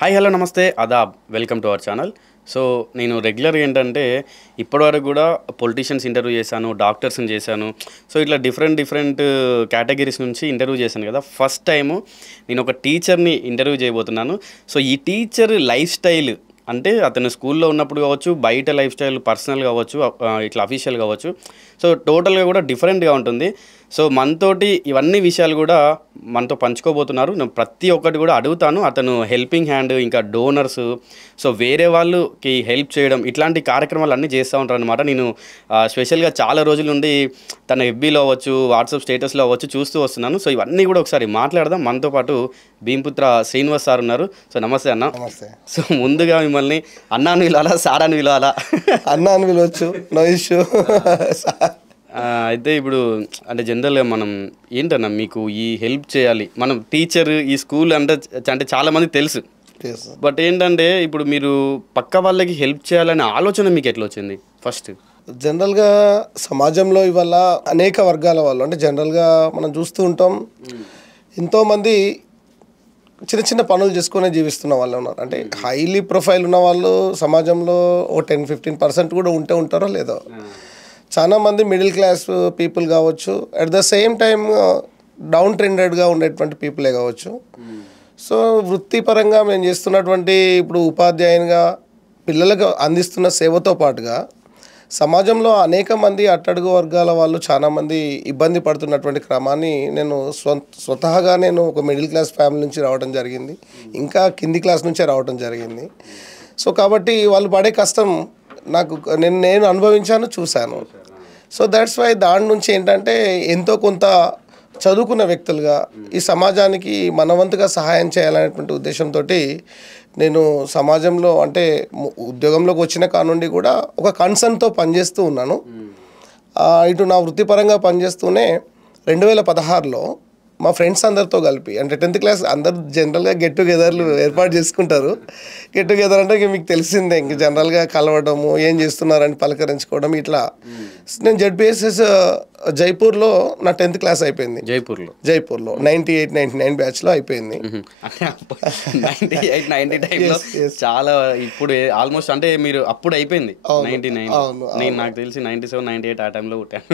Hi hello నమస్తే అదాబ్ welcome to our channel. So నేను రెగ్యులర్గా ఏంటంటే ఇప్పటివరకు కూడా పొలిటీషియన్స్ ఇంటర్వ్యూ చేశాను, డాక్టర్స్ని చేశాను. సో ఇట్లా డిఫరెంట్ కేటగిరీస్ నుంచి ఇంటర్వ్యూ చేశాను కదా. ఫస్ట్ టైము నేను ఒక టీచర్ని ఇంటర్వ్యూ చేయబోతున్నాను. సో ఈ టీచర్ లైఫ్ స్టైల్ అంటే అతను స్కూల్లో ఉన్నప్పుడు కావచ్చు, బయట లైఫ్ స్టైల్ పర్సనల్ కావచ్చు, ఇట్లా అఫీషియల్ కావచ్చు. సో టోటల్గా కూడా డిఫరెంట్గా ఉంటుంది. సో మనతోటి ఇవన్నీ విషయాలు కూడా మనతో పంచుకోబోతున్నారు. నేను ప్రతి ఒక్కటి కూడా అడుగుతాను. అతను హెల్పింగ్ హ్యాండ్, ఇంకా డోనర్స్, సో వేరే వాళ్ళకి హెల్ప్ చేయడం, ఇట్లాంటి కార్యక్రమాలు అన్నీ చేస్తూ ఉంటారు అనమాట. నేను స్పెషల్గా చాలా రోజుల నుండి తన ఎఫ్బీలో అవ్వచ్చు, వాట్సాప్ స్టేటస్లో అవ్వచ్చు చూస్తూ వస్తున్నాను. సో ఇవన్నీ కూడా ఒకసారి మాట్లాడదాం. మనతో పాటు భీంపుత్ర శ్రీనివాస్ సార్ ఉన్నారు. సో నమస్తే అన్న. నమస్తే. సో ముందుగా మిమ్మల్ని అన్నాను పిలవాలా, సార్ అని పిలవాలా? అన్నా అని పిలవచ్చు, నో ఇష్యూ. అయితే ఇప్పుడు అంటే జనరల్గా మనం ఏంటన్నా మీకు ఈ హెల్ప్ చేయాలి, మనం టీచర్ ఈ స్కూల్ అంటే చాలామంది తెలుసు. బట్ ఏంటంటే ఇప్పుడు మీరు పక్క వాళ్ళకి హెల్ప్ చేయాలనే ఆలోచన మీకు ఎట్లా వచ్చింది ఫస్ట్? జనరల్గా సమాజంలో ఇవాళ అనేక వర్గాల వాళ్ళు, అంటే జనరల్గా మనం చూస్తూ ఉంటాం, ఎంతోమంది చిన్న చిన్న పనులు చేసుకునే జీవిస్తున్న వాళ్ళు ఉన్నారు. అంటే హైలీ ప్రొఫైల్ ఉన్న వాళ్ళు సమాజంలో ఓ 10-15% కూడా ఉంటారో లేదో. చాలామంది మిడిల్ క్లాస్ పీపుల్ కావచ్చు, at the same time down ట్రెండెడ్గా ఉండేటువంటి పీపులే కావచ్చు. సో వృత్తిపరంగా మేము చేస్తున్నటువంటి ఇప్పుడు ఉపాధ్యాయునిగా పిల్లలకు అందిస్తున్న సేవతో పాటుగా సమాజంలో అనేక మంది అట్టడుగు వర్గాల వాళ్ళు చాలామంది ఇబ్బంది పడుతున్నటువంటి క్రమాన్ని నేను స్వతహాగా నేను ఒక మిడిల్ క్లాస్ ఫ్యామిలీ నుంచి రావడం జరిగింది, ఇంకా కింది క్లాస్ నుంచే రావడం జరిగింది. సో కాబట్టి వాళ్ళు పడే కష్టం నేను అనుభవించాను, చూశాను. సో దట్స్ వై దాని నుంచి ఏంటంటే ఎంతో కొంత చదువుకున్న వ్యక్తులుగా ఈ సమాజానికి మనవంతుగా సహాయం చేయాలనేటువంటి ఉద్దేశంతో నేను సమాజంలో అంటే ఉద్యోగంలోకి వచ్చిన కానుండి కూడా ఒక కన్సర్న్తో పనిచేస్తూ ఉన్నాను. ఇటు నా వృత్తిపరంగా పనిచేస్తూనే 2016లో మా ఫ్రెండ్స్ అందరితో కలిపి, అంటే 10th క్లాస్ అందరు జనరల్గా గెట్ టుగెదర్లు ఏర్పాటు చేసుకుంటారు. గెట్ టుగెదర్ అంటే మీకు తెలిసిందే, ఇంక జనరల్గా కలవడము, ఏం చేస్తున్నారని పలకరించుకోవడం ఇట్లా. నేను జెడ్పిఎస్ఎస్ జైపూర్లో నా 10th క్లాస్ అయిపోయింది. జైపూర్లో 98-99 బ్యాచ్లో అయిపోయింది. చాలా ఇప్పుడు ఆల్మోస్ట్ అంటే మీరు అప్పుడు అయిపోయింది 99. నాకు తెలిసి 97-98 ఆ టైంలో పుట్టాను.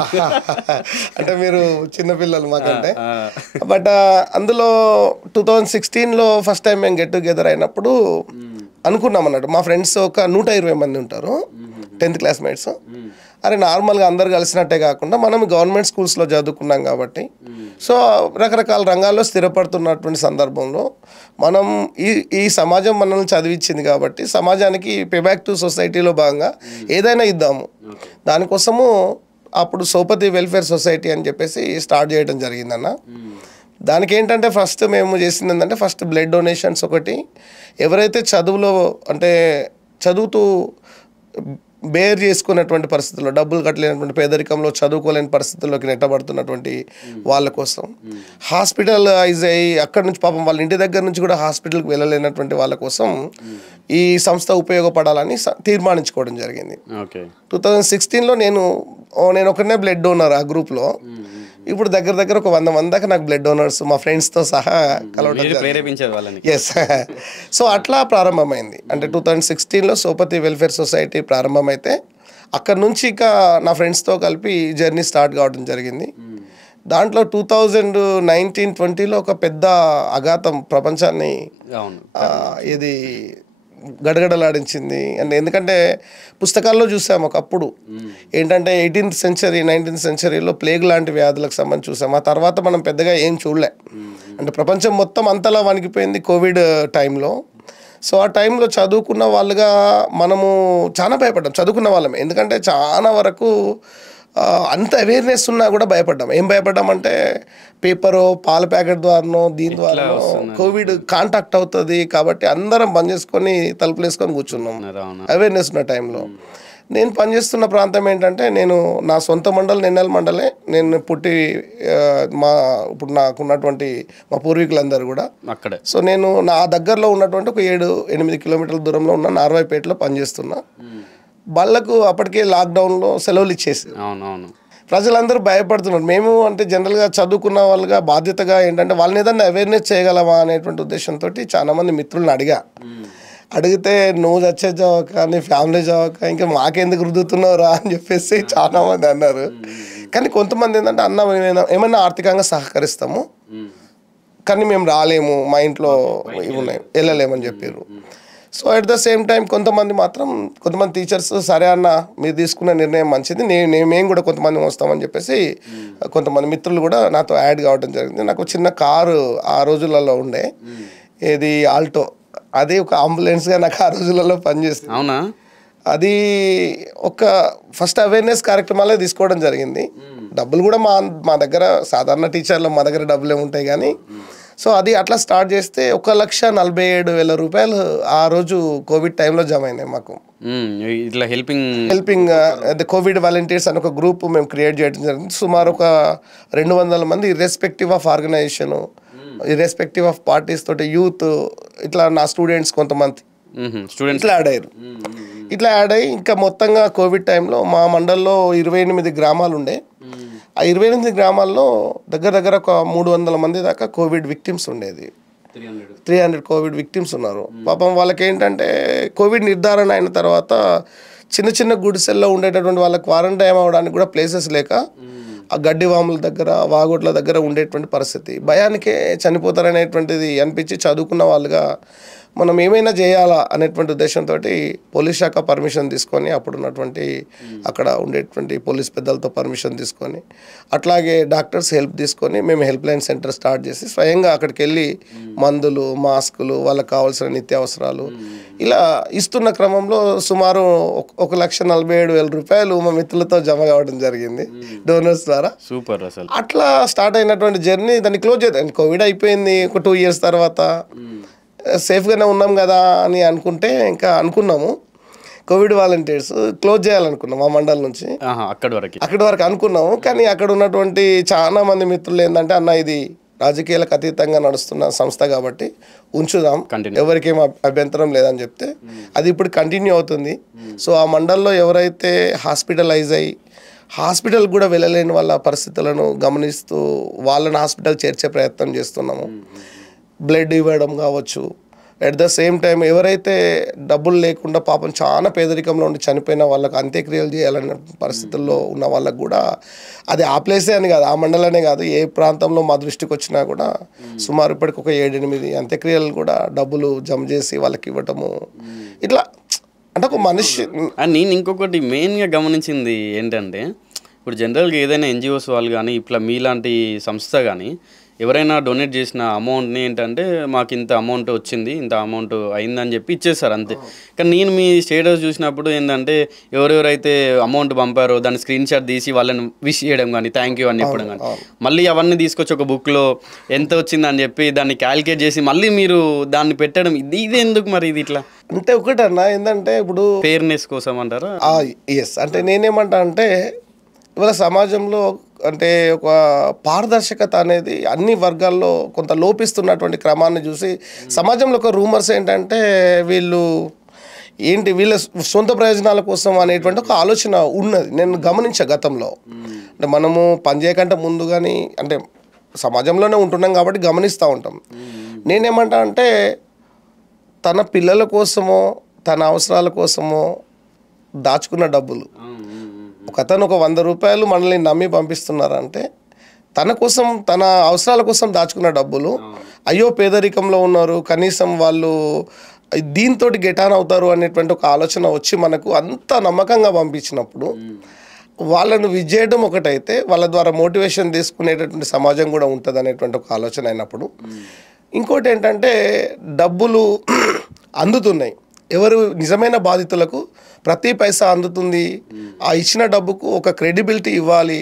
అంటే మీరు చిన్నపిల్లలు మాకంటే. బట్ అందులో 2016లో ఫస్ట్ టైం మేము గెట్ టుగెదర్ అయినప్పుడు అనుకున్నాం అన్నట్టు, మా ఫ్రెండ్స్ ఒక 120 మంది ఉంటారు 10th క్లాస్మేట్స్. అరే నార్మల్గా అందరు కలిసినట్టే కాకుండా మనం గవర్నమెంట్ స్కూల్స్లో చదువుకున్నాం కాబట్టి, సో రకరకాల రంగాల్లో స్థిరపడుతున్నటువంటి సందర్భంలో మనం ఈ సమాజం మనల్ని చదివించింది కాబట్టి సమాజానికి పేబ్యాక్ టు సొసైటీలో భాగంగా ఏదైనా ఇద్దాము. దానికోసము అప్పుడు సోపతి వెల్ఫేర్ సొసైటీ అని చెప్పేసి స్టార్ట్ చేయడం జరిగిందన్న. దానికి ఏంటంటే ఫస్ట్ మేము చేసింది ఏంటంటే ఫస్ట్ బ్లడ్ డొనేషన్స్ ఒకటి. ఎవరైతే చదువులో అంటే చదువుతూ బేర్ చేసుకున్నటువంటి పరిస్థితుల్లో, డబ్బులు కట్టలేనటువంటి పేదరికంలో చదువుకోలేని పరిస్థితుల్లోకి నెట్టబడుతున్నటువంటి వాళ్ళ కోసం, హాస్పిటలైజ్ అయ్యి అక్కడి నుంచి పాపం వాళ్ళ ఇంటి దగ్గర నుంచి కూడా హాస్పిటల్కి వెళ్ళలేనటువంటి వాళ్ళ కోసం ఈ సంస్థ ఉపయోగపడాలని తీర్మానించుకోవడం జరిగింది. 2016లో నేను ఒకనే బ్లడ్ డోనర్ ఆ గ్రూప్లో. ఇప్పుడు దగ్గర ఒక 100 మంది దాకా నాకు బ్లడ్ డోనర్స్ మా ఫ్రెండ్స్తో సహా కలవడం. ఎస్. సో అట్లా ప్రారంభమైంది. అంటే 2016లో సోపతి వెల్ఫేర్ సొసైటీ ప్రారంభమైతే అక్కడ నుంచి ఇక నా ఫ్రెండ్స్తో కలిపి జర్నీ స్టార్ట్ కావడం జరిగింది. దాంట్లో 2019-20లో ఒక పెద్ద అఘాతం ప్రపంచాన్ని ఇది గడగడలాడించింది. అండ్ ఎందుకంటే పుస్తకాల్లో చూసాము ఒకప్పుడు ఏంటంటే 18th సెంచరీ 19th సెంచరీలో ప్లేగ్ లాంటి వ్యాధులకు సంబంధించి చూసాము. ఆ తర్వాత మనం పెద్దగా ఏం చూడలే. అంటే ప్రపంచం మొత్తం అంతలా వణికిపోయింది కోవిడ్ టైంలో. సో ఆ టైంలో చదువుకున్న వాళ్ళుగా మనము చాలా భయపడ్డాం, చదువుకున్న వాళ్ళమే. ఎందుకంటే చాలా వరకు అంత అవేర్నెస్ ఉన్నా కూడా భయపడ్డాం. ఏం భయపడ్డామంటే పేపరో పాల ప్యాకెట్ ద్వారానో దీని ద్వారా కోవిడ్ కాంటాక్ట్ అవుతుంది కాబట్టి అందరం బంద్ చేసుకొని తలుపులు వేసుకొని కూర్చున్నాం అవేర్నెస్ ఉన్న టైంలో. నేను పనిచేస్తున్న ప్రాంతం ఏంటంటే నేను నా సొంత మండలం నెన్నెల మండలే. నేను ఇప్పుడు నాకున్నటువంటి మా పూర్వీకులందరూ కూడా అక్కడే. సో నేను నా దగ్గరలో ఉన్నటువంటి ఒక 7-8 కిలోమీటర్ల దూరంలో ఉన్న నార్వాయిపేటలో పనిచేస్తున్నా. వాళ్ళకు అప్పటికే లాక్డౌన్లో సెలవులు ఇచ్చేసి, ప్రజలందరూ భయపడుతున్నారు. మేము అంటే జనరల్గా చదువుకున్న వాళ్ళుగా బాధ్యతగా ఏంటంటే వాళ్ళని ఏదన్నా అవేర్నెస్ చేయగలమా అనేటువంటి ఉద్దేశంతో చాలామంది మిత్రులను అడిగితే నువ్వు చచ్చే చదవక నీ ఫ్యామిలీ చదవక ఇంకా మాకెందుకు రుద్దుతున్నావురా అని చెప్పేసి చాలామంది అన్నారు. కానీ కొంతమంది ఏంటంటే అన్న ఏమైనా ఆర్థికంగా సహకరిస్తాము కానీ మేము రాలేము, మా ఇంట్లో ఇవి ఉన్నాయి, వెళ్ళలేమని చెప్పారు. So at the same time కొంతమంది టీచర్స్ సరే అన్న మీరు తీసుకున్న నిర్ణయం మంచిది, మేము కూడా కొంతమంది వస్తామని చెప్పేసి కొంతమంది మిత్రులు కూడా నాతో యాడ్ కావడం జరిగింది. నాకు చిన్న కారు ఆ రోజులలో ఉండే, ఏది ఆల్టో, అది ఒక అంబులెన్స్గా నాకు ఆ రోజులలో పనిచేస్తుంది. అవునా? అది ఒక ఫస్ట్ అవేర్నెస్ కార్యక్రమాలే తీసుకోవడం జరిగింది. డబ్బులు కూడా మా దగ్గర సాధారణ టీచర్లు మా దగ్గర డబ్బులే ఉంటాయి కానీ, సో అది అట్లా స్టార్ట్ చేస్తే 1,47,000 రూపాయలు ఆ రోజు కోవిడ్ టైంలో జమ అయినాయి మాకు. ఇట్లా హెల్పింగ్ కోవిడ్ వాలంటీర్స్ అని ఒక గ్రూప్ మేము క్రియేట్ చేయడం జరిగింది. సుమారు ఒక 200 మంది irrespective of organisation, irrespective of parties తోటి యూత్, ఇట్లా నా స్టూడెంట్స్ కొంతమంది ఇట్లా యాడ్ అయ్యి ఇంకా మొత్తంగా కోవిడ్ టైంలో మా మండల్లో 28 గ్రామాలు ఉండే. ఆ 28 గ్రామాల్లో దగ్గర ఒక 300 మంది దాకా కోవిడ్ విక్టిమ్స్ ఉండేది. 300 కోవిడ్ విక్టిమ్స్ ఉన్నారు. పాపం వాళ్ళకి ఏంటంటే కోవిడ్ నిర్ధారణ అయిన తర్వాత చిన్న గుడిసెల్లో ఉండేటటువంటి వాళ్ళకి క్వారంటైన్ అవ్వడానికి కూడా ప్లేసెస్ లేక ఆ గడ్డివాముల దగ్గర, వాగోట్ల దగ్గర ఉండేటువంటి పరిస్థితి, భయానికే చనిపోతారనేటువంటిది అనిపించి చదువుకున్న వాళ్ళుగా మనం ఏమైనా చేయాలా అనేటువంటి ఉద్దేశంతో పోలీస్ శాఖ పర్మిషన్ తీసుకొని, అప్పుడున్నటువంటి అక్కడ ఉండేటువంటి పోలీస్ పెద్దలతో పర్మిషన్ తీసుకొని, అట్లాగే డాక్టర్స్ హెల్ప్ తీసుకొని మేము హెల్ప్ లైన్ సెంటర్ స్టార్ట్ చేసి స్వయంగా అక్కడికి వెళ్ళి మందులు, మాస్కులు, వాళ్ళకి కావాల్సిన నిత్యావసరాలు ఇలా ఇస్తున్న క్రమంలో సుమారు 1,47,000 రూపాయలు మా మిత్రులతో జమ కావడం జరిగింది డోనర్స్ ద్వారా. సూపర్. అసలు అట్లా స్టార్ట్ అయినటువంటి జర్నీ దాన్ని క్లోజ్ చేద్దాం. కోవిడ్ అయిపోయింది, ఒక 2 years తర్వాత సేఫ్గానే ఉన్నాం కదా అని అనుకున్నాము. కోవిడ్ వాలంటీర్స్ క్లోజ్ చేయాలనుకున్నాం మా మండలం నుంచి, అక్కడి వరకు అనుకున్నాము. కానీ అక్కడ ఉన్నటువంటి చాలా మంది మిత్రులు ఏంటంటే అన్న ఇది రాజకీయాలకు అతీతంగా నడుస్తున్న సంస్థ కాబట్టి ఉంచుదాం, ఎవరికేం అభ్యంతరం లేదని చెప్తే అది ఇప్పుడు కంటిన్యూ అవుతుంది. సో ఆ మండల్లో ఎవరైతే హాస్పిటలైజ్ అయ్యి హాస్పిటల్ కూడా వెళ్ళలేని వాళ్ళ పరిస్థితులను గమనిస్తూ వాళ్ళని హాస్పిటల్ చేర్చే ప్రయత్నం చేస్తున్నాము. బ్లడ్ ఇవ్వడం కావచ్చు, అట్ ద సేమ్ టైం ఎవరైతే డబ్బులు లేకుండా పాపం చాలా పేదరికంలో ఉండి చనిపోయిన వాళ్ళకి అంత్యక్రియలు చేయాలనే పరిస్థితుల్లో ఉన్న వాళ్ళకు కూడా, అది ఆ ప్లేసే అని కాదు, ఆ మండలనే కాదు, ఏ ప్రాంతంలో మా దృష్టికి వచ్చినా కూడా సుమారు ఇప్పటికి ఒక 7-8 అంత్యక్రియలు కూడా డబ్బులు జమ చేసి వాళ్ళకి ఇవ్వటము. ఇట్లా అంటే ఒక మనిషి. నేను ఇంకొకటి మెయిన్గా గమనించింది ఏంటంటే, ఇప్పుడు జనరల్గా ఏదైనా ఎన్జిఓస్ వాళ్ళు కానీ ఇట్లా మీలాంటి సంస్థ కానీ ఎవరైనా డొనేట్ చేసిన అమౌంట్ని ఏంటంటే మాకు ఇంత అమౌంట్ వచ్చింది, ఇంత అమౌంట్ అయిందని చెప్పి ఇచ్చేస్తారు అంతే. కానీ నేను మీ స్టేటస్ చూసినప్పుడు ఏంటంటే ఎవరెవరైతే అమౌంట్ పంపారో దాన్ని స్క్రీన్ షాట్ తీసి వాళ్ళని విష్ చేయడం కానీ, థ్యాంక్ యూ అని చెప్పడం కానీ, మళ్ళీ అవన్నీ తీసుకొచ్చి ఒక బుక్లో ఎంత వచ్చిందని చెప్పి దాన్ని క్యాలిక్యులేట్ చేసి మళ్ళీ మీరు దాన్ని పెట్టడం, ఇది ఎందుకు మరి? ఇది ఇట్లా అంటే ఒకటన్నా ఏంటంటే ఇప్పుడు ఫెయిర్నెస్ కోసం అంటారా? ఎస్, అంటే నేనేమంటా అంటే ఇవాళ సమాజంలో అంటే ఒక పారదర్శకత అనేది అన్ని వర్గాల్లో కొంత లోపిస్తున్నటువంటి క్రమాన్ని చూసి సమాజంలో ఒక రూమర్స్ ఏంటంటే వీళ్ళు వీళ్ళ సొంత ప్రయోజనాల కోసం అనేటువంటి ఒక ఆలోచన ఉన్నది. నేను గమనించా గతంలో. అంటే మనము పనిచేయకంటే ముందు కానీ అంటే సమాజంలోనే ఉంటున్నాం కాబట్టి గమనిస్తూ ఉంటాం. నేనేమంటా అంటే తన పిల్లల కోసమో తన అవసరాల కోసమో దాచుకున్న డబ్బులు, ఒకతను ఒక 100 రూపాయలు మనల్ని నమ్మి పంపిస్తున్నారంటే తన కోసం, తన అవసరాల కోసం దాచుకున్న డబ్బులు, అయ్యో పేదరికంలో ఉన్నారు, కనీసం వాళ్ళు దీంతో గెటాన్ అవుతారు అనేటువంటి ఒక ఆలోచన వచ్చి మనకు అంత నమ్మకంగా పంపించినప్పుడు వాళ్ళను విజయడం ఒకటైతే వాళ్ళ ద్వారా మోటివేషన్ తీసుకునేటటువంటి సమాజం కూడా ఉంటుంది అనేటువంటి ఒక ఆలోచన అయినప్పుడు, ఇంకోటి ఏంటంటే డబ్బులు అందుతున్నాయి, ఎవరు నిజమైన బాధితులకు ప్రతి పైసా అందుతుంది, ఆ ఇచ్చిన డబ్బుకు ఒక క్రెడిబిలిటీ ఇవ్వాలి,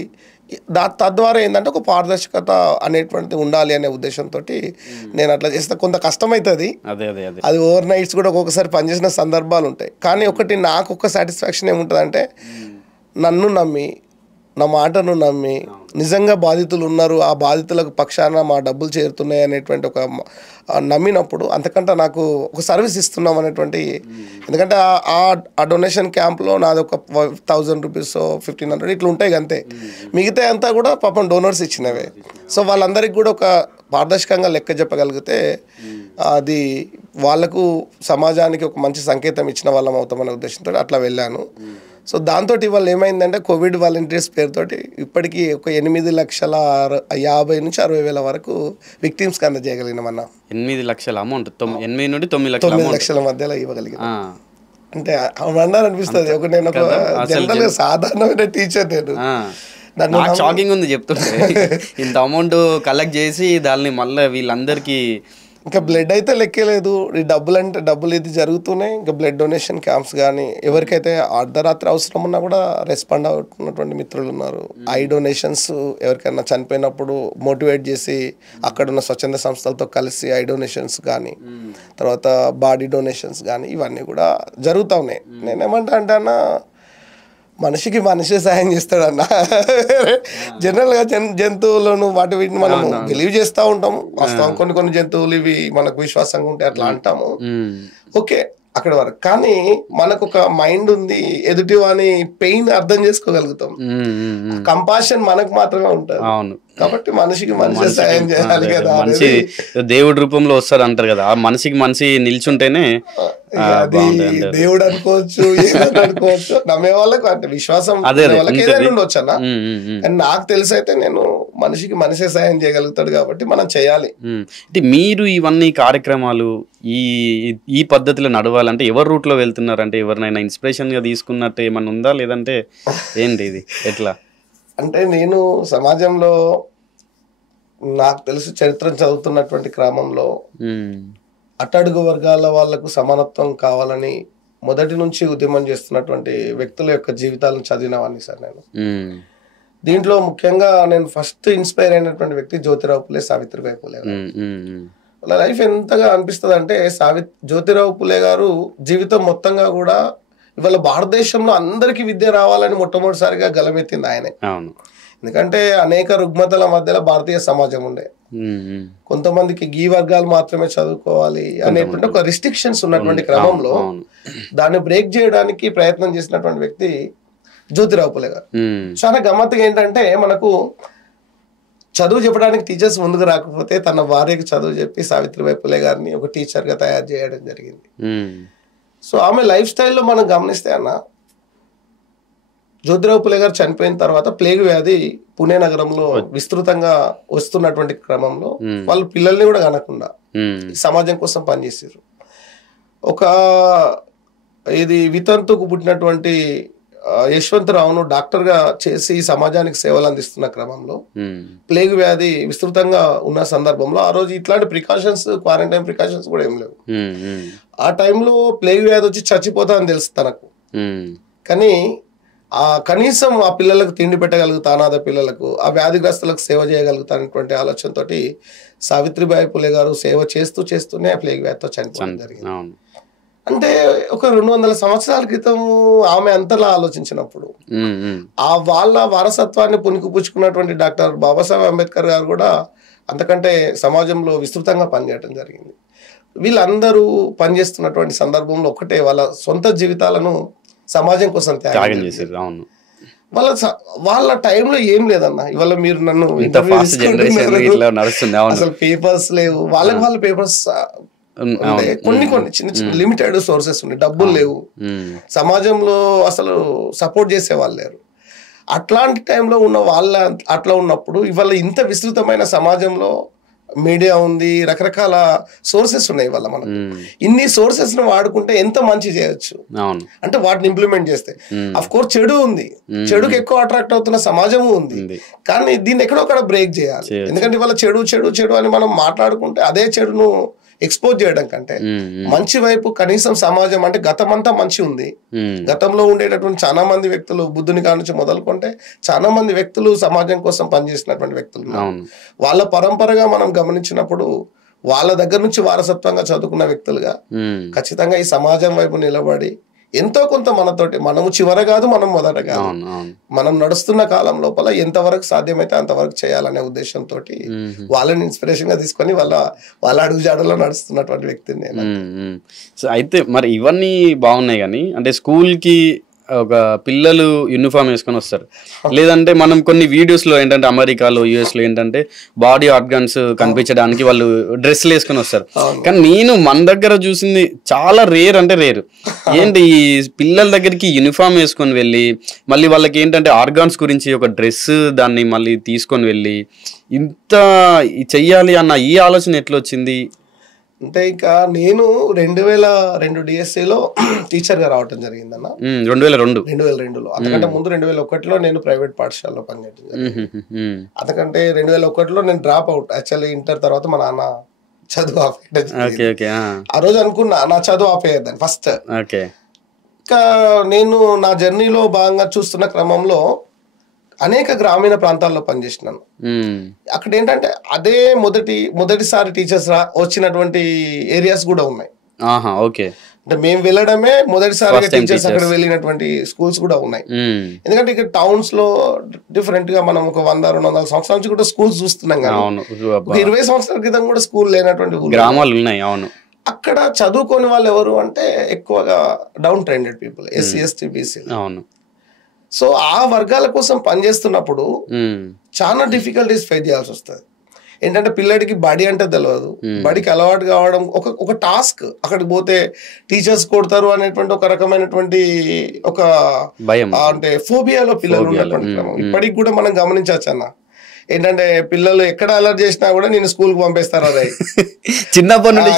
తద్వారా ఏంటంటే ఒక పారదర్శకత అనేటువంటిది ఉండాలి అనే ఉద్దేశంతో నేను అట్లా చేస్తే కొంత కష్టమవుతుంది. అది ఓవర్ నైట్స్ కూడా ఒక్కొక్కసారి పనిచేసిన సందర్భాలు ఉంటాయి. కానీ ఒకటి నాకు ఒక సాటిస్ఫాక్షన్ ఏముంటుంది అంటే నన్ను నమ్మి నా మాటను నమ్మి నిజంగా బాధితులు ఉన్నారు, ఆ బాధితులకు పక్షాన మా డబ్బులు చేరుతున్నాయి అనేటువంటి ఒక నమ్మినప్పుడు అంతకంటే నాకు ఒక సర్వీస్ ఇస్తున్నాం అనేటువంటి, ఎందుకంటే ఆ డొనేషన్ క్యాంప్లో నాది ఒక 1000 రూపీస్ 1500 ఇట్లా ఉంటాయి అంతే, మిగతా అంతా కూడా పాపం డోనర్స్ ఇచ్చినవే. సో వాళ్ళందరికీ కూడా ఒక పారదర్శకంగా లెక్క చెప్పగలిగితే అది వాళ్ళకు సమాజానికి ఒక మంచి సంకేతం ఇచ్చిన వాళ్ళం అవుతామనే ఉద్దేశంతో అట్లా వెళ్ళాను. సో దాంతో ఇవాళ ఏమైందంటే కోవిడ్ వాలంటీర్స్ పేరుతోటి ఇప్పటికీ ఒక 8,50,000 నుంచి 60,000 వరకు విక్టిమ్స్కి అందజేయగలిగినామన్నా. 8 లక్షల అమౌంట్, 8 నుండి 9 లక్షల 9 లక్షల మధ్యలో ఇవ్వగలిగిన అంటే అన్నారు అనిపిస్తుంది. నేను ఒక జనరల్గా సాధారణమైన టీచర్, నేను నాకు షాకింగ్ ఉంది చెప్తుంటే. ఇంత అమౌంట్ కలెక్ట్ చేసి దాన్ని మళ్ళీ వీళ్ళందరికీ ఇంకా బ్లడ్ అయితే లెక్కలేదు. ఈ డబ్బులు అంటే డబ్బులు ఇది జరుగుతున్నాయి. ఇంకా బ్లడ్ డొనేషన్ క్యాంప్స్ కానీ ఎవరికైతే అర్ధరాత్రి అవసరం ఉన్నా కూడా రెస్పాండ్ అవుతున్నటువంటి మిత్రులు ఉన్నారు. ఐ డొనేషన్స్ ఎవరికైనా చనిపోయినప్పుడు మోటివేట్ చేసి అక్కడున్న స్వచ్ఛంద సంస్థలతో కలిసి ఐ డొనేషన్స్ కానీ, తర్వాత బాడీ డొనేషన్స్ కానీ ఇవన్నీ కూడా జరుగుతూ ఉన్నాయి. నేనేమంటా అంటే అన్న, మనిషికి మనిషే సాయం చేస్తాడన్న. జనరల్గా జంతువులను వాటి వీటిని మనం బిలీవ్ చేస్తూ ఉంటాము. వాస్తవం కొన్ని జంతువులు ఇవి మనకు విశ్వాసంగా ఉంటాయి అట్లా అంటాము, ఓకే అక్కడ వరకు. కానీ మనకు ఒక మైండ్ ఉంది, ఎదుటి వాని పెయిన్ అర్థం చేసుకోగలుగుతాం. కంపాషన్ మనకు మాత్రమే ఉంటుంది. కాబట్టి మనిషికి మనిషి సాయం చేయాలి కదా. మనిషి దేవుడి రూపంలో వస్తారు అంటారు కదా, ఆ మనిషికి మనిషి నిల్చుంటేనే దేవుడు అనుకోవచ్చు, అనుకోవచ్చు. నమ్మే వాళ్ళకు అంటే విశ్వాసం వాళ్ళకి ఏదైనా ఉండొచ్చు అన్న. అండ్ నాకు తెలిసి అయితే నేను మనిషికి మనిషే సాయం చేయగలుగుతాడు కాబట్టి మనం చేయాలి. అంటే మీరు ఇవన్నీ కార్యక్రమాలు ఈ పద్ధతిలో నడవాలంటే ఎవరి రూట్ లో వెళ్తున్నారంటే, ఎవరినైనా ఇన్స్పిరేషన్ గా తీసుకున్నట్టు ఏమన్నా ఉందా, లేదంటే ఏంటి ఇది ఎట్లా? అంటే నేను సమాజంలో నాకు తెలిసి చరిత్ర చదువుతున్నటువంటి క్రమంలో అట్టడుగు వర్గాల వాళ్లకు సమానత్వం కావాలని మొదటి నుంచి ఉద్యమం చేస్తున్నటువంటి వ్యక్తుల యొక్క జీవితాలను చదివినవాడిని సార్ నేను. దీంట్లో ముఖ్యంగా నేను ఫస్ట్ ఇన్స్పైర్ అయినటువంటి వ్యక్తి జ్యోతిరావు పులే, సావిత్రిబాయి పులే గారు. వాళ్ళ లైఫ్ ఎంతగా అనిపిస్తుంది అంటే, జ్యోతిరావు పులే గారు జీవితం మొత్తంగా కూడా ఇవాళ భారతదేశంలో అందరికీ విద్య రావాలని మొట్టమొదటిసారిగా గలమెత్తింది ఆయనే. ఎందుకంటే అనేక రుగ్మతల మధ్యలో భారతీయ సమాజం ఉండే, కొంతమందికి ఈ వర్గాలు మాత్రమే చదువుకోవాలి అనేటువంటి ఒక రిస్ట్రిక్షన్స్ ఉన్నటువంటి క్రమంలో దాన్ని బ్రేక్ చేయడానికి ప్రయత్నం చేసినటువంటి వ్యక్తి జ్యోతిరావు పులే గారు. చాలా గమ్మత్తుగా ఏంటంటే, మనకు చదువు చెప్పడానికి టీచర్స్ ముందుకు రాకపోతే తన భార్యకి చదువు చెప్పి సావిత్రిబాయి పులే గారిని ఒక టీచర్ గా తయారు చేయడం జరిగింది. సో ఆమె లైఫ్ స్టైల్లో మనం గమనిస్తే అన్న, జ్యోతిరావు పులే గారు చనిపోయిన తర్వాత ప్లేగ్ వ్యాధి పుణే నగరంలో విస్తృతంగా వస్తున్నటువంటి క్రమంలో వాళ్ళు పిల్లల్ని కూడా కనకుండా సమాజం కోసం పనిచేసారు. ఒక ఇది వితంతుకు పుట్టినటువంటి యశ్వంతరావును డాక్టర్ గా చేసి సమాజానికి సేవలు అందిస్తున్న క్రమంలో ప్లేగ్ వ్యాధి విస్తృతంగా ఉన్న సందర్భంలో ఆ రోజు ఇట్లాంటి ప్రికాషన్స్, క్వారంటైన్ ప్రికాషన్స్ కూడా ఏం లేవు. ఆ టైంలో ప్లేగ్ వ్యాధి వచ్చి చచ్చిపోతా అని తెలుసు తనకు. కానీ కనీసం ఆ పిల్లలకు తిండి పెట్టగలుగుతా, అనాథ పిల్లలకు, ఆ వ్యాధిగ్రస్తులకు సేవ చేయగలుగుతా అనేటువంటి ఆలోచనతో సావిత్రిబాయి పులే గారు సేవ చేస్తూనే ఆ ప్లేగ్ వ్యాధితో చనిపోవడం జరిగింది. అంటే ఒక 200 సంవత్సరాల క్రితం ఆమె అంతలా ఆలోచించినప్పుడు వాళ్ళ వారసత్వాన్ని పుణికిపుచ్చుకున్నటువంటి డాక్టర్ బాబాసాహెబ్ అంబేద్కర్ గారు కూడా అంతకంటే సమాజంలో విస్తృతంగా పనిచేయడం జరిగింది. వీళ్ళందరూ పనిచేస్తున్నటువంటి సందర్భంలో ఒకటే వాళ్ళ సొంత జీవితాలను సమాజం కోసం త్యాగం చేశారు. వాళ్ళ టైంలో ఏం లేదన్న. ఇవాళ మీరు నన్ను అసలు పేపర్స్ లేవు, వాళ్ళ పేపర్స్ కొన్ని చిన్న లిమిటెడ్ సోర్సెస్ ఉన్నాయి, డబ్బులు లేవు, సమాజంలో అసలు సపోర్ట్ చేసే వాళ్ళు లేరు. అట్లాంటి టైంలో ఉన్న వాళ్ళ అట్లా ఉన్నప్పుడు ఇవాళ ఇంత విస్తృతమైన సమాజంలో మీడియా ఉంది, రకరకాల సోర్సెస్ ఉన్నాయి. ఇవాళ మనం ఇన్ని సోర్సెస్ ను వాడుకుంటే ఎంత మంచి చేయొచ్చు అంటే వాటిని ఇంప్లిమెంట్ చేస్తే. అఫ్ కోర్స్ చెడు ఉంది, చెడుకి ఎక్కువ అట్రాక్ట్ అవుతున్న సమాజము ఉంది, కానీ దీన్ని ఎక్కడో అక్కడ బ్రేక్ చేయాలి. ఎందుకంటే ఇవాళ చెడు చెడు చెడు అని మనం మాట్లాడుకుంటే అదే చెడును ఎక్స్పోజ్ చేయడం కంటే మంచి వైపు కనీసం సమాజం అంటే గతమంతా మంచి ఉంది, గతంలో ఉండేటటువంటి చాలా మంది వ్యక్తులు బుద్ధుని కాడ నుంచి మొదలుకుంటే చాలా మంది వ్యక్తులు సమాజం కోసం పనిచేసినటువంటి వ్యక్తులు, వాళ్ళ పరంపరగా మనం గమనించినప్పుడు వాళ్ళ దగ్గర నుంచి వారసత్వంగా చదువుకున్న వ్యక్తులుగా ఖచ్చితంగా ఈ సమాజం వైపు నిలబడి ఎంతో కొంత మనతోటి, మనము చివర కాదు మనం మొదట కాదు, మనం నడుస్తున్న కాలం లోపల ఎంతవరకు సాధ్యమైతే అంతవరకు చేయాలనే ఉద్దేశంతో వాళ్ళని ఇన్స్పిరేషన్ గా తీసుకొని వాళ్ళ అడుగుజాడలో నడుస్తున్నటువంటి వ్యక్తిని నేను. సో అయితే మరి ఇవన్నీ బాగున్నాయి కానీ అంటే స్కూల్కి ఒక పిల్లలు యూనిఫామ్ వేసుకొని వస్తారు, లేదంటే మనం కొన్ని వీడియోస్లో ఏంటంటే అమెరికాలో యూఎస్లో ఏంటంటే బాడీ ఆర్గన్స్ కనిపించడానికి వాళ్ళు డ్రెస్లు వేసుకొని వస్తారు. కానీ నేను మన దగ్గర చూసింది చాలా రేర్ అంటే రేర్. ఏంటి ఈ పిల్లల దగ్గరికి యూనిఫామ్ వేసుకొని వెళ్ళి మళ్ళీ వాళ్ళకి ఏంటంటే ఆర్గాన్స్ గురించి ఒక డ్రెస్ దాన్ని మళ్ళీ తీసుకొని వెళ్ళి ఇంత చెయ్యాలి అన్న ఈ ఆలోచన ఎట్లా వచ్చింది? అంటే ఇంకా నేను 2002 డిఎస్సిలో టీచర్గా రావటం జరిగిందన్న. 2002లో. అంతకంటే ముందు 2001లో నేను ప్రైవేట్ పాఠశాలలో పనిచేయడం జరిగింది. అంతకంటే 2001లో నేను డ్రాప్ అవుట్. యాక్చువల్లీ ఇంటర్ తర్వాత మా నాన్న చదువు ఆపేయడం. ఆ రోజు అనుకున్నా నా చదువు ఆపేయద్దని ఫస్ట్. ఇంకా నేను నా జర్నీలో భాగంగా చూస్తున్న క్రమంలో అనేక గ్రామీణ ప్రాంతాల్లో పనిచేసినాను. అక్కడ ఏంటంటే అదే మొదటిసారి టీచర్స్ వచ్చినటువంటి ఏరియాస్ కూడా ఉన్నాయి. అంటే మేము వెళ్ళడమే మొదటిసారిగా టీచర్స్ అక్కడ వెళ్ళినటువంటి స్కూల్స్ కూడా ఉన్నాయి. ఎందుకంటే ఇక్కడ టౌన్స్ లో డిఫరెంట్ గా మనం ఒక 100-200 సంవత్సరాల నుంచి కూడా స్కూల్స్ చూస్తున్నాం కదా. 20 సంవత్సరాల క్రితం కూడా స్కూల్ లేనటువంటి గ్రామాలు ఉన్నాయి. అక్కడ చదువుకోని వాళ్ళు ఎవరు అంటే ఎక్కువగా down trended people, SC ST BC. So ఆ వర్గాల కోసం పనిచేస్తున్నప్పుడు చాలా డిఫికల్టీస్ ఫేస్ చేయాల్సి వస్తుంది. ఏంటంటే పిల్లడికి బడి అంటే తెలియదు, బడికి అలవాటు కావడం ఒక టాస్క్. అక్కడికి పోతే టీచర్స్ కొడతారు అనేటువంటి ఒక రకమైనటువంటి ఒక భయం, అంటే ఫోబియాలో పిల్లలు ఉన్నటువంటి క్రమం ఇప్పటికి కూడా మనం గమనించవచ్చు అన్న. ఏంటంటే పిల్లలు ఎక్కడ అలర్ట్ చేసినా కూడా నేను స్కూల్ కి పంపిస్తారు. అది చిన్నప్పటి నుండి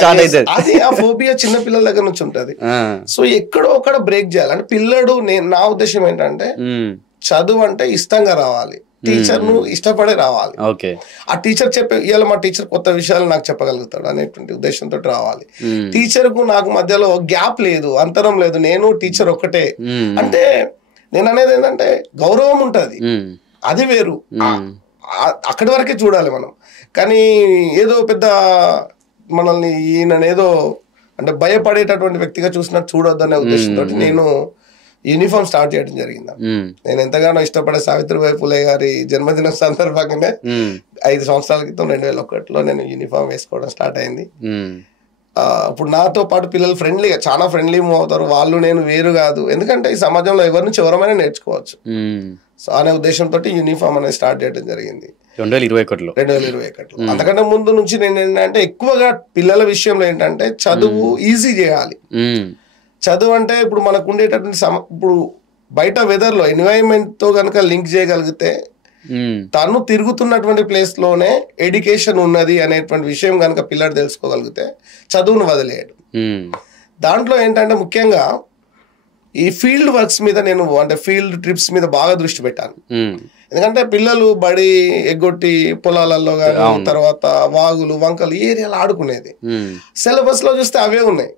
అది ఆ ఫోబియా చిన్న పిల్లల దగ్గర నుంచి ఉంటది. సో ఎక్కడో ఒకడ బ్రేక్ చేయాలి. అంటే పిల్లడు నా ఉద్దేశం ఏంటంటే చదువు అంటే ఇష్టంగా రావాలి, టీచర్ ను ఇష్టపడే రావాలి. ఆ టీచర్ ఇవాళ మా టీచర్ కొత్త విషయాలు నాకు చెప్పగలుగుతాడు అనేటువంటి ఉద్దేశంతో రావాలి. టీచర్ కు నాకు మధ్యలో గ్యాప్ లేదు, అంతరం లేదు, నేను టీచర్ ఒక్కటే. అంటే నేను అనేది ఏంటంటే గౌరవం ఉంటది, అది వేరు, అక్కడి వరకే చూడాలి మనం. కానీ ఏదో పెద్ద మనల్ని ఈయననేదో అంటే భయపడేటటువంటి వ్యక్తిగా చూసినట్టు చూడొద్దు అనే ఉద్దేశంతో నేను యూనిఫామ్ స్టార్ట్ చేయడం జరిగింది. నేను ఎంతగానో ఇష్టపడే సావిత్రిబాయి పూలే గారి జన్మదిన సందర్భంగానే 5 సంవత్సరాల క్రితం 2001లో నేను యూనిఫామ్ వేసుకోవడం స్టార్ట్ అయింది. ఇప్పుడు నాతో పాటు పిల్లలు ఫ్రెండ్లీగా చాలా ఫ్రెండ్లీ మూవ్ అవుతారు. వాళ్ళు నేను వేరు కాదు, ఎందుకంటే ఈ సమాజంలో ఎవరి నుంచి ఎవరమైనా నేర్చుకోవచ్చు. సో అనే ఉద్దేశంతో యూనిఫామ్ అనేది స్టార్ట్ చేయడం జరిగింది 2021లో. అంతకంటే ముందు నుంచి నేను ఏంటంటే ఎక్కువగా పిల్లల విషయంలో ఏంటంటే చదువు ఈజీ చేయాలి. చదువు అంటే ఇప్పుడు మనకు ఉండేటటువంటి ఇప్పుడు బయట వెదర్ లో ఎన్వైరన్మెంట్ తో కనుక లింక్ చేయగలిగితే తను తిరుగుతున్నటువంటి ప్లేస్ లోనే ఎడ్యుకేషన్ ఉన్నది అనేటువంటి విషయం కనుక పిల్లడు తెలుసుకోగలిగితే చదువును వదిలేయడు. దాంట్లో ఏంటంటే ముఖ్యంగా ఈ ఫీల్డ్ వర్క్స్ మీద నేను అంటే ఫీల్డ్ ట్రిప్స్ మీద బాగా దృష్టి పెట్టాను. ఎందుకంటే పిల్లలు బడి ఎగ్గొట్టి పొలాలలో కానీ తర్వాత వాగులు వంకలు ఏరియాలు ఆడుకునేది. సిలబస్ లో చూస్తే అవే ఉన్నాయి.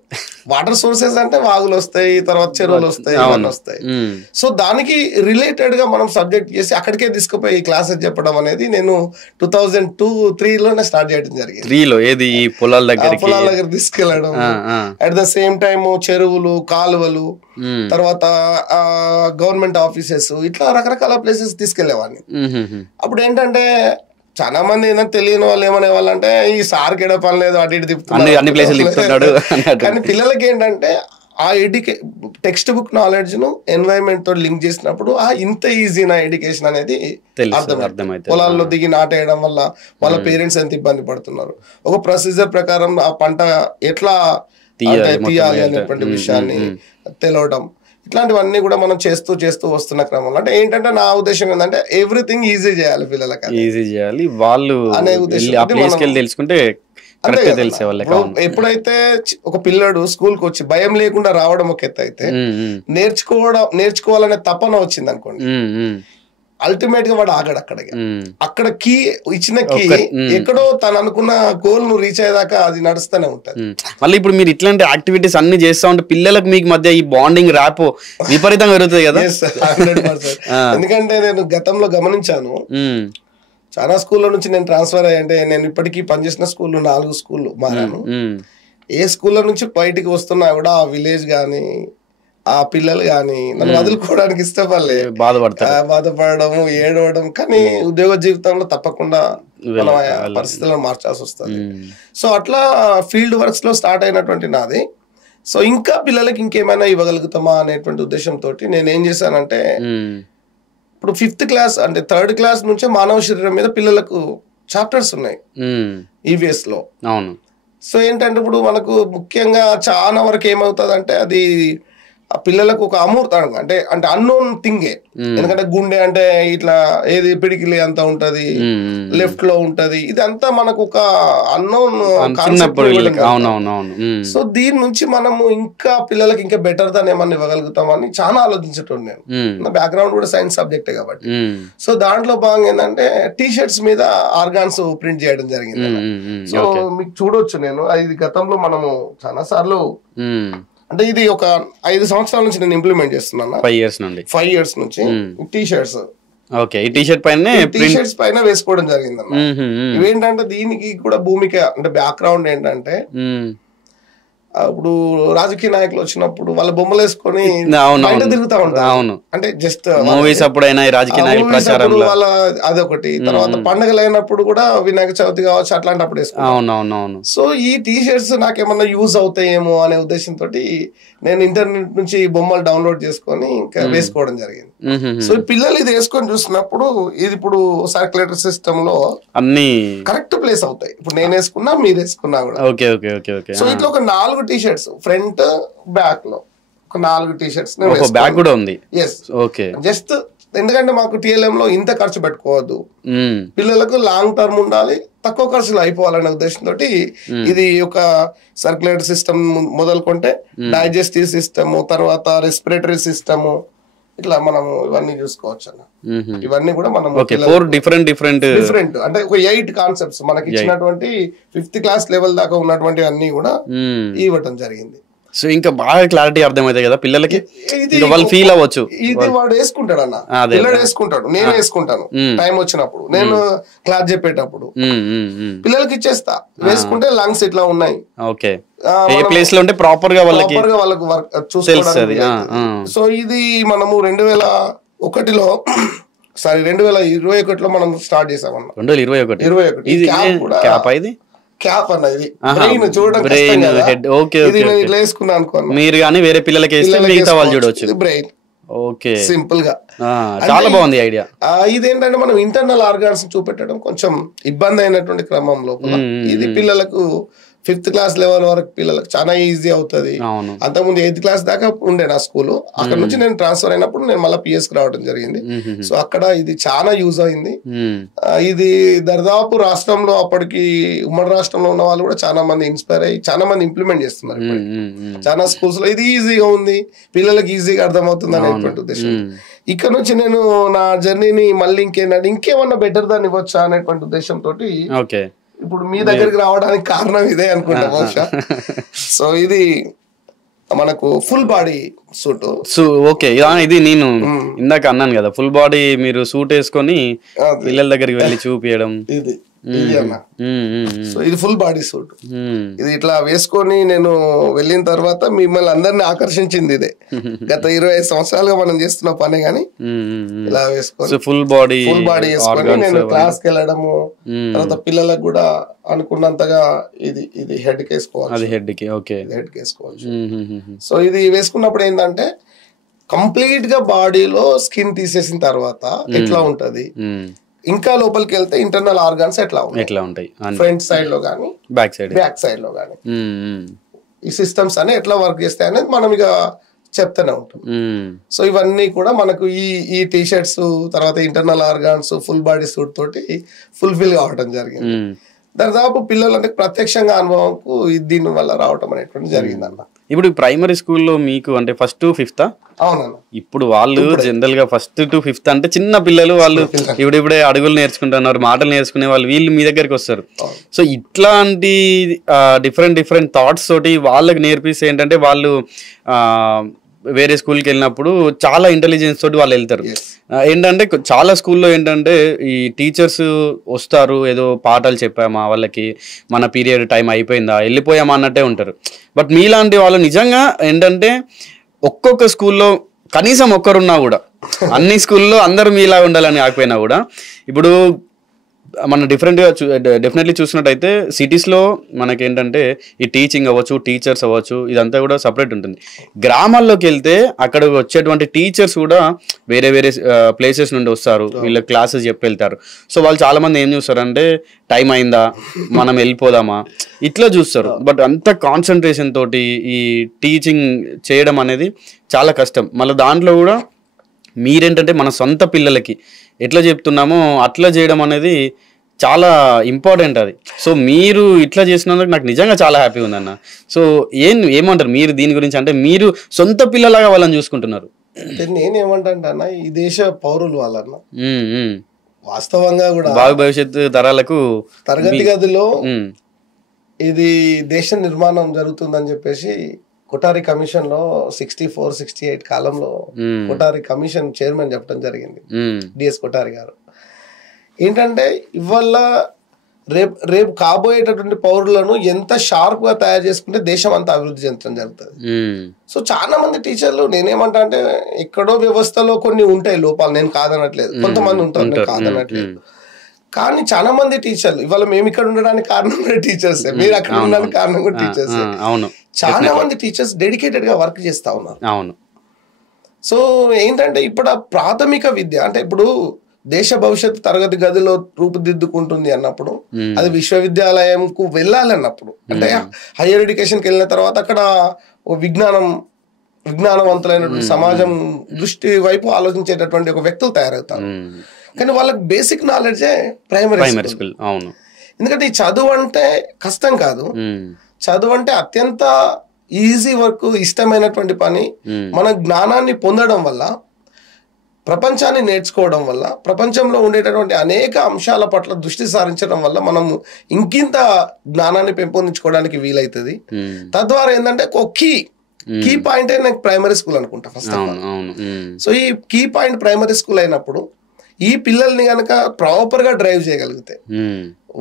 వాటర్ సోర్సెస్ అంటే వాగులు వస్తాయి, తర్వాత చెరువులు వస్తాయి, ఇవన్నీ వస్తాయి. సో దానికి రిలేటెడ్ గా మనం సబ్జెక్ట్ చేసి అక్కడికే తీసుకుపోయి క్లాసెస్ చెప్పడం అనేది నేను 2002-03లోనే స్టార్ట్ చేయడం జరిగింది. పొలాల దగ్గర తీసుకెళ్లడం, అట్ ద సేమ్ టైమ్ చెరువులు, కాలువలు, తర్వాత గవర్నమెంట్ ఆఫీసెస్, ఇట్లా రకరకాల ప్లేసెస్ తీసుకెళ్లేవాడిని. అప్పుడు ఏంటంటే చాలా మంది ఏంటంటే తెలియని వాళ్ళు ఏమనే వాళ్ళు అంటే ఈ సార్ కెడ పని లేదు, అటు ఇటు తిప్పుతున్నాడు. కానీ పిల్లలకి ఏంటంటే ఆ టెక్స్ట్ బుక్ నాలెడ్జ్ ను ఎన్వైరన్మెంట్ తో లింక్ చేసినప్పుడు ఇంత ఈజీ నా ఎడ్యుకేషన్ అనేది అర్థమైంది. పొలాల్లో దిగి నాటేయడం వల్ల వాళ్ళ పేరెంట్స్ ఎంత ఇబ్బంది పడుతున్నారు, ఒక ప్రొసీజర్ ప్రకారం ఆ పంట ఎట్లా తీయాలి అనేటువంటి విషయాన్ని తెలవడం, ఇట్లాంటివన్నీ కూడా మనం చేస్తూ వస్తున్న క్రమంలో అంటే ఏంటంటే నా ఉద్దేశం ఏంటంటే ఎవ్రీథింగ్ ఈజీ చేయాలి పిల్లలకి, ఈజీ చేయాలి వాళ్ళు అనే ఉద్దేశం తెలుసుకుంటే. ఎప్పుడైతే ఒక పిల్లడు స్కూల్ కి వచ్చి భయం లేకుండా రావడం ఒక ఎత్తు అయితే, నేర్చుకోవాలనే తపన వచ్చింది అనుకోండి, అల్టిమేట్ గా వాడు ఆగాడు. అక్కడ కీ ఇచ్చిన కీ ఎక్కడో తను అనుకున్న గోల్ ను రీచ్ అయ్యేదాకా అది నడుస్తూనే ఉంటది. మళ్ళీ ఇప్పుడు మీరు ఇట్లాంటి యాక్టివిటీస్ అన్ని చేస్తా ఉంటే పిల్లలకు మీకు మధ్య ఈ బాండింగ్ ర్యాప్ విపరీతంగా పెరుగుతుంది కదా. 100%. ఎందుకంటే నేను గతంలో గమనించాను, చాలా స్కూల్లో నుంచి నేను ట్రాన్స్ఫర్ అయ్యంటే నేను ఇప్పటికీ పనిచేసిన స్కూళ్ళు 4 స్కూళ్ళు మారాను. ఏ స్కూల్లో నుంచి బయటికి వస్తున్నా కూడా ఆ విలేజ్ గానీ ఆ పిల్లలు కానీ నన్ను వదులుకోవడానికి ఇష్టపడలే, బాధపడము, ఏడవడం. కానీ ఉద్యోగ జీవితంలో తప్పకుండా మనం ఆ పరిస్థితులను మార్చాల్సి వస్తుంది. సో అట్లా ఫీల్డ్ వర్క్స్ లో స్టార్ట్ అయినటువంటి నాది. సో ఇంకా పిల్లలకి ఇంకేమైనా ఇవ్వగలుగుతామా అనేటువంటి ఉద్దేశంతో నేను ఏం చేశానంటే, ఇప్పుడు 5th క్లాస్ అంటే 3rd క్లాస్ నుంచే మానవ శరీరం మీద పిల్లలకు చాప్టర్స్ ఉన్నాయి EVS లో. అవును. సో ఏంటంటే ఇప్పుడు మనకు ముఖ్యంగా చాలా వరకు ఏమవుతుంది అంటే, అది ఆ పిల్లలకు ఒక అమూర్తం అంటే అంటే అన్నోన్ థింగే. ఎందుకంటే గుండె అంటే ఇట్లా ఏది పిడికిలి అంతా ఉంటది, లెఫ్ట్ లో ఉంటది, ఇదంతా మనకు ఒక అన్నోన్ కాన్సెప్ట్. సో దీని నుంచి మనము ఇంకా పిల్లలకి ఇంకా బెటర్ దాన్ని ఏమన్నా ఇవ్వగలుగుతామని చాలా ఆలోచించటం. నేను నా బ్యాక్గ్రౌండ్ కూడా సైన్స్ సబ్జెక్టే కాబట్టి. సో దాంట్లో భాగంగా ఏంటంటే టీ-షర్ట్స్ మీద ఆర్గాన్స్ ప్రింట్ చేయడం జరిగింది. సో మీకు చూడొచ్చు, నేను ఇది గతంలో మనము చాలా సార్లు అంటే ఇది ఒక 5 సంవత్సరాల నుంచి నేను ఇంప్లిమెంట్ చేస్తున్నాను. 5 ఇయర్స్ నుంచి టీ-షర్ట్స్. ఓకే, ఈ టీ-షర్ట్ పైన టీ-షర్ట్స్ పైన వేసుకోవడం జరిగింది అన్న. ఇవేంటంటే దీనికి కూడా భూమిక అంటే బ్యాక్గ్రౌండ్ ఏంటంటే, ఇప్పుడు రాజకీయ నాయకులు వచ్చినప్పుడు వాళ్ళ బొమ్మలు వేసుకొని బయట తిరుగుతా ఉంటారు. అంటే జస్ట్ మూవీస్ అప్పుడైనా రాజకీయ నాయకుల ప్రచారంలో వాళ్ళ అదొకటి. తర్వాత పండుగలు అయినప్పుడు కూడా వినాయక చవితి కావచ్చు అట్లాంటప్పుడు వేసుకుంటారు. సో ఈ టీ-షర్ట్స్ నాకేమన్నా యూజ్ అవుతాయేమో అనే ఉద్దేశంతో నేను ఇంటర్నెట్ నుంచి బొమ్మలు డౌన్లోడ్ చేసుకొని ఇంకా వేసుకోవడం జరిగింది. సో పిల్లలు ఇది వేసుకొని చూసినప్పుడు ఇది ఇప్పుడు సర్క్యులేటర్ సిస్టమ్ లో అన్ని కరెక్ట్ ప్లేస్ అవుతాయి. ఇప్పుడు నేను వేసుకున్నా, మీరు వేసుకున్నా కూడా. సో ఇట్లా ఒక 4 టీ-షర్ట్స్ ఫ్రంట్ బ్యాక్ లో ఒక 4 టీ-షర్ట్స్ బ్యాక్ కూడా ఉంది. జస్ట్ ఎందుకంటే మాకు TLM లో ఇంత ఖర్చు పెట్టుకోవద్దు, పిల్లలకు లాంగ్ టర్మ్ ఉండాలి, తక్కువ ఖర్చులో అయిపోవాలనే ఉద్దేశంతో ఇది ఒక సర్క్యులేటరీ సిస్టమ్ మొదలుకుంటే డైజెస్టివ్ సిస్టమ్, తర్వాత రెస్పిరేటరీ సిస్టమ్, ఇట్లా మనం ఇవన్నీ చూసుకోవచ్చు అన్న. ఇవన్నీ కూడా మనం డిఫరెంట్ అంటే ఒక 8 కాన్సెప్ట్స్ మనకి ఇచ్చినటువంటి 5th క్లాస్ లెవెల్ దాకా ఉన్నటువంటి అన్ని కూడా ఇవ్వటం జరిగింది. సో ఇంకా బాగా క్లారిటీ అర్థమవుతాయి కదా పిల్లలకి, వాళ్ళు ఫీల్ అవ్వచ్చు. ఇది వాడు వేసుకుంటాడు అన్న, పిల్లడు వేసుకుంటాడు, నేను వేసుకుంటాను టైం వచ్చినప్పుడు, నేను క్లాస్ చెప్పేటప్పుడు పిల్లలకి ఇచ్చేస్తా, వేసుకుంటే లంగ్స్ ఇట్లా ఉన్నాయి, ప్లేస్ లో ఉంటే ప్రాపర్ గా వాళ్ళకి వర్క్ చూసుకోవాలి. సో ఇది మనము 2001లో 2021లో మనం స్టార్ట్ చేసామన్నా. 2021 క్యాప్ అన్న. ఇది బ్రెయిన్ చూడడం ఇట్లా వేసుకున్నా అనుకోండి, మీరు కానీ వేరే పిల్లలకి మిగతా వాళ్ళు చూడవచ్చు. బ్రెయిన్ సింపుల్ గా చాలా బాగుంది ఐడియా. ఇదేంటంటే మనం ఇంటర్నల్ ఆర్గాన్స్ చూపెట్టడం కొంచెం ఇబ్బంది అయినటువంటి క్రమం లోపల ఇది పిల్లలకు 5th క్లాస్ లెవెల్ వరకు పిల్లలకు చాలా ఈజీ అవుతుంది. అంతకుముందు 8th క్లాస్ దాకా ఉండే నా స్కూల్. అక్కడ నుంచి నేను ట్రాన్స్ఫర్ అయినప్పుడు నేను మళ్ళీ PS కి రావడం జరిగింది. సో అక్కడ ఇది చాలా యూజ్ అయింది. ఇది దాదాపు రాష్ట్రంలో అప్పటికి ఉమ్మడి రాష్ట్రంలో ఉన్న వాళ్ళు కూడా చాలా మంది ఇన్స్పైర్ అయ్యి చాలా మంది ఇంప్లిమెంట్ చేస్తున్నారు. చాలా స్కూల్స్ లో ఇది ఈజీగా ఉంది, పిల్లలకి ఈజీగా అర్థమవుతుంది అనేటువంటి ఉద్దేశం. ఇక్కడ నుంచి నేను నా జర్నీని మళ్ళీ ఇంకేమన్నా బెటర్ దాన్ని ఇవ్వచ్చా అనేటువంటి ఉద్దేశంతో ఇప్పుడు మీ దగ్గరికి రావడానికి కారణం ఇదే అనుకుంటా బహుశా. సో ఇది మనకు ఫుల్ బాడీ సూట్. ఓకే, ఇది నేను ఇందాక అన్నాను కదా, ఫుల్ బాడీ మీరు సూట్ వేసుకొని పిల్లల దగ్గరికి వెళ్ళి చూపించడం. ఇది అన్న. సో ఇది ఫుల్ బాడీ సూట్. ఇది ఇట్లా వేసుకొని నేను వెళ్ళిన తర్వాత మిమ్మల్ని అందరిని ఆకర్షించింది ఇదే. గత 25 సంవత్సరాలుగా మనం చేస్తున్న పనే గానీ ఇలా వేసుకొని ఫుల్ బాడీ వేసుకొని నేను క్లాస్ కి వెళ్ళడము, తర్వాత పిల్లలకు కూడా అనుకున్నంతగా ఇది హెడ్ కి వేసుకోవాలి, హెడ్ కి వేసుకోవచ్చు. సో ఇది వేసుకున్నప్పుడు ఏంటంటే కంప్లీట్ గా బాడీలో స్కిన్ తీసేసిన తర్వాత ఎట్లా ఉంటది, ఇంకా లోపలికి వెళ్తే ఇంటర్నల్ ఆర్గాన్స్ ఎట్లా ఉంటాయి, ఫ్రంట్ సైడ్ లో గానీ బ్యాక్ సైడ్ లో గానీ ఈ సిస్టమ్స్ అని ఎట్లా వర్క్ చేస్తాయి అనేది మనం ఇక చెప్తూనే ఉంటాం. సో ఇవన్నీ కూడా మనకు ఈ టీ-షర్ట్స్ తర్వాత internal organs full body suit తోటి ఫుల్ఫిల్ కావడం జరిగింది. దాదాపు పిల్లలు అంటే ప్రత్యక్షంగా అనుభవంకు దీని వల్ల రావటం అనేటువంటి జరిగిందన్న. ఇప్పుడు ప్రైమరీ స్కూల్లో మీకు అంటే 1st to 5th? అవునన్న. ఇప్పుడు వాళ్ళు జనరల్ గా 1st to 5th అంటే చిన్న పిల్లలు, వాళ్ళు ఇప్పుడిప్పుడే అడుగులు నేర్చుకుంటున్నారు, మాటలు నేర్చుకునే వాళ్ళు, వీళ్ళు మీ దగ్గరికి వస్తారు. సో ఇట్లాంటి డిఫరెంట్ థాట్స్ తోటి వాళ్ళకి నేర్పిస్తే ఏంటంటే వాళ్ళు వేరే స్కూల్కి వెళ్ళినప్పుడు చాలా ఇంటెలిజెన్స్ తోటి వాళ్ళు వెళ్తారు. ఏంటంటే చాలా స్కూల్లో ఏంటంటే ఈ టీచర్స్ వస్తారు, ఏదో పాఠాలు చెప్పామా వాళ్ళకి, మన పీరియడ్ టైం అయిపోయిందా, వెళ్ళిపోయామా అన్నట్టే ఉంటారు. బట్ మీలాంటి వాళ్ళు నిజంగా ఏంటంటే ఒక్కొక్క స్కూల్లో కనీసం ఒక్కరున్నా కూడా అన్ని స్కూల్లో అందరూ మీలా ఉండాలని ఆకపోయినా కూడా ఇప్పుడు మనం డిఫరెంట్గా డెఫినెట్లీ చూసినట్టయితే సిటీస్లో మనకేంటంటే ఈ టీచింగ్ అవ్వచ్చు, టీచర్స్ అవ్వచ్చు, ఇదంతా కూడా సపరేట్ ఉంటుంది. గ్రామాల్లోకి వెళ్తే అక్కడ వచ్చేటువంటి టీచర్స్ కూడా వేరే వేరే ప్లేసెస్ నుండి వస్తారు, వీళ్ళ క్లాసెస్ చెప్పి వెళ్తారు. సో వాళ్ళు చాలామంది ఏం చూస్తారంటే టైం అయిందా, మనం వెళ్ళిపోదామా, ఇట్లా చూస్తారు. బట్ అంత కాన్సన్ట్రేషన్ తోటి ఈ టీచింగ్ చేయడం అనేది చాలా కష్టం. మళ్ళీ దాంట్లో కూడా మీరేంటంటే మన సొంత పిల్లలకి ఎట్లా చెప్తున్నామో అట్లా చేయడం అనేది చాలా ఇంపార్టెంట్ అది. సో మీరు ఇట్లా చేసినందుకు నాకు నిజంగా చాలా హ్యాపీ ఉందన్న. సో ఏమంటారు మీరు దీని గురించి? అంటే మీరు సొంత పిల్లలాగా వాళ్ళని చూసుకుంటున్నారు. నేనేమంటా అన్న, ఈ దేశ పౌరులు వాళ్ళన్న వాస్తవంగా కూడా భవిష్యత్తు తరాలకు తరగతి గదిలో ఇది దేశ నిర్మాణం జరుగుతుందని చెప్పేసి కొఠారి కమిషన్ లో 64-68 కాలంలో కొఠారి కమిషన్ చైర్మన్ చెప్పడం జరిగింది, డిఎస్ కొఠారి గారు. ఏంటంటే ఇవాళ రేపు కాబోయేటటువంటి పౌరులను ఎంత షార్ప్ గా తయారు చేసుకుంటే దేశం అంతా అభివృద్ధి చెందడం జరుగుతుంది. సో చాలా మంది టీచర్లు, నేనేమంటా అంటే ఎక్కడో వ్యవస్థలో కొన్ని ఉంటాయి లోపాలు, నేను కాదనట్లేదు, కొంతమంది ఉంటారు, నేను కాదనట్లేదు. కానీ చాలా మంది టీచర్లు, ఇవాళ మేము ఇక్కడ ఉండడానికి కారణం కూడా టీచర్స్, మీరు అక్కడ ఉండడానికి కారణం కూడా టీచర్స్. చాలా మంది టీచర్స్ డెడికేటెడ్ గా వర్క్ చేస్తా ఉన్నారు. అవును. సో ఏంటంటే ఇప్పుడు ప్రాథమిక విద్య అంటే ఇప్పుడు దేశ భవిష్యత్తు తరగతి గదిలో రూపుదిద్దుకుంటుంది అన్నప్పుడు, అది విశ్వవిద్యాలయంకు వెళ్ళాలన్నప్పుడు, అంటే హైయర్ ఎడ్యుకేషన్కి వెళ్ళిన తర్వాత అక్కడ విజ్ఞానవంతులైనటువంటి సమాజం దృష్టి వైపు ఆలోచించేటటువంటి ఒక వ్యక్తులు తయారవుతారు. కానీ వాళ్ళకి బేసిక్ నాలెడ్జే ప్రైమరీ స్కూల్. అవును. ఎందుకంటే ఈ చదువు అంటే కష్టం కాదు, చదువు అంటే అత్యంత ఈజీ వర్క్, ఇష్టమైనటువంటి పని. మన జ్ఞానాన్ని పొందడం వల్ల, ప్రపంచాన్ని నేర్చుకోవడం వల్ల, ప్రపంచంలో ఉండేటటువంటి అనేక అంశాల పట్ల దృష్టి సారించడం వల్ల మనం ఇంకింత జ్ఞానాన్ని పెంపొందించుకోవడానికి వీలైతుంది. తద్వారా ఏంటంటే ఒక కీ పాయింట్ నాకు ప్రైమరీ స్కూల్ అనుకుంటా ఫస్ట్ ఆఫ్ ఆల్. సో ఈ కీ పాయింట్ ప్రైమరీ స్కూల్ అయినప్పుడు ఈ పిల్లల్ని గనక ప్రాపర్ గా డ్రైవ్ చేయగలిగితే,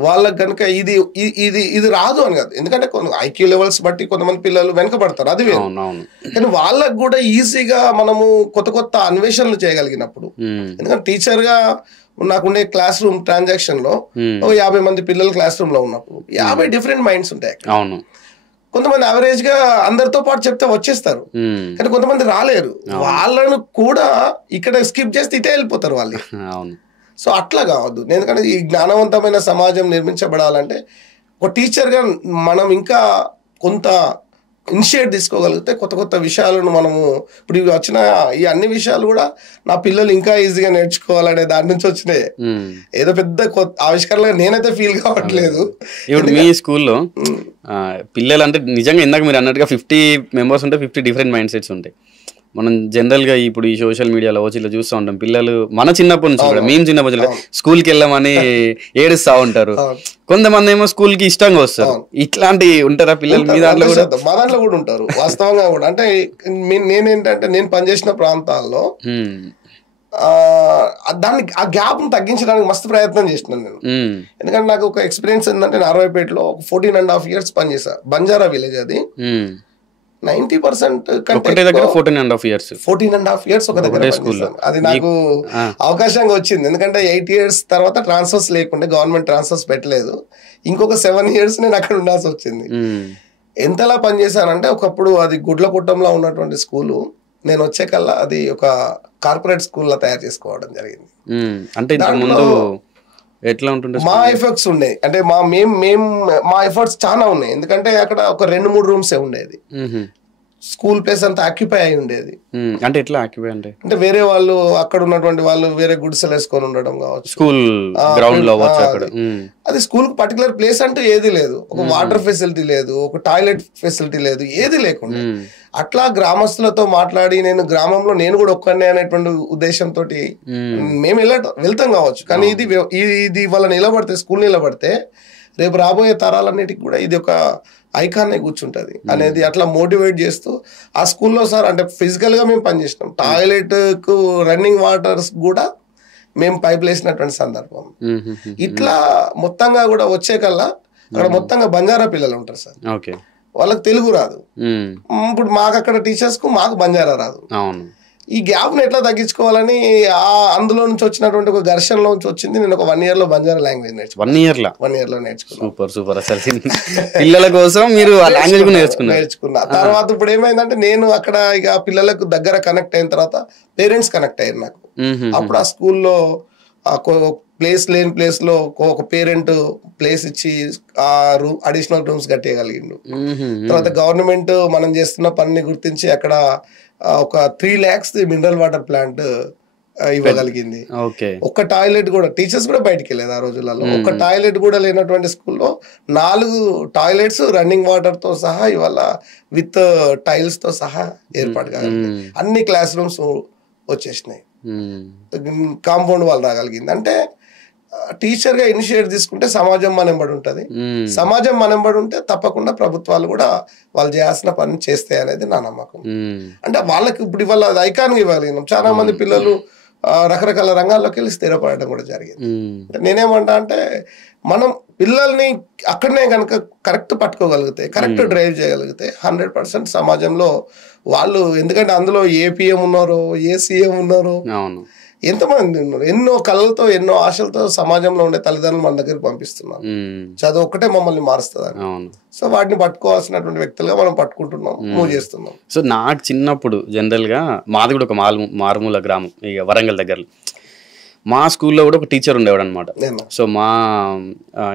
వాళ్ళకి గనక ఇది రాదు అని కాదు, ఎందుకంటే ఐక్యూ లెవెల్స్ బట్టి కొంతమంది పిల్లలు వెనకబడతారు, అది వేరు. కానీ వాళ్ళకు కూడా ఈజీగా మనము కొత్త కొత్త అన్వేషణలు చేయగలిగినప్పుడు, ఎందుకంటే టీచర్ గా నాకుండే క్లాస్ రూమ్ ట్రాన్సాక్షన్ లో 50 మంది పిల్లలు క్లాస్ రూమ్ లో ఉన్నప్పుడు 50 డిఫరెంట్ మైండ్స్ ఉంటాయి. కొంతమంది యావరేజ్ గా అందరితో పాటు చెప్తే వచ్చేస్తారు, కానీ కొంతమంది రాలేరు. వాళ్ళను కూడా ఇక్కడ స్కిప్ చేస్తే ఇటే వెళ్ళిపోతారు వాళ్ళు. సో అట్లా కావద్దు. ఎందుకంటే ఈ జ్ఞానవంతమైన సమాజం నిర్మించబడాలంటే ఒక టీచర్ గా మనం ఇంకా కొంత ఇనిషియేట్ తీసుకోగలిగితే కొత్త కొత్త విషయాలను మనము, ఇప్పుడు ఇవి వచ్చిన ఈ అన్ని విషయాలు కూడా నా పిల్లలు ఇంకా ఈజీగా నేర్చుకోవాలనే దాని నుంచి వచ్చినాయి. ఏదో పెద్ద ఆవిష్కరణ నేనైతే ఫీల్ కావట్లేదు. ఇప్పుడు మీ స్కూల్లో పిల్లలు అంటే నిజంగా ఇందాక మీరు అన్నట్టుగా 50 మెంబర్స్ ఉంటే 50 డిఫరెంట్ మైండ్ సెట్స్ ఉంటాయి. మనం జనరల్గా ఇప్పుడు ఈ సోషల్ మీడియాలో వచ్చి ఇలా చూస్తూ ఉంటాం, పిల్లలు మన చిన్నప్పటి నుంచి కూడా, మేము చిన్నప్పటి నుంచి స్కూల్కి వెళ్ళామని ఏడుస్తూ ఉంటారు. కొంతమంది ఏమో స్కూల్కి ఇష్టంగా వస్తారు. ఇట్లాంటి ఉంటారా పిల్లలు మీ దాంట్లో కూడా? మా దాంట్లో కూడా ఉంటారు వాస్తవంగా కూడా. అంటే నేనేంటంటే నేను పనిచేసిన ప్రాంతాల్లో దానికి ఆ గ్యాప్ ను తగ్గించడానికి మస్తు ప్రయత్నం చేసినాను నేను. ఎందుకంటే నాకు ఒక ఎక్స్పీరియన్స్ ఏంటంటే 40పేటలో 14.5 years పనిచేసా. బంజారా విలేజ్ అది. 90% కంటే 14.5 years ఒక దగ్గర పనిచేస్తాను. అది నాకు అవకాశంగా వచ్చింది, ఎందుకంటే 8 years తర్వాత ట్రాన్స్ఫర్స్ లేకుంటే, గవర్నమెంట్ ట్రాన్స్ఫర్స్ పెట్టలేదు. ఇంకొక 7 years నేను అక్కడ ఉండాల్సి వచ్చింది. ఎంతలా పనిచేశానంటే, ఒకప్పుడు అది గుడ్లపుట్టంలో ఉన్నటువంటి స్కూలు నేను వచ్చే కల్లా అది ఒక కార్పొరేట్ స్కూల్ లా తయారు చేసుకోవడం జరిగింది. అంటే ఎట్లా ఉంటుంది? మా ఎఫర్ట్స్ ఉన్నాయి, అంటే మా ఎఫర్ట్స్ చాలా ఉన్నాయి. ఎందుకంటే అక్కడ ఒక 2-3 rooms ఉండేది. స్కూల్ ప్లేస్ అంతా ఆక్యుపై అయి ఉండేది. అంటే ఎట్లా ఆక్యుపై అంటే వేరే వాళ్ళు, అక్కడ ఉన్నటువంటి వాళ్ళు వేరే గుడిసెలు వేసుకొని ఉండడం కావచ్చు, స్కూల్ గ్రౌండ్ లో. అది స్కూల్ పర్టికులర్ ప్లేస్ అంటూ ఏది లేదు, ఒక వాటర్ ఫెసిలిటీ లేదు, ఒక టాయిలెట్ ఫెసిలిటీ లేదు, ఏది లేకుండా అట్లా గ్రామస్తులతో మాట్లాడి, నేను గ్రామంలో నేను కూడా ఒక్కనే అనేటువంటి ఉద్దేశంతో మేము వెళ్తాం కావచ్చు. కానీ ఇది వాళ్ళ నిలబడితే, స్కూల్ నిలబడితే రేపు రాబోయే తరాలన్నిటికి కూడా ఇది ఒక ఐకాన్నే కూర్చుంటది అనేది అట్లా మోటివేట్ చేస్తూ ఆ స్కూల్లో సార్ అంటే ఫిజికల్ గా మేము పనిచేసినాం. టాయిలెట్ కు రన్నింగ్ వాటర్స్ కూడా మేము పైపులు వేసినటువంటి సందర్భం. ఇట్లా మొత్తంగా కూడా వచ్చే కల్లా అక్కడ మొత్తంగా బంజారా పిల్లలు ఉంటారు సార్. వాళ్ళకి తెలుగు రాదు. ఇప్పుడు మాకు అక్కడ టీచర్స్కు మాకు బంజారా రాదు. అవును. ఈ గ్యాప్ని ఎట్లా తగ్గించుకోవాలని అందులో నుంచి వచ్చినటువంటి ఒక ఘర్షణలో నుంచి వచ్చింది. నేను ఒక 1 year లో బంజారా లాంగ్వేజ్ నేర్చుకున్నాను. 1 year లో నేర్చుకున్నాను. సూపర్. అసలు పిల్లల కోసం మీరు ఆ లాంగ్వేజ్ నేర్చుకున్నా. తర్వాత ఇప్పుడు ఏమైందంటే నేను అక్కడ ఇక పిల్లలకు దగ్గర కనెక్ట్ అయిన తర్వాత పేరెంట్స్ కనెక్ట్ అయ్యారు నాకు. అప్పుడు ఆ స్కూల్లో ప్లేస్ లేని ప్లేస్ లో ఒక పేరెంట్ ప్లేస్ ఇచ్చి ఆ అడిషనల్ రూమ్స్ కట్టేయగలిగిండు. తర్వాత గవర్నమెంట్ మనం చేస్తున్న పనిని గుర్తించి అక్కడ ఒక 3 lakhs మినరల్ వాటర్ ప్లాంట్ ఇవ్వగలిగింది. ఒక్క టాయిలెట్ కూడా, టీచర్స్ కూడా బయటికి వెళ్ళేది ఆ రోజులలో. ఒక్క టాయిలెట్ కూడా లేనటువంటి స్కూల్లో 4 టాయిలెట్స్ రన్నింగ్ వాటర్ తో సహా ఇవాళ విత్ టైల్స్ తో సహా ఏర్పాటు కాగలిగింది. అన్ని క్లాస్ రూమ్స్ వచ్చేసినాయి, కాంపౌండ్ వాళ్ళు రాగలిగింది. అంటే టీచర్ గా ఇనిషియేట్ తీసుకుంటే సమాజం మనెంబడి ఉంటది. సమాజం మనెంబడి ఉంటే తప్పకుండా ప్రభుత్వాలు కూడా వాళ్ళు చేయాల్సిన పని చేస్తాయి అనేది నా నమ్మకం. అంటే వాళ్ళకి ఇప్పుడు ఇవాళ అది ఐకాన్ ఇవ్వగలిగినాం. చాలా మంది పిల్లలు రకరకాల రంగాల్లోకి వెళ్ళి స్థిరపడడం కూడా జరిగింది. నేనేమంటా అంటే మనం పిల్లల్ని అక్కడనే కనుక కరెక్ట్ పట్టుకోగలిగితే, కరెక్ట్ డ్రైవ్ చేయగలిగితే 100% సమాజంలో వాళ్ళు, ఎందుకంటే అందులో ఏ పిఎం ఉన్నారో ఏ సీఎం ఉన్నారో ఎంతమంది ఉన్నారు, ఎన్నో కళలతో ఎన్నో ఆశలతో సమాజంలో ఉండే తల్లిదండ్రులు మన దగ్గరికి పంపిస్తున్నారు. చదువు ఒక్కటే మమ్మల్ని మారుస్తుంది. సో వాటిని పట్టుకోవాల్సినటువంటి వ్యక్తులుగా మనం పట్టుకుంటున్నాం, మూవ్ చేస్తున్నాం. సో నాకు చిన్నప్పుడు జనరల్గా మాది కూడా ఒక మారుమూల గ్రామం, ఇక వరంగల్ దగ్గర. మా స్కూల్లో కూడా ఒక టీచర్ ఉండేవాడు అనమాట. సో మా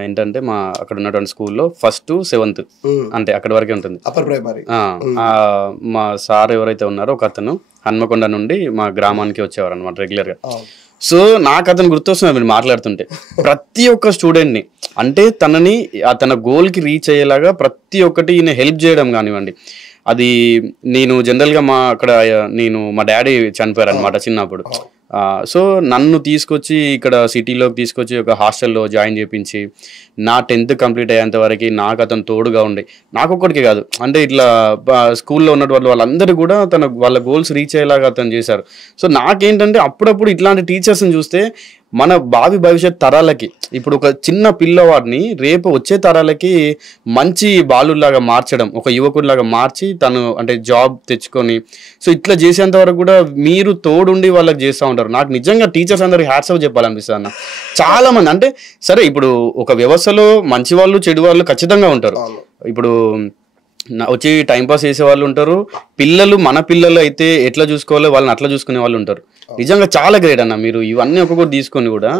ఏంటంటే మా అక్కడ ఉన్నటువంటి స్కూల్లో 1st to 7th అంటే అక్కడి వరకే ఉంటుంది అప్పర్ ప్రైమరీ. మా సార్ ఎవరైతే ఉన్నారో ఒక అతను హన్మకొండ నుండి మా గ్రామానికి వచ్చేవారు అనమాట రెగ్యులర్గా. సో నాకు అతను గుర్తొస్తున్నారు మీరు మాట్లాడుతుంటే. ప్రతి ఒక్క స్టూడెంట్ని అంటే తన గోల్కి రీచ్ అయ్యేలాగా ప్రతి ఒక్కటి హెల్ప్ చేయడం కానివ్వండి. అది నేను జనరల్గా మా డాడీ చనిపోయారు అనమాట చిన్నప్పుడు. సో నన్ను తీసుకొచ్చి ఇక్కడ సిటీలోకి తీసుకొచ్చి ఒక హాస్టల్లో జాయిన్ చేయించి నా 10th కంప్లీట్ అయ్యేంత వరకు నాకు అతను తోడుగా ఉండి, నాకు ఒక్కడికి కాదు అంటే ఇట్లా స్కూల్లో ఉన్నటువంటి వాళ్ళందరూ కూడా వాళ్ళ గోల్స్ రీచ్ అయ్యేలాగా అతను చేశారు. సో నాకేంటంటే అప్పుడప్పుడు ఇట్లాంటి టీచర్స్ని చూస్తే మన భావి భవిష్యత్ తరాలకి, ఇప్పుడు ఒక చిన్న పిల్లవాడిని రేపు వచ్చే తరాలకి మంచి బాలులాగా మార్చడం, ఒక యువకుడిలాగా మార్చి తను అంటే జాబ్ తెచ్చుకొని, సో ఇట్లా చేసేంత వరకు కూడా మీరు తోడుండి వాళ్ళకి చేస్తూ ఉంటారు. నాకు నిజంగా టీచర్స్ అందరికి హ్యాట్స్ ఆఫ్ చెప్పాలనిపిస్తుంది అన్న. చాలా మంది అంటే సరే ఇప్పుడు ఒక వ్యవస్థలో మంచి వాళ్ళు చెడు వాళ్ళు ఖచ్చితంగా ఉంటారు. ఇప్పుడు వచ్చి టైంపాస్ చేసే వాళ్ళు ఉంటారు, మన పిల్లలు అయితే ఎట్లా చూసుకోవాలో వాళ్ళని అట్లా చూసుకునే వాళ్ళు ఉంటారు. నిజంగా చాలా గ్రేట్ అన్న మీరు ఇవన్నీ ఒక్కొక్కటి తీసుకొని కూడా.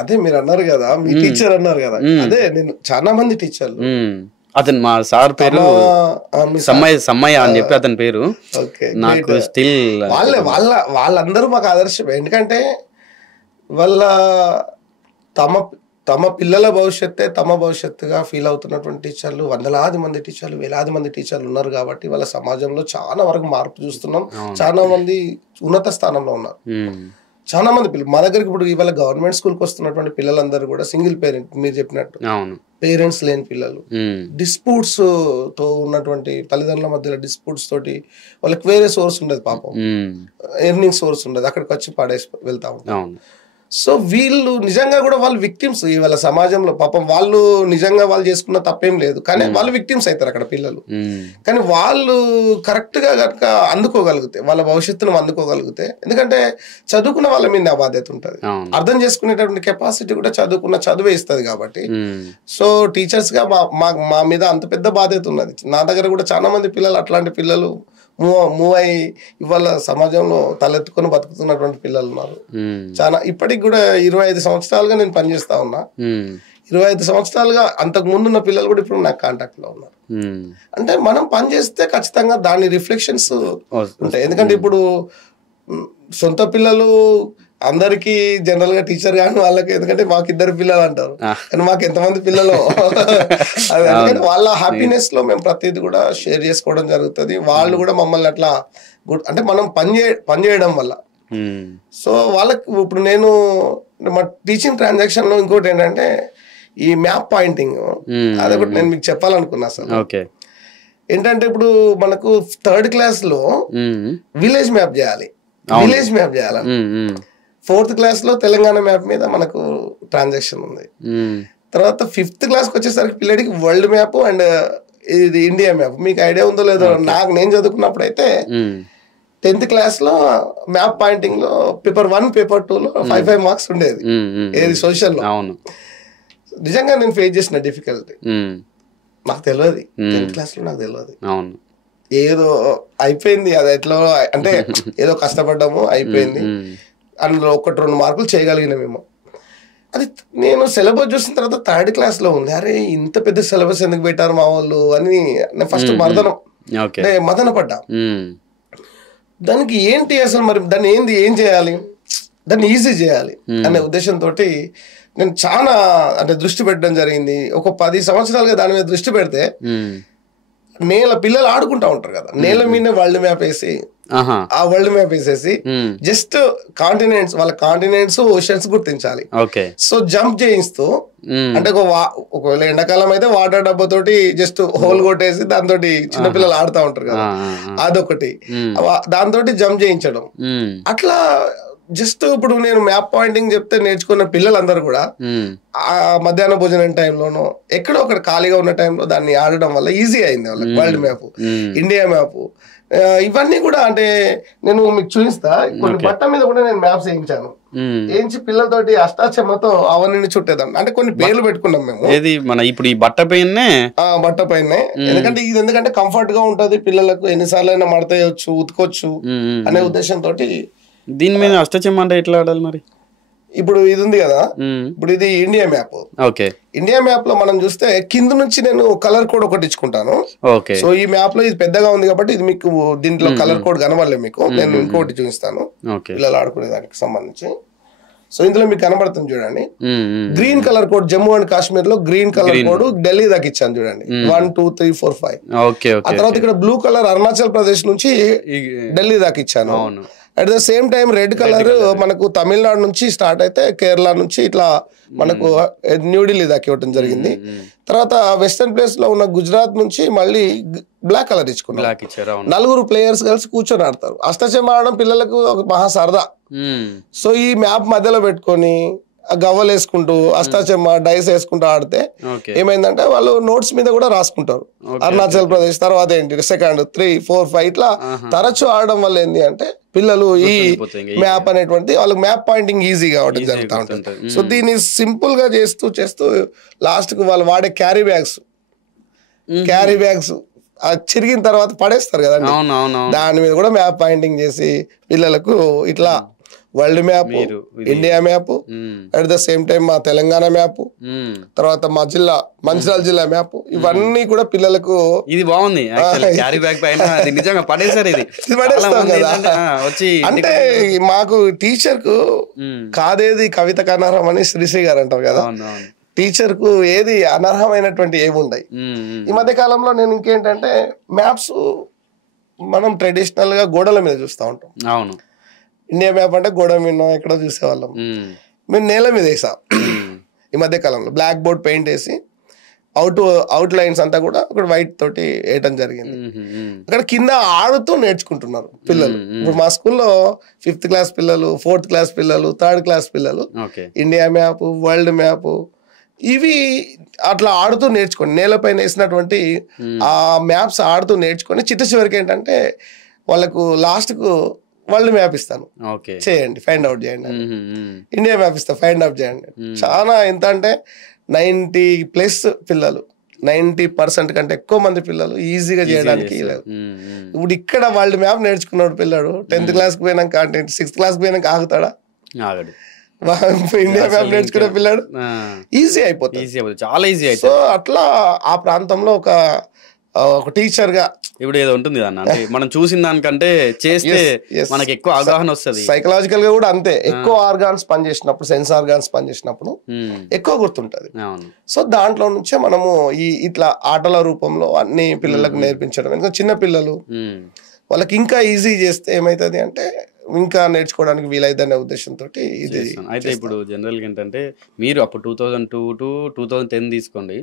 అదే మీరు అన్నారు కదా, మీ టీచర్ అన్నారు కదా, అదే నేను చాలా మంది టీచర్లు, అతను మా సార్ పేరు సమ్మయ్య అని చెప్పి అతని పేరు. నాకు స్టిల్ వాళ్ళందరూ మాకు ఆదర్శం. ఎందుకంటే వాళ్ళ తమ పిల్లల భవిష్యత్తే తమ భవిష్యత్తుగా ఫీల్ అవుతున్నటువంటి టీచర్లు వందలాది మంది టీచర్లు, వేలాది మంది టీచర్లు ఉన్నారు. కాబట్టి వాళ్ళ సమాజంలో చాలా వరకు మార్పు చూస్తున్నాం. చాలా మంది ఉన్నత స్థానంలో ఉన్నారు. చాలా మంది పిల్లలు మా దగ్గరికి ఇప్పుడు ఇవాళ గవర్నమెంట్ స్కూల్కి వస్తున్నటువంటి పిల్లలందరూ కూడా సింగిల్ పేరెంట్, మీరు చెప్పినట్టు పేరెంట్స్ లేని పిల్లలు, డిస్ప్యూట్స్ తో ఉన్నటువంటి తల్లిదండ్రుల మధ్యలో డిస్ప్యూట్స్ తోటి వాళ్ళకి వేరే సోర్స్ ఉండదు, పాపం ఎర్నింగ్ సోర్స్ ఉండదు, అక్కడికి వచ్చి పాడేసి వెళ్తా ఉంటారు. సో వీళ్ళు నిజంగా కూడా వాళ్ళు విక్టిమ్స్ ఇవాళ సమాజంలో. పాపం వాళ్ళు నిజంగా వాళ్ళు చేసుకున్న తప్పేం లేదు, కానీ వాళ్ళు విక్టిమ్స్ అవుతారు అక్కడ పిల్లలు. కానీ వాళ్ళు కరెక్ట్ గా కనుక అందుకోగలిగితే, వాళ్ళ భవిష్యత్తును అందుకోగలిగితే, ఎందుకంటే చదువుకున్న వాళ్ళ మీద బాధ్యత ఉంటుంది, అర్థం చేసుకునేటటువంటి కెపాసిటీ కూడా చదువే ఇస్తుంది. కాబట్టి సో టీచర్స్ గా మా మీద అంత పెద్ద బాధ్యత ఉన్నది. నా దగ్గర కూడా చాలా మంది పిల్లలు, అట్లాంటి పిల్లలు మూవ్ అయ్యి ఇవాళ సమాజంలో తలెత్తుకొని బతుకుతున్నటువంటి పిల్లలు ఉన్నారు. చాలా ఇప్పటికి కూడా 25 సంవత్సరాలుగా నేను పనిచేస్తా ఉన్నా. 25 సంవత్సరాలుగా అంతకు ముందు ఉన్న పిల్లలు కూడా ఇప్పుడు నాకు కాంటాక్ట్ లో ఉన్నారు. అంటే మనం పని చేస్తే ఖచ్చితంగా దాని రిఫ్లెక్షన్స్ ఉంటాయి. ఎందుకంటే ఇప్పుడు సొంత పిల్లలు అందరికి జనరల్ గా టీచర్ కానీ వాళ్ళకి, ఎందుకంటే మాకు 2 పిల్లలు అంటారు, కానీ మాకు ఎంతమంది పిల్లలు అది. ఎందుకంటే వాళ్ళ హ్యాపీనెస్ లో మేము ప్రతిదీ కూడా షేర్ చేసుకోవడం జరుగుతుంది. వాళ్ళు కూడా మమ్మల్ని అట్లా అంటే మనం పని చేయడం వల్ల. సో వాళ్ళకి ఇప్పుడు నేను మా టీచింగ్ ట్రాన్సాక్షన్ లో ఇంకోటి ఏంటంటే ఈ మ్యాప్ పాయింటింగ్, అదొకటి నేను మీకు చెప్పాలనుకున్నా సార్. ఏంటంటే ఇప్పుడు మనకు 3rd class లో విలేజ్ మ్యాప్ చేయాలి, 4th class లో తెలంగాణ మ్యాప్ మీద మనకు ట్రాన్సాక్షన్ ఉంది. తర్వాత 5th class వచ్చేసరికి పిల్లడికి వరల్డ్ మ్యాప్ అండ్ ఇది ఇండియా మ్యాప్. మీకు ఐడియా ఉందో లేదో, నేను చదువుకున్నప్పుడు అయితే 10th క్లాస్ లో మ్యాప్ పాయింటింగ్ లో పేపర్ 1 పేపర్ 2 లో 5 మార్క్స్ ఉండేది. ఏది సోషల్ లో. నిజంగా నేను ఫేస్ చేసిన డిఫికల్టీ నాకు తెలియదు. 10th క్లాస్ లో నాకు తెలియదు. ఏదో అయిపోయింది అది ఎట్లా అంటే ఏదో కష్టపడ్డాము అయిపోయింది. అందులో 1-2 మార్కులు చేయగలిగినామేమో. అది నేను సిలబస్ చూసిన తర్వాత 3rd క్లాస్ లో ఉంది. అరే ఇంత పెద్ద సిలబస్ ఎందుకు పెట్టారు మా వాళ్ళు అని నేను ఫస్ట్ మదన పడ్డా. దానికి ఏంటి అసలు, మరి దాన్ని ఏం చేయాలి, దాన్ని ఈజీ చేయాలి అనే ఉద్దేశంతో నేను చాలా అంటే దృష్టి పెట్టడం జరిగింది. ఒక 10 సంవత్సరాలుగా దాని మీద దృష్టి పెడితే పిల్లలు ఆడుకుంటా ఉంటారు కదా, నేల మీద వరల్డ్ మ్యాప్ వేసి ఆ వరల్డ్ మ్యాప్ వేసేసి జస్ట్ కాంటినెంట్స్, వాళ్ళ కాంటినెంట్స్ ఓషన్స్ గుర్తించాలి. సో జంప్ చేయిస్తూ అంటే ఒకవేళ ఎండాకాలం అయితే వాటర్ డబ్బాతోటి జస్ట్ హోల్ కొట్టేసి దాంతో చిన్నపిల్లలు ఆడుతూ ఉంటారు కదా, అదొకటి. దాంతో జంప్ చేయించడం. అట్లా జస్ట్ ఇప్పుడు నేను మ్యాప్ పాయింటింగ్ చెప్తే నేర్చుకున్న పిల్లలందరూ కూడా ఆ మధ్యాహ్న భోజనం టైంలోనో ఎక్కడో ఒకటి ఖాళీగా ఉన్న టైంలో దాన్ని ఆడడం వల్ల ఈజీ అయింది వాళ్ళకి. వరల్డ్ మ్యాప్, ఇండియా మ్యాప్, ఇవన్నీ కూడా అంటే నేను మీకు చూపిస్తా. కొన్ని బట్ట మీద కూడా నేను మ్యాప్స్ వేయించాను. వేయించి పిల్లలతోటి అష్టాచమ్మతో అవన్నీ చుట్టేదాన్ని. అంటే కొన్ని పేర్లు పెట్టుకున్నాం మేము. మన ఇప్పుడు ఈ బట్ట పైన ఎందుకంటే కంఫర్ట్ గా ఉంటది పిల్లలకు, ఎన్నిసార్లు అయినా మడతేయచ్చు, ఉతుకోవచ్చు అనే ఉద్దేశంతో. దీని మీద అష్టచమ్మ అంటే ఎట్లా ఆడాలి మరి? ఇప్పుడు ఇది ఉంది కదా, ఇప్పుడు ఇది ఇండియా మ్యాప్. ఇండియా మ్యాప్ లో మనం చూస్తే కింద నుంచి నేను కలర్ కోడ్ ఒకటి ఇచ్చుకుంటాను. సో ఈ మ్యాప్ లో ఇది పెద్దగా ఉంది కాబట్టి ఇది మీకు దీంట్లో కలర్ కోడ్ కనబడలేదు మీకు. నేను ఇంకోటి చూపిస్తాను పిల్లలు ఆడుకునే దానికి సంబంధించి. సో ఇందులో మీకు కనబడుతుంది చూడండి, green colour code Jammu and Kashmir లో గ్రీన్ కలర్ కోడ్ ఢిల్లీ దాకా ఇచ్చాను చూడండి, 1 2 3 4 5. ఆ తర్వాత ఇక్కడ బ్లూ కలర్ అరుణాచల్ ప్రదేశ్ నుంచి ఢిల్లీ దాకా ఇచ్చాను. At the same time red colour మనకు తమిళనాడు నుంచి స్టార్ట్ అయితే కేరళ నుంచి ఇట్లా మనకు న్యూఢిల్లీ దాకా ఇవ్వడం జరిగింది. తర్వాత వెస్టర్న్ ప్లేస్ లో ఉన్న గుజరాత్ నుంచి మళ్ళీ బ్లాక్ కలర్ ఇచ్చుకున్నాం. 4 ప్లేయర్స్ కలిసి కూర్చొని ఆడతారు. అష్టచమ్మ ఆడడం పిల్లలకు ఒక మహా సరదా. సో ఈ మ్యాప్ మధ్యలో పెట్టుకొని గవ్వలు వేసుకుంటూ అష్టాచమ్మ డైస్ వేసుకుంటూ ఆడితే ఏమైందంటే వాళ్ళు నోట్స్ మీద కూడా రాసుకుంటారు. అరుణాచల్ ప్రదేశ్ తర్వాత ఏంటి 2, 3, 4, 5 ఇట్లా తరచు ఆడడం వల్ల ఏంటి అంటే పిల్లలు ఈ మ్యాప్ అనేటువంటి వాళ్ళకి మ్యాప్ పాయింటింగ్ ఈజీ కావడం జరుగుతూ ఉంటుంది. సో దీన్ని సింపుల్ గా చేస్తూ లాస్ట్ కు వాళ్ళు వాడే క్యారీ బ్యాగ్స్ చిరిగిన తర్వాత పడేస్తారు కదండి, దాని మీద కూడా మ్యాప్ పాయింటింగ్ చేసి పిల్లలకు ఇట్లా world map, India map, at the same time మా తెలంగాణ మ్యాప్, తర్వాత మా మంచిర్యాల జిల్లా మ్యాప్, ఇవన్నీ కూడా పిల్లలకు ఇది బాగుంది. అంటే మాకు టీచర్ కు కాదేది కవిత అనర్హం అని శ్రీశ్రీ గారు అంటారు కదా, టీచర్ కు ఏది అనర్హమైనటువంటి ఏముండయి. ఈ మధ్య కాలంలో నేను ఇంకేంటంటే మ్యాప్స్ మనం ట్రెడిషనల్ గా గోడల మీద చూస్తూ ఉంటాం. అవును, ఇండియా మ్యాప్ అంటే గోడ మీద ఎక్కడో చూసేవాళ్ళం. మేము నేల మీద వేసాం ఈ మధ్య కాలంలో, బ్లాక్ బోర్డ్ పెయింట్ వేసి అవుట్ లైన్స్ అంతా కూడా ఒకటి వైట్ తోటి వేయటం జరిగింది. అక్కడ కింద ఆడుతూ నేర్చుకుంటున్నారు పిల్లలు. ఇప్పుడు మా స్కూల్లో 5th క్లాస్ పిల్లలు, 4th క్లాస్ పిల్లలు, 3rd క్లాస్ పిల్లలు ఇండియా మ్యాప్, వరల్డ్ మ్యాప్ ఇవి అట్లా ఆడుతూ నేర్చుకోండి. నేలపైన వేసినటువంటి ఆ మ్యాప్స్ ఆడుతూ నేర్చుకొని చివరికి ఏంటంటే వాళ్ళకు లాస్ట్ కు వరల్డ్ మ్యాప్ ఇస్తాను, చేయండి, ఫైండ్ అవుట్ చేయండి. ఇండియా మ్యాప్ ఇస్తా, ఫైండ్ అవుట్ చేయండి. చాలా ఎంత అంటే 90+ పిల్లలు, 90% కంటే ఎక్కువ మంది పిల్లలు ఈజీగా చేయడానికి లేదు. ఇప్పుడు ఇక్కడ వరల్డ్ మ్యాప్ నేర్చుకున్నాడు పిల్లడు 10th క్లాస్కి పోయినాక, 6th క్లాస్కి పోయినాక ఆగుతాడా? ఇండియా మ్యాప్ నేర్చుకునే పిల్లాడు ఈజీ అయిపోతుంది, చాలా ఈజీ. సో అట్లా ఆ ప్రాంతంలో ఒక టీచర్ గా ఇప్పుడు ఏదో ఉంటుంది అన్న, మనం చూసిన దానికంటే చేస్తే మనకి ఎక్కువ అవగాహన వస్తుంది. సైకలాజికల్ గా కూడా అంతే, ఎక్కువ ఆర్గాన్స్ పనిచేసినప్పుడు, సెన్స్ ఆర్గాన్స్ పనిచేసినప్పుడు ఎక్కువ గుర్తుంటది. సో దాంట్లో నుంచే మనము ఇట్లా ఆటల రూపంలో అన్ని పిల్లలకు నేర్పించడం. ఎందుకంటే చిన్న పిల్లలు వాళ్ళకి ఇంకా ఈజీ చేస్తే ఏమైతుంది అంటే ఇంకా నేర్చుకోవడానికి వీలైదనే ఉద్దేశంతో ఇది. అయితే ఇప్పుడు జనరల్గా ఏంటంటే మీరు అప్పుడు 2002 to 2010 తీసుకోండి,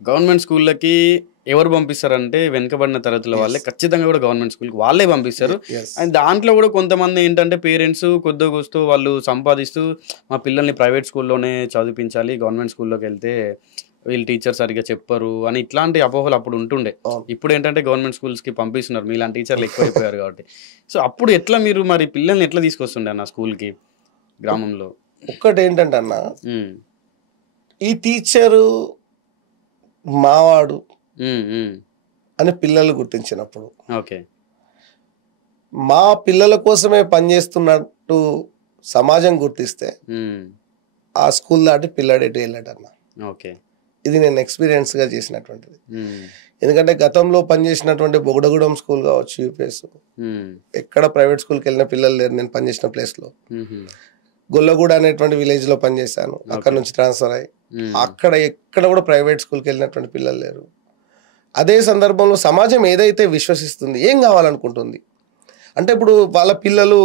గవర్నమెంట్ స్కూళ్ళకి ఎవరు పంపిస్తారంటే వెనుకబడిన తరగతుల వాళ్ళే ఖచ్చితంగా కూడా గవర్నమెంట్ స్కూల్కి వాళ్ళే పంపిస్తారు. అండ్ దాంట్లో కూడా కొంతమంది ఏంటంటే పేరెంట్స్ కొద్దిగా కూస్తూ వాళ్ళు సంపాదిస్తూ మా పిల్లల్ని ప్రైవేట్ స్కూల్లోనే చదివించాలి, గవర్నమెంట్ స్కూల్లోకి వెళ్తే వీళ్ళు టీచర్ సరిగ్గా చెప్పరు అని ఇట్లాంటి అపోహలు అప్పుడు ఉంటుండే. ఇప్పుడు ఏంటంటే గవర్నమెంట్ స్కూల్స్కి పంపిస్తున్నారు, మీలాంటి టీచర్లు ఎక్కువైపోయారు కాబట్టి. సో అప్పుడు ఎట్లా మీరు మరి పిల్లల్ని ఎట్లా తీసుకొస్తుండే అన్న స్కూల్కి గ్రామంలో? ఒక్కటి ఏంటంటే అన్న, ఈ టీచరు మావాడు అని పిల్లలు గుర్తించినప్పుడు, ఓకే, మా పిల్లల కోసమే పనిచేస్తున్నట్టు సమాజం గుర్తిస్తే ఆ స్కూల్ దాటి పిల్లాడు ఎటు వెళ్ళాడన్న. ఓకే, ఇది నేను ఎక్స్పీరియన్స్గా చేసినటువంటిది. ఎందుకంటే గతంలో పనిచేసినటువంటి బొగడగూడెం స్కూల్ కావచ్చు, యూపీఎస్, ఎక్కడ ప్రైవేట్ స్కూల్కి వెళ్ళిన పిల్లలు లేరు నేను పనిచేసిన ప్లేస్లో. గొల్లగూడ అనేటువంటి విలేజ్లో పనిచేశాను, అక్కడ నుంచి ట్రాన్స్ఫర్ అయ్యి అక్కడ ఎక్కడ కూడా ప్రైవేట్ స్కూల్కి వెళ్ళినటువంటి పిల్లలు లేరు. అదే సందర్భంలో సమాజం ఏదైతే విశ్వసిస్తుంది, ఏం కావాలనుకుంటుంది అంటే, ఇప్పుడు వాళ్ళ పిల్లలు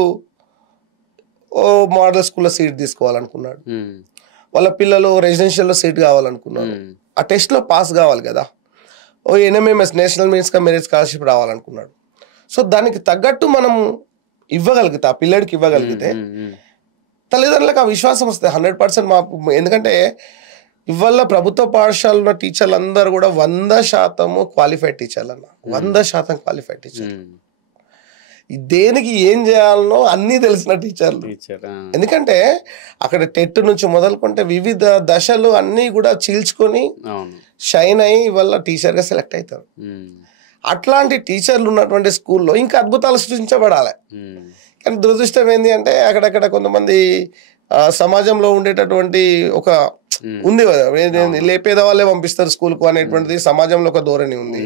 ఓ మోడల్ స్కూల్లో సీట్ తీసుకోవాలనుకున్నాడు, వాళ్ళ పిల్లలు రెసిడెన్షియల్లో సీట్ కావాలనుకున్నారు, ఆ టెస్ట్లో పాస్ కావాలి కదా, ఓ NMMS national means merit scholarship రావాలనుకున్నాడు. సో దానికి తగ్గట్టు మనం ఇవ్వగలిగితే, ఆ పిల్లడికి ఇవ్వగలిగితే తల్లిదండ్రులకు ఆ విశ్వాసం వస్తుంది 100%. ఎందుకంటే ఇవాళ ప్రభుత్వ పాఠశాలలో ఉన్న టీచర్లు అందరూ కూడా 100% క్వాలిఫైడ్ టీచర్లు అన్న, 100% క్వాలిఫైడ్ టీచర్. దేనికి ఏం చేయాలనో అన్నీ తెలిసిన టీచర్లు. ఎందుకంటే అక్కడ టెట్ నుంచి మొదలుకుంటే వివిధ దశలు అన్నీ కూడా చీల్చుకొని షైన్ అయ్యి ఇవాళ టీచర్గా సెలెక్ట్ అవుతారు. అట్లాంటి టీచర్లు ఉన్నటువంటి స్కూల్లో ఇంకా అద్భుతాలు సృష్టించబడాలి. కానీ దురదృష్టం ఏంటి అంటే, అక్కడక్కడ కొంతమంది సమాజంలో ఉండేటటువంటి ఒక ఉంది కదా, లేపేద వాళ్ళే పంపిస్తారు స్కూల్కు అనేటువంటిది సమాజంలో ఒక ధోరణి ఉంది.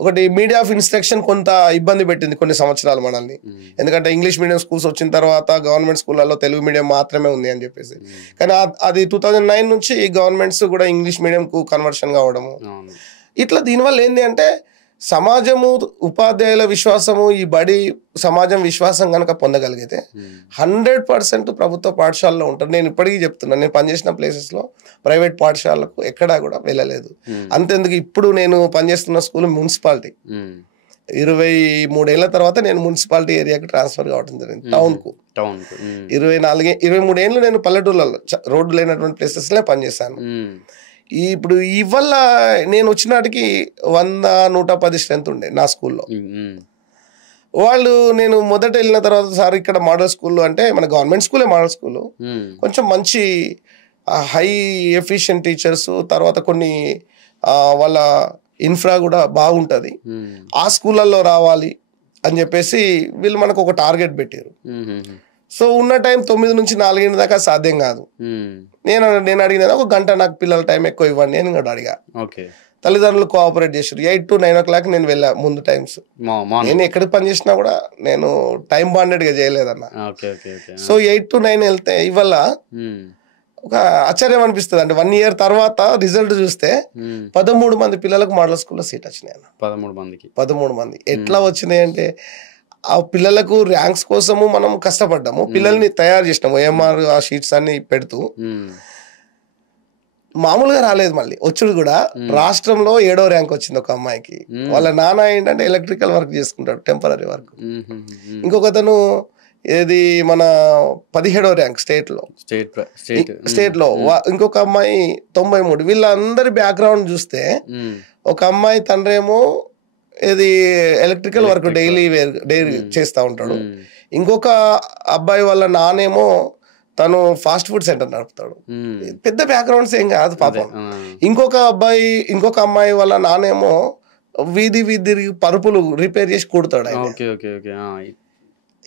ఒకటి మీడియా ఆఫ్ ఇన్స్ట్రక్షన్ కొంత ఇబ్బంది పెట్టింది కొన్ని సంవత్సరాలు మనల్ని. ఎందుకంటే ఇంగ్లీష్ మీడియం స్కూల్స్ వచ్చిన తర్వాత గవర్నమెంట్ స్కూళ్ళలో తెలుగు మీడియం మాత్రమే ఉంది అని చెప్పేసి. కానీ అది 2009 నుంచి గవర్నమెంట్స్ కూడా ఇంగ్లీష్ మీడియంకు కన్వర్షన్ కావడము. ఇట్లా దీనివల్ల ఏంటి అంటే, సమాజము, ఉపాధ్యాయుల విశ్వాసము, ఈ బడి సమాజం విశ్వాసం కనుక పొందగలిగితే 100% ప్రభుత్వ పాఠశాలలో ఉంటారు. నేను ఇప్పటికీ చెప్తున్నాను, నేను పనిచేసిన ప్లేసెస్లో ప్రైవేట్ పాఠశాలకు ఎక్కడా కూడా వెళ్ళలేదు. అంతెందుకు, ఇప్పుడు నేను పనిచేస్తున్న స్కూల్ మున్సిపాలిటీ, 23 ఏళ్ల తర్వాత నేను మున్సిపాలిటీ ఏరియాకి ట్రాన్స్ఫర్ కావడం జరిగింది, టౌన్కు. 23 ఏళ్ళు నేను పల్లెటూళ్ళలో రోడ్డు లేనటువంటి ప్లేసెస్లో పనిచేశాను. ఇప్పుడు ఇవల్ల నేను వచ్చినాటికి 100-110 స్ట్రెంత్ ఉండే నా స్కూల్లో. వాళ్ళు, నేను మొదట వెళ్ళిన తర్వాత, సార్ ఇక్కడ మోడల్ స్కూల్లో అంటే మన గవర్నమెంట్ స్కూలే మోడల్ స్కూలు, కొంచెం మంచి హై ఎఫిషియెంట్ టీచర్స్, తర్వాత కొన్ని వాళ్ళ ఇన్ఫ్రా కూడా బాగుంటుంది, ఆ స్కూళ్ళల్లో రావాలి అని చెప్పేసి వీళ్ళు మనకు ఒక టార్గెట్ పెట్టారు. సో ఉన్న టైం 9 నుంచి 4 దాకా సాధ్యం కాదు. నేను అడిగిన ఒక గంట నాకు పిల్లల టైం ఎక్కువ ఇవ్వండి అని కూడా అడిగా. తల్లిదండ్రులు కోఆపరేట్ చేశారు. 8 to 9 o'clock నేను వెళ్ళా ముందు టైమ్స్. నేను ఎక్కడికి పని చేసినా కూడా నేను టైం బాండెడ్గా చేయలేదన్న. సో 8 to 9 వెళ్తే ఇవాళ ఒక ఆశ్చర్యం అనిపిస్తుంది. అంటే 1 year తర్వాత రిజల్ట్ చూస్తే 13 మంది పిల్లలకు మోడల్ స్కూల్లో సీట్ వచ్చినాయి అన్న. 13 మంది ఎట్లా వచ్చినాయి అంటే, ఆ పిల్లలకు ర్యాంక్స్ కోసము మనం కష్టపడ్డాము, పిల్లల్ని తయారు చేసినాము, ఏఎంఆర్ ఆ షీట్స్ అన్ని పెడుతూ. మామూలుగా రాలేదు, మళ్ళీ వచ్చుడు కూడా రాష్ట్రంలో 7వ ర్యాంక్ వచ్చింది ఒక అమ్మాయికి. వాళ్ళ నాన్న ఏంటంటే ఎలక్ట్రికల్ వర్క్ చేసుకుంటాడు, టెంపరీ వర్క్. ఇంకొకతను ఏది మన 17వ ర్యాంక్ స్టేట్ లో. ఇంకొక అమ్మాయి 93. వీళ్ళందరి బ్యాక్గ్రౌండ్ చూస్తే ఒక అమ్మాయి తండ్రేమో ఇది ఎలక్ట్రికల్ వర్క్ డైలీ చేస్తూ ఉంటాడు, ఇంకొక అబ్బాయి వాళ్ళ నానేమో తను ఫాస్ట్ ఫుడ్ సెంటర్ నడుపుతాడు. పెద్ద బ్యాక్గ్రౌండ్స్ ఏం కాదు పాపం. ఇంకొక అమ్మాయి వాళ్ళ నానేమో వీధి పరుపులు రిపేర్ చేసి కుడతాడు.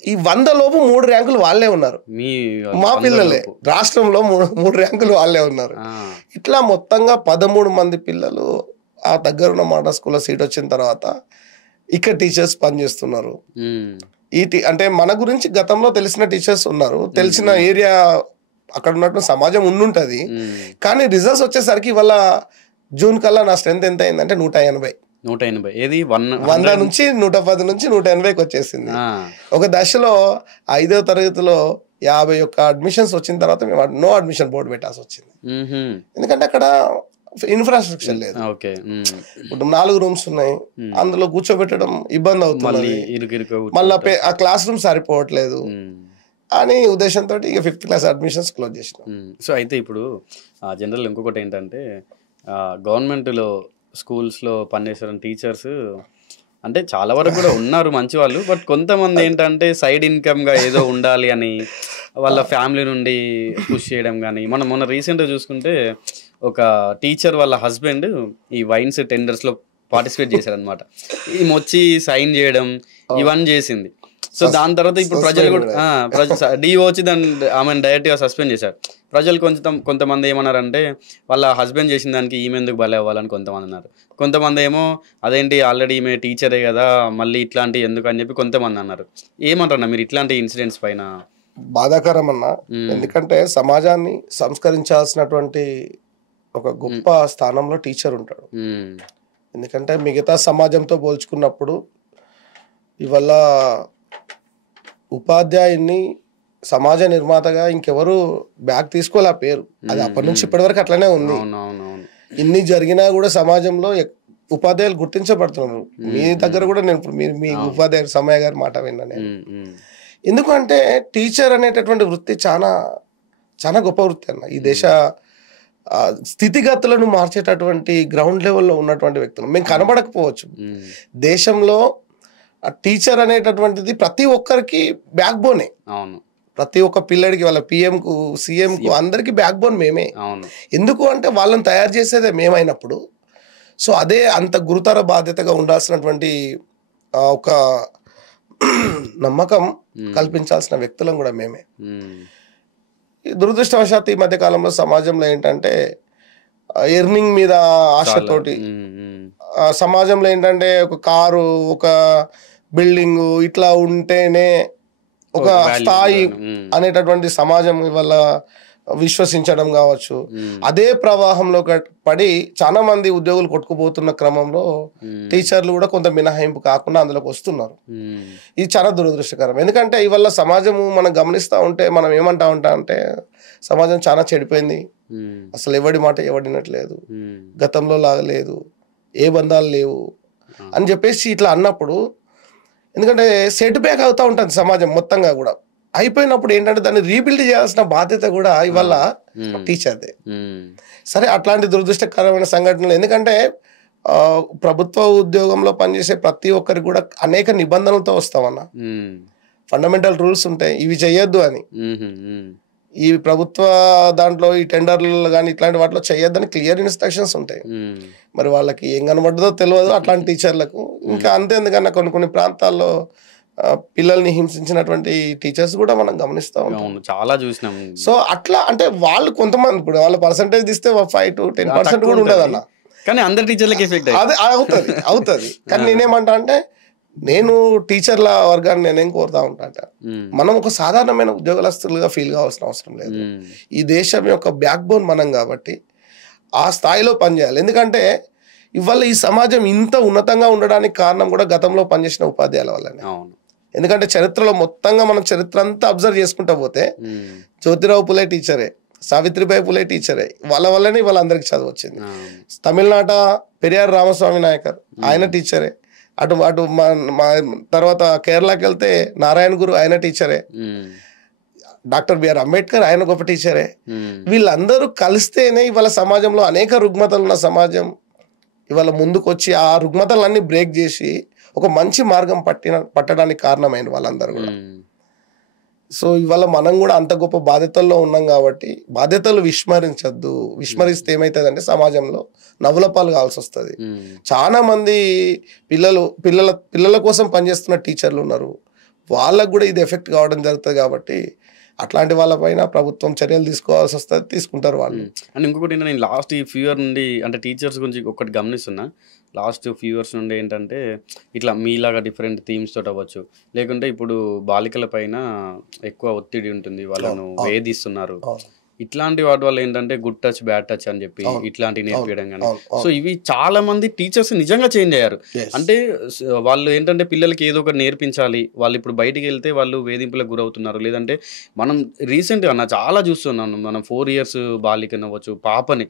ఈ 100 లోపు 3 ర్యాంకులు వాళ్ళే ఉన్నారు, మా పిల్లలే. రాష్ట్రంలో 3 ర్యాంకులు వాళ్ళే ఉన్నారు. ఇట్లా మొత్తంగా 13 మంది పిల్లలు ఆ దగ్గర ఉన్న మోడల్ స్కూల్లో సీట్ వచ్చిన తర్వాత ఇక్కడ టీచర్స్ పనిచేస్తున్నారు. అంటే మన గురించి గతంలో తెలిసిన టీచర్స్ ఉన్నారు, తెలిసిన ఏరియా అక్కడ ఉన్నట్టు సమాజం ఉండుంటది. కానీ రిజల్ట్స్ వచ్చేసరికి ఇవాళ జూన్ కల్లా నా స్ట్రెంత్ ఎంత అయిందంటే 180. 100 నుంచి 110 నుంచి 180కి వచ్చేసింది. ఒక దశలో 5వ తరగతిలో 51 అడ్మిషన్స్ వచ్చిన తర్వాత మేము నో అడ్మిషన్ బోర్డు పెట్టాల్సి వచ్చింది. ఎందుకంటే అక్కడ ఇన్ఫ్రాస్ట్రక్చర్ లేదు. ఇప్పుడు 4 రూమ్స్ ఉన్నాయి, అందులో కూర్చోబెట్టడం ఇబ్బంది అవుతుంది, మళ్ళీ ఆ క్లాస్ రూమ్ సరిపోవట్లేదు అని ఉద్దేశంతో ఇక 5th క్లాస్ అడ్మిషన్స్ క్లోజ్ చేసినాం. సో అయితే ఇప్పుడు జనరల్ ఇంకొకటి ఏంటంటే, గవర్నమెంట్లో స్కూల్స్లో పనిచేసిన టీచర్స్ అంటే చాలా వరకు కూడా ఉన్నారు మంచి వాళ్ళు. బట్ కొంతమంది ఏంటంటే సైడ్ ఇన్కమ్గా ఏదో ఉండాలి అని వాళ్ళ ఫ్యామిలీ నుండి పుష్ చేయడం కానీ, మనం మొన్న రీసెంట్గా చూసుకుంటే ఒక టీచర్ వాళ్ళ హస్బెండ్ ఈ వైన్స్ టెండర్స్లో పార్టిసిపేట్ చేశారనమాట. ఈమె వచ్చి సైన్ చేయడం ఇవన్నీ చేసింది. సో దాని తర్వాత ఇప్పుడు ప్రజలు కూడా డిఓ వచ్చి దాన్ని ఆమెను డైరెక్ట్గా సస్పెండ్ చేశారు. ప్రజలు కొంతమంది ఏమన్నారంటే వాళ్ళ హస్బెండ్ చేసిన దానికి ఈమె ఎందుకు బలి అవ్వాలని కొంతమంది అన్నారు. కొంతమంది ఏమో అదేంటి ఆల్రెడీ ఈమె టీచరే కదా మళ్ళీ ఇట్లాంటి ఎందుకు అని చెప్పి కొంతమంది అన్నారు. ఏమంటారన్నా మీరు ఇట్లాంటి ఇన్సిడెంట్స్ పైన? బాధాకరం అన్న, ఎందుకంటే సమాజాన్ని సంస్కరించాల్సినటువంటి ఒక గొప్ప స్థానంలో టీచర్ ఉంటాడు. ఎందుకంటే మిగతా సమాజంతో పోల్చుకున్నప్పుడు ఇవాళ ఉపాధ్యాయుని సమాజ నిర్మాతగా ఇంకెవరు బ్యాక్ తీసుకోలే ఆ పేరు. అది అప్పటి నుంచి ఇప్పటి వరకు అట్లనే ఉంది. ఇన్ని జరిగినా కూడా సమాజంలో ఉపాధ్యాయులు గుర్తించబడుతున్నారు. మీ దగ్గర కూడా నేను ఇప్పుడు మీ ఉపాధ్యాయులు సమయ గారి మాట విన్నా నేను. ఎందుకంటే టీచర్ అనేటటువంటి వృత్తి చాలా చాలా గొప్ప వృత్తి అన్న. ఈ దేశ స్థితిగతులను మార్చేటటువంటి గ్రౌండ్ లెవెల్లో ఉన్నటువంటి వ్యక్తులు మేము కనబడకపోవచ్చు. దేశంలో టీచర్ అనేటటువంటిది ప్రతి ఒక్కరికి బ్యాక్ బోనే. ప్రతి ఒక్క పిల్లడికి వాళ్ళ పిఎంకు సీఎంకు అందరికి బ్యాక్ బోన్ మేమే. ఎందుకు అంటే వాళ్ళని తయారు చేసేదే మేమైనప్పుడు. సో అదే అంత గురుతర బాధ్యతగా ఉండాల్సినటువంటి ఒక నమ్మకం కల్పించాల్సిన వ్యక్తులం కూడా మేమే. దురదృష్టవశాత్తు ఈ మధ్య కాలంలో సమాజంలో ఏంటంటే ఎర్నింగ్ మీద ఆశతోటి సమాజంలో ఏంటంటే ఒక కారు, ఒక బిల్డింగ్ ఇట్లా ఉంటేనే ఒక స్థాయి అనేటటువంటి సమాజం ఇవాళ విశ్వసించడం కావచ్చు. అదే ప్రవాహంలో పడి చాలా మంది ఉద్యోగులు కొట్టుకుపోతున్న క్రమంలో టీచర్లు కూడా కొంత మినహాయింపు కాకుండా అందులోకి వస్తున్నారు. ఇది చాలా దురదృష్టకరం. ఎందుకంటే ఇవాళ సమాజము మనం గమనిస్తూ ఉంటే మనం ఏమంటా ఉంటా అంటే సమాజం చాలా చెడిపోయింది, అసలు ఎవడి మాట ఎవడినట్లేదు, గతంలో లాగా లేదు, ఏ బంధాలు లేవు అని చెప్పేసి ఇట్లా అన్నప్పుడు, ఎందుకంటే సెట్ బ్యాక్ అవుతూ ఉంటుంది సమాజం మొత్తంగా కూడా. అయిపోయినప్పుడు ఏంటంటే దాన్ని రీబిల్డ్ చేయాల్సిన బాధ్యత కూడా ఇవాళ టీచర్దే. సరే అట్లాంటి దురదృష్టకరమైన సంఘటనలు, ఎందుకంటే ప్రభుత్వ ఉద్యోగంలో పనిచేసే ప్రతి ఒక్కరికి కూడా అనేక నిబంధనలతో వస్తామన్న. ఫండమెంటల్ రూల్స్ ఉంటాయి, ఇవి చెయ్యొద్దు అని. ఈ ప్రభుత్వ దాంట్లో ఈ టెండర్లు కానీ ఇట్లాంటి వాటిలో చేయొద్దని క్లియర్ ఇన్స్ట్రక్షన్స్ ఉంటాయి. మరి వాళ్ళకి ఏం కనబడ్డదో తెలియదు అట్లాంటి టీచర్లకు. ఇంకా అంతే, ఎందుకన్నా కొన్ని ప్రాంతాల్లో పిల్లల్ని హింసించినటువంటి టీచర్స్ కూడా మనం గమనిస్తూ ఉంటాం, చాలా చూసినాం. సో అట్లా అంటే వాళ్ళు కొంతమంది ఇప్పుడు వాళ్ళ పర్సంటేజ్ తీస్తే 5 to 10% కూడా ఉండదు అన్న. కానీ అందరి టీచర్లకి ఎఫెక్ట్ అది అవుతుంది. కానీ నేనేమంటా అంటే నేను టీచర్ల వర్గాన్ని నేనేం కోరుతా ఉంటా, మనం ఒక సాధారణమైన ఉద్యోగస్తులుగా ఫీల్ కావాల్సిన అవసరం లేదు. ఈ దేశం యొక్క బ్యాక్ బోన్ మనం కాబట్టి ఆ స్థాయిలో పనిచేయాలి. ఎందుకంటే ఇవాళ ఈ సమాజం ఇంత ఉన్నతంగా ఉండడానికి కారణం కూడా గతంలో పనిచేసిన ఉపాధ్యాయుల వల్లనే. ఎందుకంటే చరిత్రలో మొత్తంగా మనం చరిత్ర అంతా అబ్జర్వ్ చేసుకుంటా పోతే జ్యోతిరావు పులే టీచరే, సావిత్రిబాయి పులే టీచరే, వాళ్ళ వల్లనే వాళ్ళందరికీ చదువు వచ్చింది. తమిళనాట పెరియార్ రామస్వామి నాయకర్, ఆయన టీచరే. అటు తర్వాత కేరళకి వెళ్తే నారాయణ గురు, ఆయన టీచరే. డాక్టర్ బిఆర్ అంబేద్కర్, ఆయన గొప్ప టీచరే. వీళ్ళందరూ కలిస్తేనే ఇవాళ సమాజంలో అనేక రుగ్మతలు ఉన్న సమాజం ఇవాళ ముందుకు వచ్చి ఆ రుగ్మతలన్నీ బ్రేక్ చేసి ఒక మంచి మార్గం పట్టడానికి కారణమైన వాళ్ళందరూ కూడా. సో ఇవాళ మనం కూడా అంత గొప్ప బాధ్యతల్లో ఉన్నాం కాబట్టి బాధ్యతలు విస్మరించద్దు. విస్మరిస్తే ఏమవుతుందంటే సమాజంలో నవ్వులపాలు కావాల్సి వస్తుంది. చాలా మంది పిల్లల కోసం పనిచేస్తున్న టీచర్లు ఉన్నారు, వాళ్ళకు కూడా ఇది ఎఫెక్ట్ కావడం జరుగుతుంది. కాబట్టి అట్లాంటి వాళ్ళపైన ప్రభుత్వం చర్యలు తీసుకోవాల్సి వస్తుంది, తీసుకుంటారు వాళ్ళు. అండ్ ఇంకొకటి నేను లాస్ట్ ఈ ఫ్యూ ఇయర్ నుండి అంటే టీచర్స్ గురించి ఒకటి గమనిస్తున్నా. లాస్ట్ ఫ్యూ ఇయర్స్ నుండి ఏంటంటే ఇట్లా మీలాగా డిఫరెంట్ థీమ్స్ తోటి అవ్వచ్చు, లేకుంటే ఇప్పుడు బాలికల పైన ఎక్కువ ఒత్తిడి ఉంటుంది, వాళ్ళను వేధిస్తున్నారు. ఇట్లాంటి వాటి వల్ల ఏంటంటే గుడ్ టచ్ బ్యాడ్ టచ్ అని చెప్పి ఇట్లాంటివి నేర్పించడం కానీ. సో ఇవి చాలా మంది టీచర్స్ నిజంగా చేంజ్ అయ్యారు. అంటే వాళ్ళు ఏంటంటే పిల్లలకి ఏదో ఒకటి నేర్పించాలి, వాళ్ళు ఇప్పుడు బయటికి వెళ్తే వాళ్ళు వేధింపులకు గురవుతున్నారు. లేదంటే మనం రీసెంట్గా చాలా చూస్తున్నాను, మనం 4 years బాలికని అవ్వచ్చు, పాపని,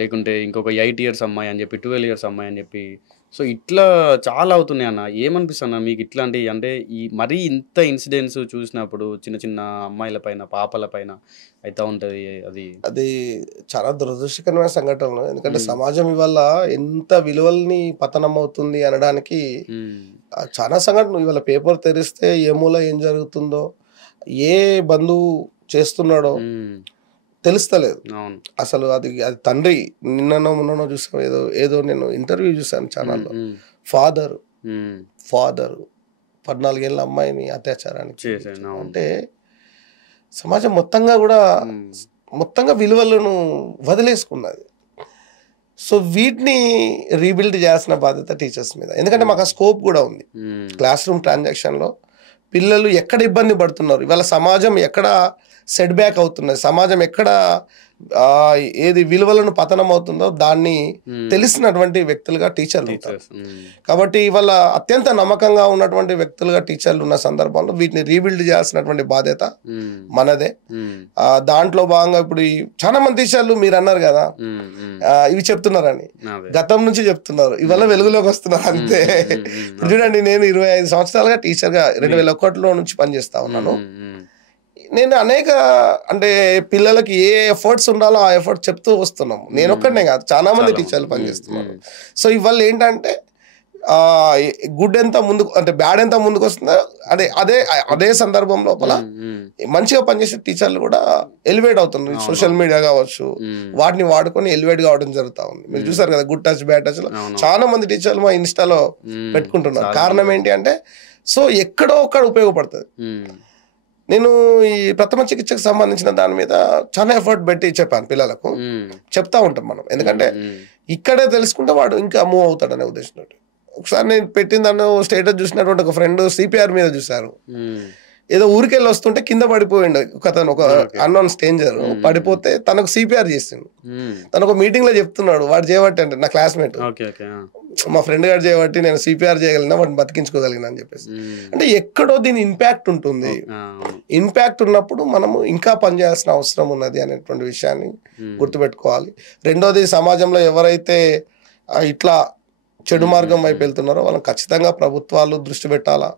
లేకుంటే ఇంకొక 8 years అమ్మాయి అని చెప్పి, 12 years అమ్మాయి అని చెప్పి సో ఇట్లా చాలా అవుతున్నాయి అన్న. ఏమనిపిస్తుంది మీకు ఇట్లాంటి అంటే ఈ మరీ ఇంత ఇన్సిడెంట్స్ చూసినప్పుడు చిన్న చిన్న అమ్మాయిల పైన, పాపల పైన అయితా ఉంటది అది? అది చాలా దురదృష్టకరమైన సంఘటనలు. ఎందుకంటే సమాజం ఇవాళ ఎంత విలువల్ని పతనం అవుతుంది అనడానికి చాలా సంఘటనలు. ఇవాళ పేపర్ తెరిస్తే ఏ మూల ఏం జరుగుతుందో, ఏ బంధువు చేస్తున్నాడో తెలుస్తలేదు అసలు. అది అది తండ్రి, నిన్ననో మొన్ననో చూసాం, ఏదో నేను ఇంటర్వ్యూ చూసాను ఛానల్లో. ఫాదర్ 14 ఏళ్ళ అమ్మాయిని అత్యాచారానికి అంటే సమాజం మొత్తంగా విలువలను వదిలేసుకున్నది. సో వీటిని రీబిల్డ్ చేయాల్సిన బాధ్యత టీచర్స్ మీద. ఎందుకంటే మాకు ఆ స్కోప్ కూడా ఉంది. క్లాస్ రూమ్ ట్రాన్సాక్షన్లో పిల్లలు ఎక్కడ ఇబ్బంది పడుతున్నారు, ఇవాళ సమాజం ఎక్కడ సెట్ బ్యాక్ అవుతున్నది, సమాజం ఎక్కడ ఏది విలువలను పతనం అవుతుందో దాన్ని తెలిసినటువంటి వ్యక్తులుగా టీచర్లు ఉంటారు. కాబట్టి ఇవాళ అత్యంత నమ్మకంగా ఉన్నటువంటి వ్యక్తులుగా టీచర్లు ఉన్న సందర్భంలో వీటిని రీబిల్డ్ చేయాల్సినటువంటి బాధ్యత మనదే. దాంట్లో భాగంగా ఇప్పుడు చాలా మంది టీచర్లు మీరు అన్నారు కదా ఇవి చెప్తున్నారని, గతం నుంచి చెప్తున్నారు, ఇవాళ వెలుగులోకి వస్తున్నారు అంతే. చూడండి, నేను 25 సంవత్సరాలుగా టీచర్గా 2001లో నుంచి పనిచేస్తా ఉన్నాను. నేను అనేక అంటే పిల్లలకి ఏ ఎఫర్ట్స్ ఉండాలో ఆ ఎఫర్ట్ చెప్తూ వస్తున్నాం. నేను ఒక్కడనే కాదు, చాలా మంది టీచర్లు పనిచేస్తున్నారు. సో ఇవాళ ఏంటంటే గుడ్ ఎంత ముందుకు అంటే బ్యాడ్ ఎంత ముందుకు వస్తుందో అదే సందర్భం లోపల మంచిగా పనిచేసే టీచర్లు కూడా ఎలివేట్ అవుతున్నారు. సోషల్ మీడియా కావచ్చు, వాటిని వాడుకొని ఎలివేట్ కావడం జరుగుతా ఉంది. మీరు చూసారు కదా గుడ్ టచ్ బ్యాడ్ టచ్ లో చాలా మంది టీచర్లు మా ఇన్స్టాలో పెట్టుకుంటున్నారు. కారణం ఏంటి అంటే సో ఎక్కడో ఒక్కడ ఉపయోగపడుతుంది. నేను ఈ ప్రథమ చికిత్సకు సంబంధించిన దాని మీద చాలా ఎఫర్ట్ పెట్టి చెప్పాను పిల్లలకు, చెప్తా ఉంటాం మనం. ఎందుకంటే ఇక్కడే తెలుసుకుంటే వాడు ఇంకా మూవ్ అవుతాడనే ఉద్దేశంతో. ఒకసారి నేను పెట్టిన దాన్ని స్టేటస్ చూసినటువంటి ఒక ఫ్రెండ్ సిపిఆర్ మీద చూశారు. ఏదో ఊరికెళ్ళి వస్తుంటే కింద పడిపోయిండు ఒకతను, ఒక అన్నోన్ స్ట్రేంజర్ పడిపోతే తనకు సిపిఆర్ చేసిండు. తను ఒక మీటింగ్ లో చెప్తున్నాడు, వాడు చేయబట్టి అంటే నా క్లాస్మేట్, మా ఫ్రెండ్ గారు చేయబట్టి నేను సిపిఆర్ చేయగలిగినా వాడిని బతికించుకోగలిగినా అని చెప్పేసి. అంటే ఎక్కడో దీని ఇంపాక్ట్ ఉంటుంది. ఇంపాక్ట్ ఉన్నప్పుడు మనము ఇంకా పనిచేయాల్సిన అవసరం ఉన్నది అనేటువంటి విషయాన్ని గుర్తుపెట్టుకోవాలి. రెండోది, సమాజంలో ఎవరైతే ఇట్లా చెడు మార్గం వైపు వెళ్తున్నారో వాళ్ళని ఖచ్చితంగా ప్రభుత్వాలు దృష్టి పెట్టాలా.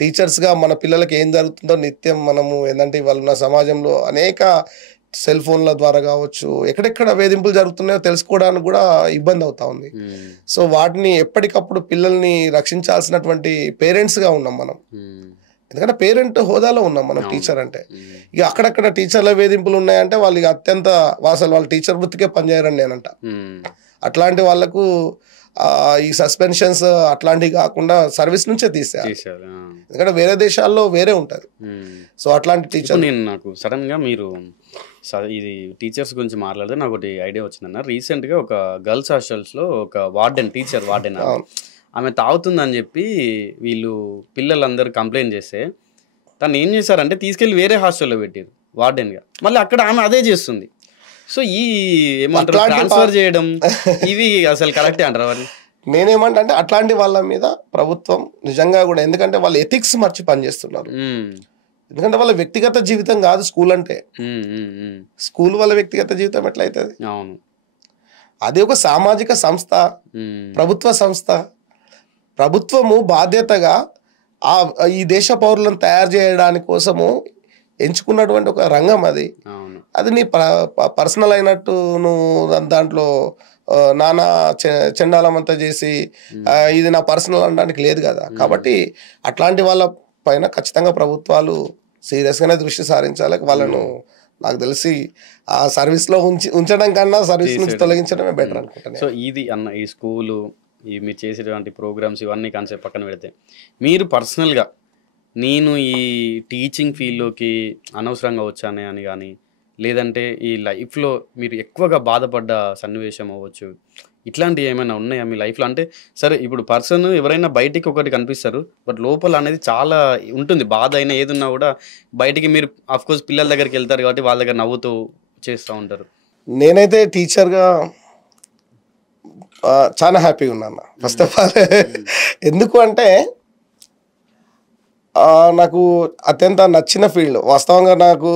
టీచర్స్ గా మన పిల్లలకి ఏం జరుగుతుందో నిత్యం మనము ఏంటంటే ఇవాళ ఉన్న సమాజంలో అనేక సెల్ ఫోన్ల ద్వారా కావచ్చు, ఎక్కడెక్కడ వేధింపులు జరుగుతున్నాయో తెలుసుకోవడానికి కూడా ఇబ్బంది అవుతా ఉంది. సో వాటిని ఎప్పటికప్పుడు పిల్లల్ని రక్షించాల్సినటువంటి పేరెంట్స్ గా ఉన్నాం మనం. ఎందుకంటే పేరెంట్ హోదాలో ఉన్నాం మనం టీచర్ అంటే. ఇక అక్కడక్కడ టీచర్ల వేధింపులు ఉన్నాయంటే వాళ్ళు ఇక అత్యంత అసలు వాళ్ళ టీచర్ వృత్తికే పనిచేయరని నేనంట. అట్లాంటి వాళ్ళకు ఈ సస్పెన్షన్స్ అట్లాంటివి కాకుండా సర్వీస్ నుంచే తీసేయాలి. ఎందుకంటే వేరే దేశాల్లో వేరే ఉంటది. సో అట్లాంటి టీచర్ నేను నాకు సడన్ గా మీరు ఇది టీచర్స్ గురించి మాట్లాడితే నాకు ఒకటి ఐడియా వచ్చిందన్న. రీసెంట్ గా ఒక గర్ల్స్ హాస్టల్స్ లో ఒక వార్డెన్ ఆమె తాగుతుందని చెప్పి వీళ్ళు పిల్లలందరూ కంప్లైంట్ చేస్తే తను ఏం చేశారంటే తీసుకెళ్లి వేరే హాస్టల్లో పెట్టారు వార్డెన్ గా. మళ్ళీ అక్కడ ఆమె అదే చేస్తుంది. సో ఈ ఏమంటారు ట్రాన్స్ఫర్ చేయడం ఇవి అసలు కరెక్టే అంటారు వాళ్ళు? నేనేమంటా అంటే అట్లాంటి వాళ్ళ మీద ప్రభుత్వం నిజంగా కూడా, ఎందుకంటే వాళ్ళు ఎథిక్స్ మర్చి పనిచేస్తున్నారు. ఎందుకంటే వాళ్ళ వ్యక్తిగత జీవితం కాదు స్కూల్ అంటే. స్కూల్ వాళ్ళ వ్యక్తిగత జీవితం ఎట్లయితుంది? అది ఒక సామాజిక సంస్థ, ప్రభుత్వ సంస్థ. ప్రభుత్వము బాధ్యతగా ఈ దేశ పౌరులను తయారు చేయడానికి కోసము ఎంచుకున్నటువంటి ఒక రంగం అది. అది నీ పర్సనల్ అయినట్టు నువ్వు దాంట్లో నానా చెండాలం అంతా చేసి ఇది నా పర్సనల్ అనడానికి లేదు కదా. కాబట్టి అట్లాంటి వాళ్ళ పైన ఖచ్చితంగా ప్రభుత్వాలు సీరియస్గానే దృష్టి సారించాలి. వాళ్ళను నాకు తెలిసి ఆ సర్వీస్ లో ఉంచడం కన్నా సర్వీస్ నుంచి తొలగించడమే బెటర్ అనుకుంటాను. సో ఇది అన్న ఈ స్కూలు మీరు చేసేటువంటి ప్రోగ్రామ్స్ ఇవన్నీ కాన్సెప్ట్ పక్కన పెడితే మీరు పర్సనల్గా నేను ఈ టీచింగ్ ఫీల్డ్లోకి అనవసరంగా వచ్చానే అని కానీ, లేదంటే ఈ లైఫ్లో మీరు ఎక్కువగా బాధపడ్డ సన్నివేశం అవ్వచ్చు, ఇట్లాంటివి ఏమైనా ఉన్నాయా మీ లైఫ్లో? అంటే సరే ఇప్పుడు పర్సన్ ఎవరైనా బయటికి ఒకటి కనిపిస్తారు, బట్ లోపల అనేది చాలా ఉంటుంది. బాధ అయినా ఏదున్నా కూడా బయటికి మీరు అఫ్కోర్స్ పిల్లల దగ్గరికి వెళ్తారు కాబట్టి వాళ్ళ దగ్గర నవ్వుతూ చేస్తూ ఉంటారు. నేనైతే టీచర్గా చాలా హ్యాపీగా ఉన్నాను ఫస్ట్ ఆఫ్ ఆల్. ఎందుకు అంటే నాకు అత్యంత నచ్చిన ఫీల్డ్. వాస్తవంగా నాకు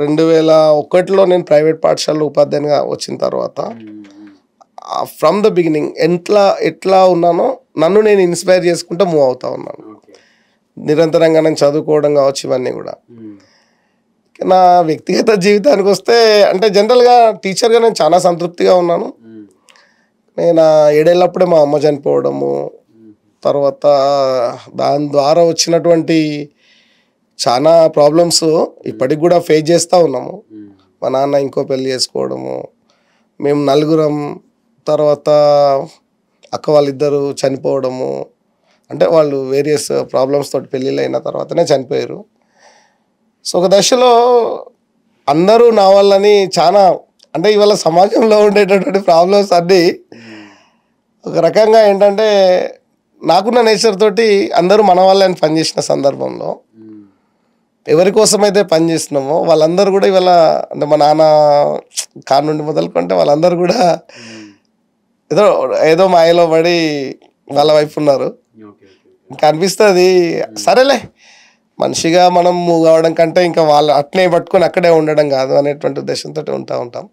2001లో నేను ప్రైవేట్ పాఠశాలలో ఉపాధ్యాయునిగా వచ్చిన తర్వాత ఫ్రమ్ ద బిగినింగ్ ఎట్లా ఉన్నానో నన్ను నేను ఇన్స్పైర్ చేసుకుంటూ మూవ్ అవుతా ఉన్నాను. నిరంతరంగా నేను చదువుకోవడం కావచ్చు, ఇవన్నీ కూడా. నా వ్యక్తిగత జీవితానికి వస్తే అంటే జనరల్గా టీచర్గా నేను చాలా సంతృప్తిగా ఉన్నాను. నేను 7 ఏళ్ళప్పుడే మా అమ్మ చనిపోవడము, తర్వాత దాని ద్వారా వచ్చినటువంటి చాలా ప్రాబ్లమ్స్ ఇప్పటికి కూడా ఫేస్ చేస్తూ ఉన్నాము. మా నాన్న ఇంకో పెళ్ళి చేసుకోవడము, మేము నలుగురం, తర్వాత అక్క వాళ్ళిద్దరు చనిపోవడము, అంటే వాళ్ళు వేరియస్ ప్రాబ్లమ్స్ తోటి పెళ్ళిళ్ళు అయిన తర్వాతనే చనిపోయారు. సో ఒక దశలో అందరూ నా వాళ్ళని చాలా అంటే ఇవాళ సమాజంలో ఉండేటటువంటి ప్రాబ్లమ్స్ అన్నీ ఒక రకంగా ఏంటంటే నాకున్న నేచర్ తోటి అందరూ మన వాళ్ళని పనిచేసిన సందర్భంలో ఎవరి కోసమైతే పని చేస్తున్నామో వాళ్ళందరూ కూడా ఇవాళ అంటే మా నాన్న కారు నుండి మొదలుకుంటే వాళ్ళందరూ కూడా ఏదో ఏదో మాయలో పడి వాళ్ళ వైపు ఉన్నారు. ఇంకా అనిపిస్తుంది సరేలే మనిషిగా మనం మూవ్ కావడం కంటే ఇంకా వాళ్ళు అట్నే పట్టుకొని అక్కడే ఉండడం కాదు అనేటువంటి ఉద్దేశంతో ఉంటాం.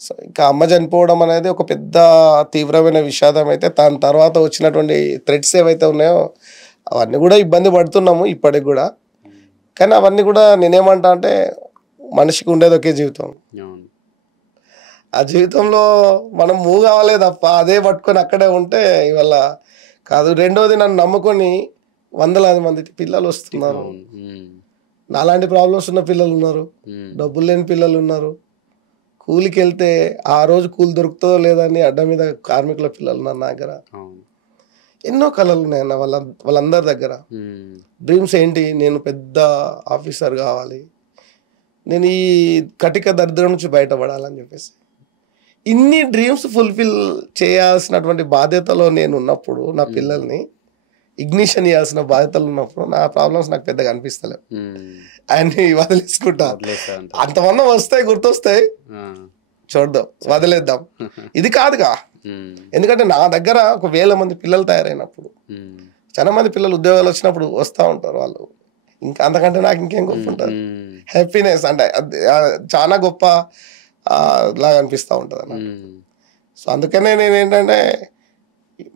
సో ఇంకా అమ్మ చనిపోవడం అనేది ఒక పెద్ద తీవ్రమైన విషాదం. అయితే దాని తర్వాత వచ్చినటువంటి థ్రెడ్స్ ఏవైతే ఉన్నాయో అవన్నీ కూడా ఇబ్బంది పడుతున్నాము ఇప్పటికి కూడా. కానీ అవన్నీ కూడా నేనేమంటా అంటే మనిషికి ఉండేది ఒకే జీవితం. ఆ జీవితంలో మనం మూవ్ కావాలే తప్ప అదే పట్టుకొని అక్కడే ఉంటే ఇవాళ కాదు. రెండోది నన్ను నమ్ముకొని వందలాది మంది పిల్లలు వస్తున్నారు. నాలాంటి ప్రాబ్లమ్స్ ఉన్న పిల్లలు ఉన్నారు, డబ్బులు లేని పిల్లలు ఉన్నారు. కూలికి వెళ్తే ఆ రోజు కూలి దొరుకుతుందో లేదని అడ్డ మీద కార్మికుల పిల్లలు ఉన్నారు. నా దగ్గర ఎన్నో కళలు ఉన్నాయన్న వాళ్ళందరి దగ్గర. డ్రీమ్స్ ఏంటి, నేను పెద్ద ఆఫీసర్ కావాలి, నేను ఈ కటిక దరిద్రం నుంచి బయటపడాలని చెప్పేసి ఇన్ని డ్రీమ్స్ ఫుల్ఫిల్ చేయాల్సినటువంటి బాధ్యతలో నేను ఉన్నప్పుడు, నా పిల్లల్ని ఇగ్నిషన్ ఇవ్వాల్సిన బాధ్యతలు ఉన్నప్పుడు నా ప్రాబ్లమ్స్ నాకు పెద్దగా అనిపిస్తలేవు. ఆయన్ని వదిలేసుకుంటా. అంతమంది వస్తాయి, గుర్తొస్తాయి, చూద్దాం, వదిలేద్దాం. ఇది కాదుగా. ఎందుకంటే నా దగ్గర 1,000 మంది పిల్లలు తయారైనప్పుడు, చాలా మంది పిల్లలు ఉద్యోగాలు వచ్చినప్పుడు వస్తూ ఉంటారు వాళ్ళు. ఇంకా అంతకంటే నాకు ఇంకేం గొప్ప ఉంటుంది. హ్యాపీనెస్ అంటే చాలా గొప్ప లాగా అనిపిస్తూ ఉంటుంది అన్నమాట. సో అందుకనే నేను ఏంటంటే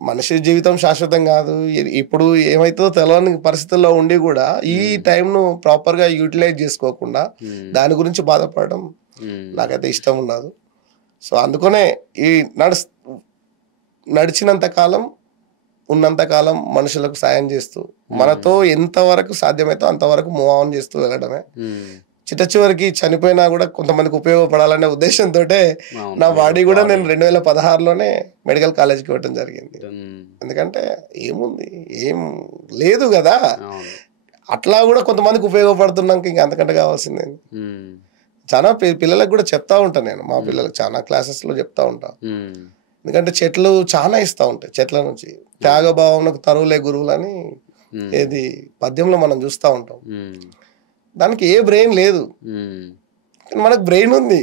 మనిషి జీవితం శాశ్వతం కాదు. ఇప్పుడు ఏమైతుందో తెలియని పరిస్థితుల్లో ఉండి కూడా ఈ టైంను ప్రాపర్గా యూటిలైజ్ చేసుకోకుండా దాని గురించి బాధపడడం నాకైతే ఇష్టం ఉండదు. సో అందుకనే ఈ నడిచినంత కాలం ఉన్నంతకాలం మనుషులకు సాయం చేస్తూ మనతో ఎంతవరకు సాధ్యమైతే అంతవరకు మూవ్ ఆన్ చేస్తూ వెళ్ళడమే. చిట్ట చివరికి చనిపోయినా కూడా కొంతమందికి ఉపయోగపడాలనే ఉద్దేశంతో నా బాడీ కూడా నేను 2016లోనే మెడికల్ కాలేజ్కి ఇవ్వడం జరిగింది. ఎందుకంటే ఏముంది, ఏం లేదు కదా. అట్లా కూడా కొంతమందికి ఉపయోగపడుతున్నాక ఇంకా అంతకంటే కావాల్సిందే. చాలా పిల్లలకు కూడా చెప్తా ఉంటాను నేను, మా పిల్లలకు చాలా క్లాసెస్లో చెప్తా ఉంటా. ఎందుకంటే చెట్లు చాలా ఇస్తూ ఉంటాయి. చెట్ల నుంచి త్యాగభావంకు తరువులే గురువులని ఏది పద్యంలో మనం చూస్తూ ఉంటాం. దానికి ఏ బ్రెయిన్ లేదు, మనకు బ్రెయిన్ ఉంది.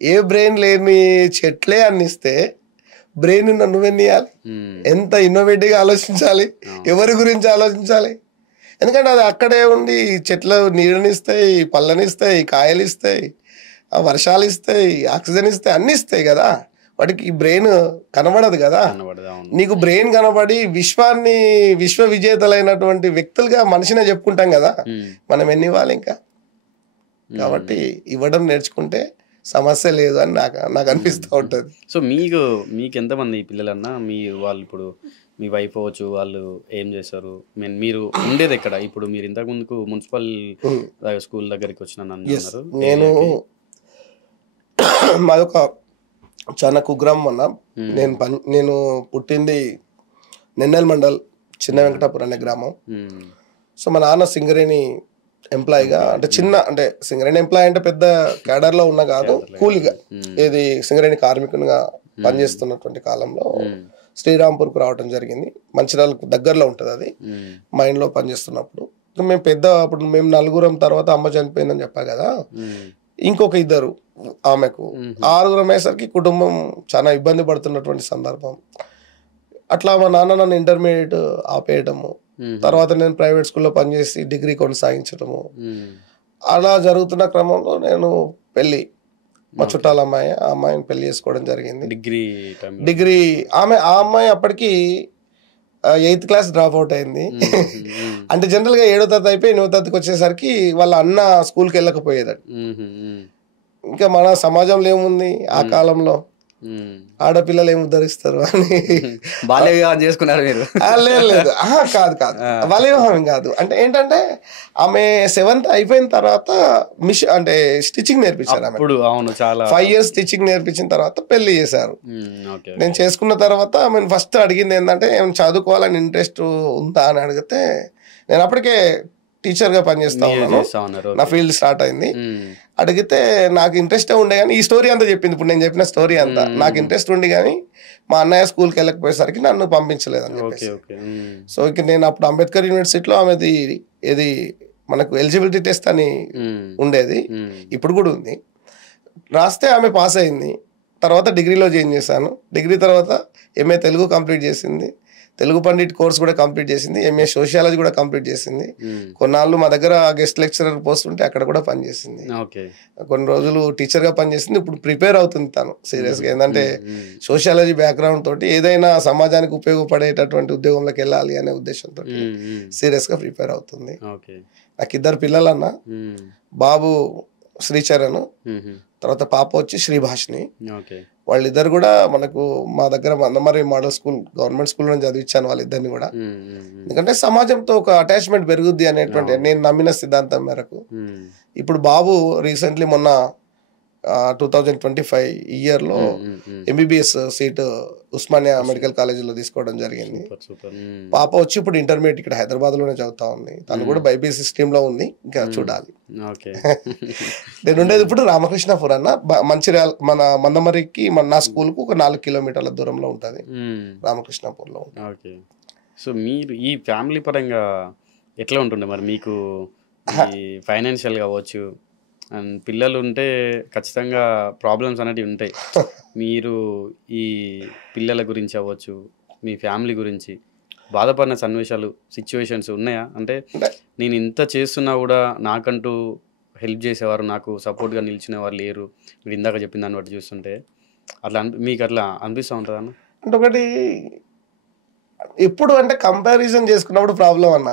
ఏ బ్రెయిన్ లేని చెట్లే అన్నిస్తే బ్రెయిన్ ఉన్న నువ్వెన్ని ఇవ్వాలి? ఎంత ఇన్నోవేటివ్గా ఆలోచించాలి, ఎవరి గురించి ఆలోచించాలి. ఎందుకంటే అది అక్కడే ఉండి చెట్లు నీడనిస్తాయి, పళ్ళనిస్తాయి, కాయలు ఇస్తాయి, వర్షాలు ఇస్తాయి, ఆక్సిజన్ ఇస్తాయి, అన్ని ఇస్తాయి కదా. వాటికి బ్రెయిన్ కనబడదు కదా. నీకు బ్రెయిన్ కనబడి విశ్వ విజేతలైనటువంటి వ్యక్తులుగా మనిషినే చెప్పుకుంటాం కదా. మనం ఎన్ని ఇవ్వాలి ఇంకా? కాబట్టి ఇవ్వడం నేర్చుకుంటే సమస్య లేదు అని నాకు అనిపిస్తూ ఉంటుంది. సో మీకు ఎంతమంది పిల్లలన్నా వాళ్ళు ఇప్పుడు మీ వైఫ్ అవ్వచ్చు, వాళ్ళు ఏం చేస్తారు? మీరు ఉండేది ఎక్కడ? ఇప్పుడు మీరు ఇంతకు ముందుకు మున్సిపల్ స్కూల్ దగ్గరికి వచ్చినారు. నేను మాదొక చాలా కుగ్రామం అన్న. నేను పుట్టింది నెన్నెల్ మండల్ చిన్న వెంకటాపురం అనే గ్రామం. సో మా నాన్న సింగరేణి ఎంప్లాయీగా, అంటే అంటే సింగరేణి ఎంప్లాయీ అంటే పెద్ద క్యాడర్లో ఉన్న కాదు, కూలీగా ఏది సింగరేణి కార్మికునిగా పనిచేస్తున్నటువంటి కాలంలో శ్రీరాంపూర్కు రావడం జరిగింది. మంచిర్యాలకు దగ్గరలో ఉంటుంది అది. మా ఇంట్లో పనిచేస్తున్నప్పుడు అప్పుడు మేము నలుగురం, తర్వాత అమ్మ చనిపోయిందని చెప్పా కదా, ఇంకొక 2 ఆమెకు, 6 అయ్యేసరికి కుటుంబం చాలా ఇబ్బంది పడుతున్నటువంటి సందర్భం. అట్లా మా నాన్న నన్ను ఇంటర్మీడియట్ ఆపేయటము, తర్వాత నేను ప్రైవేట్ స్కూల్లో పనిచేసి డిగ్రీ కొనసాగించడము, అలా జరుగుతున్న క్రమంలో నేను పెళ్ళి మా చుట్టాల అమ్మాయి, ఆ అమ్మాయిని పెళ్లి చేసుకోవడం జరిగింది. డిగ్రీ ఆ అమ్మాయి అప్పటికి 8th క్లాస్ డ్రాప్ అవుట్ అయింది. అంటే జనరల్గా 7వ తరగతి అయిపోయి 8వ తరగతికి వచ్చేసరికి వాళ్ళ అన్న స్కూల్కి వెళ్ళకపోయేదండి. ఇంకా మన సమాజంలో ఏముంది ఆ కాలంలో, ఆడపిల్లలు ఏమి ఉద్ధరిస్తారు అని బాల్య వివాహం చేసుకున్నారు మీరు? లేదు, కాదు బాల్య వివాహం కాదు. అంటే ఏంటంటే ఆమె 7th అయిపోయిన తర్వాత అంటే స్టిచ్చింగ్ నేర్పించారు ఆమె. 5 years స్టిచ్చింగ్ నేర్పించిన తర్వాత పెళ్లి చేశారు. నేను చేసుకున్న తర్వాత ఆమె ఫస్ట్ అడిగింది ఏంటంటే ఏమైనా చదువుకోవాలని ఇంట్రెస్ట్ ఉందా అని అడిగితే, నేను అప్పటికే టీచర్గా పనిచేస్తా ఉన్నాను, నా ఫీల్డ్ స్టార్ట్ అయింది. అడిగితే నాకు ఇంట్రెస్టే ఉండే కానీ ఈ స్టోరీ అంతా చెప్పింది. ఇప్పుడు నేను చెప్పిన స్టోరీ అంతా నాకు ఇంట్రెస్ట్ ఉండి కానీ మా అన్నయ్య స్కూల్కి వెళ్ళకపోయేసరికి నన్ను పంపించలేదని చెప్పేసి. సో ఇక నేను అప్పుడు అంబేద్కర్ యూనివర్సిటీలో ఆమెది ఇది మనకు ఎలిజిబిలిటీ టెస్ట్ అని ఉండేది, ఇప్పుడు కూడా ఉంది, రాస్తే ఆమె పాస్ అయింది. తర్వాత డిగ్రీలో జాయిన్ చేశాను. డిగ్రీ తర్వాత ఎంఏ తెలుగు కంప్లీట్ చేసింది, తెలుగు పండిట్ కోర్స్ కూడా కంప్లీట్ చేసింది, ఎంఏ సోషియాలజీ కూడా కంప్లీట్ చేసింది. కొన్నాళ్ళు మా దగ్గర గెస్ట్ లెక్చరర్ పోస్ట్ ఉంటే అక్కడ కూడా పనిచేసింది. కొన్ని రోజులు టీచర్గా పనిచేసింది. ఇప్పుడు ప్రిపేర్ అవుతుంది తను సీరియస్గా. ఏంటంటే సోషియాలజీ బ్యాక్గ్రౌండ్ తోటి ఏదైనా సమాజానికి ఉపయోగపడేటటువంటి ఉద్యోగంలోకి వెళ్ళాలి అనే ఉద్దేశంతో సీరియస్గా ప్రిపేర్ అవుతుంది. నాకు 2 పిల్లలన్న, బాబు శ్రీచరణ్, తర్వాత పాప వచ్చి శ్రీభాషిని. వాళ్ళిద్దరు కూడా మనకు మా దగ్గర మందమరి మోడల్ స్కూల్, గవర్నమెంట్ స్కూల్లో చదివించాను వాళ్ళిద్దరిని కూడా. ఎందుకంటే సమాజంతో ఒక అటాచ్మెంట్ పెరుగుద్ది అనేటువంటి నేను నమ్మిన సిద్ధాంతం మేరకు. ఇప్పుడు బాబు రీసెంట్లీ మొన్న 2025 ఇయర్లో ఎంబీబీఎస్ సీట్ ఉస్మానియా మెడికల్ కాలేజీలో తీసుకోవడం జరిగింది. పాప వచ్చి ఇప్పుడు ఇంటర్మీడియట్ ఇక్కడ హైదరాబాద్లోనే చదువుతా ఉంది. తను కూడా బైపీసీ స్ట్రీమ్లో ఉంది, ఇంకా చూడాలి. నేను ఉండేది ఇప్పుడు రామకృష్ణపురం అన్న, మంచిర్యాల మన మందమరికి నా స్కూల్కు ఒక 4 కిలోమీటర్ల దూరంలో ఉంటుంది, రామకృష్ణపూర్లో. సో మీరు ఈ ఫ్యామిలీ పరంగా ఎట్లా ఉంటుండే మరి మీకు? ఫైనాన్షియల్ కావచ్చు, అండ్ పిల్లలు ఉంటే ఖచ్చితంగా ప్రాబ్లమ్స్ అనేవి ఉంటాయి. మీరు ఈ పిల్లల గురించి అవ్వచ్చు, మీ ఫ్యామిలీ గురించి బాధపడిన సన్నివేశాలు, సిచ్యువేషన్స్ ఉన్నాయా? అంటే నేను ఇంత చేస్తున్నా కూడా నాకంటూ హెల్ప్ చేసేవారు, నాకు సపోర్ట్గా నిలిచిన వారు లేరు, మీరు ఇందాక చెప్పిన దాన్ని బట్టి చూస్తుంటే అట్లా మీకు అట్లా అనిపిస్తూ ఉంటుందా అన్న? అంటే ఒకటి ఎప్పుడు అంటే కంపారిజన్ చేసుకున్నప్పుడు ప్రాబ్లం అన్న,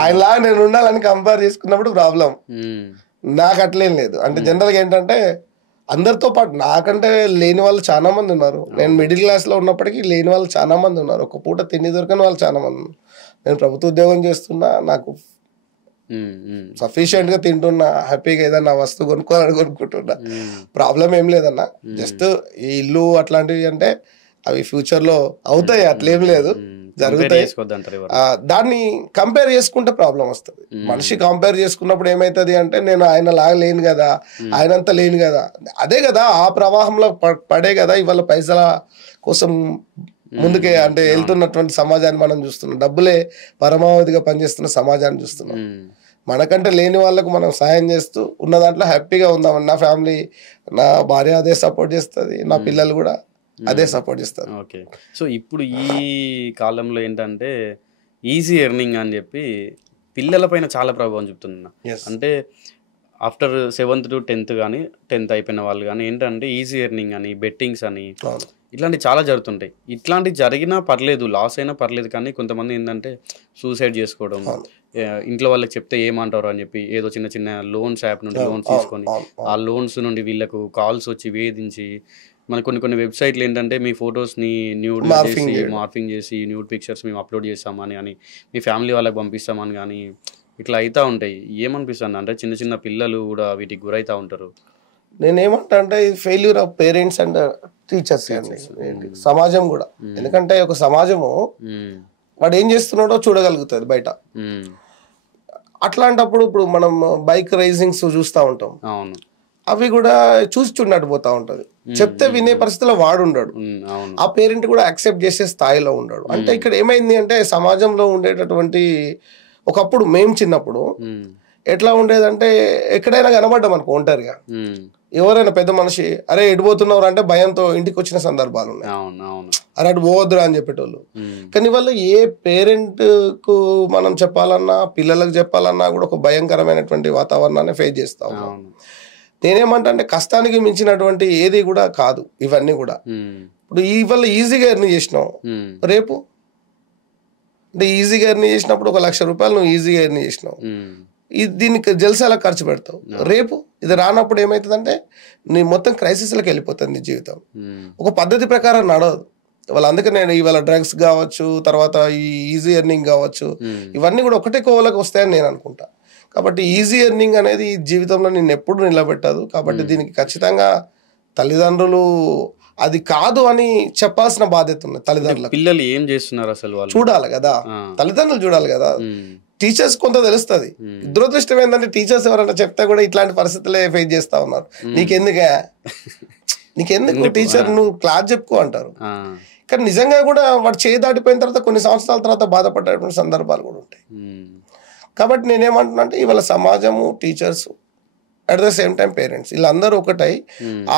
ఆయనలా నేను ఉండాలని కంపేర్ చేసుకున్నప్పుడు ప్రాబ్లం. నాకు అట్లేం లేదు. అంటే జనరల్గా ఏంటంటే అందరితో పాటు నాకంటే లేని వాళ్ళు చాలా మంది ఉన్నారు. నేను మిడిల్ క్లాస్లో ఉన్నప్పటికీ లేని వాళ్ళు చాలా మంది ఉన్నారు. ఒక పూట తిండి దొరకని వాళ్ళు చాలా మంది ఉన్నారు. నేను ప్రభుత్వ ఉద్యోగం చేస్తున్నా, నాకు సఫిషియెంట్గా తింటున్నా, హ్యాపీగా ఏదన్నా వస్తువు కొనుక్కుంటున్నా, ప్రాబ్లం ఏం లేదన్నా. జస్ట్ ఈ ఇల్లు అట్లాంటివి అంటే అవి ఫ్యూచర్లో అవుతాయి, అట్లేం లేదు, జరుగుతాయి. దాన్ని కంపేర్ చేసుకుంటే ప్రాబ్లం వస్తుంది. మనిషి కంపేర్ చేసుకున్నప్పుడు ఏమైతుంది అంటే నేను ఆయన లాగా లేను కదా, ఆయనంతా లేను కదా, అదే కదా ఆ ప్రవాహంలో పడే కదా ఇవాళ పైసల కోసం ముందుకే అంటే వెళ్తున్నటువంటి సమాజాన్ని మనం చూస్తున్నాం. డబ్బులే పరమావధిగా పనిచేస్తున్న సమాజాన్ని చూస్తున్నాం. మనకంటే లేని వాళ్ళకు మనం సాయం చేస్తూ ఉన్న దాంట్లో హ్యాపీగా ఉందాం. నా ఫ్యామిలీ, నా భార్య అదే సపోర్ట్ చేస్తుంది, నా పిల్లలు కూడా అదే సపోర్ట్ చేస్తారు. ఓకే. సో ఇప్పుడు ఈ కాలంలో ఏంటంటే ఈజీ ఎర్నింగ్ అని చెప్పి పిల్లల పైన చాలా ప్రభావం చూపుతుంది. అంటే ఆఫ్టర్ 7th to 10th కానీ 10th అయిపోయిన వాళ్ళు కానీ ఏంటంటే ఈజీ ఎర్నింగ్ అని, బెట్టింగ్స్ అని, ఇట్లాంటివి చాలా జరుగుతుంటాయి. ఇట్లాంటివి జరిగినా పర్లేదు, లాస్ అయినా పర్లేదు, కానీ కొంతమంది ఏంటంటే సూసైడ్ చేసుకోవడం, ఇంట్లో వాళ్ళకి చెప్తే ఏమంటారు అని చెప్పి ఏదో చిన్న చిన్న లోన్స్ యాప్ నుండి లోన్స్ తీసుకొని ఆ లోన్స్ నుండి వీళ్ళకు కాల్స్ వచ్చి వేధించి, మనకు కొన్ని వెబ్సైట్లు ఏంటంటే మీ ఫొటోస్ని న్యూడ్ చేసి మార్ఫింగ్ చేసి న్యూడ్ పిక్చర్స్ మేము అప్లోడ్ చేస్తామని అని, మీ ఫ్యామిలీ వాళ్ళకి పంపిస్తామని కానీ ఇట్లా అవుతూ ఉంటాయి. ఏమనిపిస్తుంది అంటే చిన్న చిన్న పిల్లలు కూడా వీటికి గురవుతూ ఉంటారు. నేనేమంటా అంటే ఇది failure of parents and teachers అండి, సమాజం కూడా. ఎందుకంటే ఒక సమాజము వాడు ఏం చేస్తున్నాడో చూడగలుగుతుంది బయట. అట్లాంటప్పుడు ఇప్పుడు మనం బైక్ రైజింగ్స్ చూస్తూ ఉంటాం, అవి కూడా చూసి చూడనట్టు పోతా ఉంటది. చెప్తే వినే పరిస్థితిలో వాడు ఉండడు, ఆ పేరెంట్ కూడా యాక్సెప్ట్ చేసే స్థాయిలో ఉండడు. అంటే ఇక్కడ ఏమైంది అంటే సమాజంలో ఉండేటటువంటి, ఒకప్పుడు మేము చిన్నప్పుడు ఎట్లా ఉండేదంటే ఎక్కడైనా కనబడ్డాం అనుకో ఒంటరిగా, ఎవరైనా పెద్ద మనిషి అరే ఎడిపోతున్నారు అంటే భయంతో ఇంటికి వచ్చిన సందర్భాలు ఉన్నాయి. అరే అటు పోవద్దురా అని చెప్పేటోళ్ళు. కానీ వాళ్ళు ఏ పేరెంట్ కు మనం చెప్పాలన్నా, పిల్లలకు చెప్పాలన్నా కూడా ఒక భయంకరమైనటువంటి వాతావరణాన్ని ఫేస్ చేస్తా ఉన్నాం. నేనేమంటా అంటే కష్టానికి మించినటువంటి ఏది కూడా కాదు ఇవన్నీ కూడా. ఇప్పుడు ఇవాళ ఈజీగా ఎర్న్ చేసినావు, రేపు అంటే ఈజీగా ఎర్న్ చేసినప్పుడు 1,00,000 రూపాయలు నువ్వు ఈజీగా ఎర్న్ చేసినావు, దీనికి జల్సాలా ఖర్చు పెడతావు. రేపు ఇది రానప్పుడు ఏమవుతుందంటే నీ మొత్తం క్రైసిస్లోకి వెళ్ళిపోతుంది నీ జీవితం. ఒక పద్ధతి ప్రకారం నడవదు వాళ్ళు. అందుకే నేను ఇవాళ డ్రగ్స్ కావచ్చు, తర్వాత ఈ ఈజీ ఎర్నింగ్ కావచ్చు, ఇవన్నీ కూడా ఒకటే కోవలకు వస్తాయని నేను అనుకుంటా. కాబట్టి ఈజీ ఎర్నింగ్ అనేది జీవితంలో నేను ఎప్పుడు నిలబెట్టదు. కాబట్టి దీనికి ఖచ్చితంగా తల్లిదండ్రులు అది కాదు అని చెప్పాల్సిన బాధ్యత ఉంది. తల్లిదండ్రులకు పిల్లలు ఏం చేస్తున్నారు అసలు వాళ్ళు చూడాలి కదా, తల్లిదండ్రులు చూడాలి కదా. టీచర్స్ కొంత తెలుస్తుంది. దురదృష్టం ఏంటంటే టీచర్స్ ఎవరైనా చెప్తే కూడా ఇట్లాంటి పరిస్థితులే ఫేస్ చేస్తా ఉన్నారు. నీకెందుకు టీచర్ నువ్వు క్లాస్ చెప్పుకో అంటారు. కానీ నిజంగా కూడా వాడు చేయి దాటిపోయిన తర్వాత కొన్ని సంవత్సరాల తర్వాత బాధపడేటువంటి సందర్భాలు కూడా ఉంటాయి. కాబట్టి నేనేమంటున్నా అంటే ఇవాళ సమాజము, teachers, at the same time parents వీళ్ళందరూ ఒకటై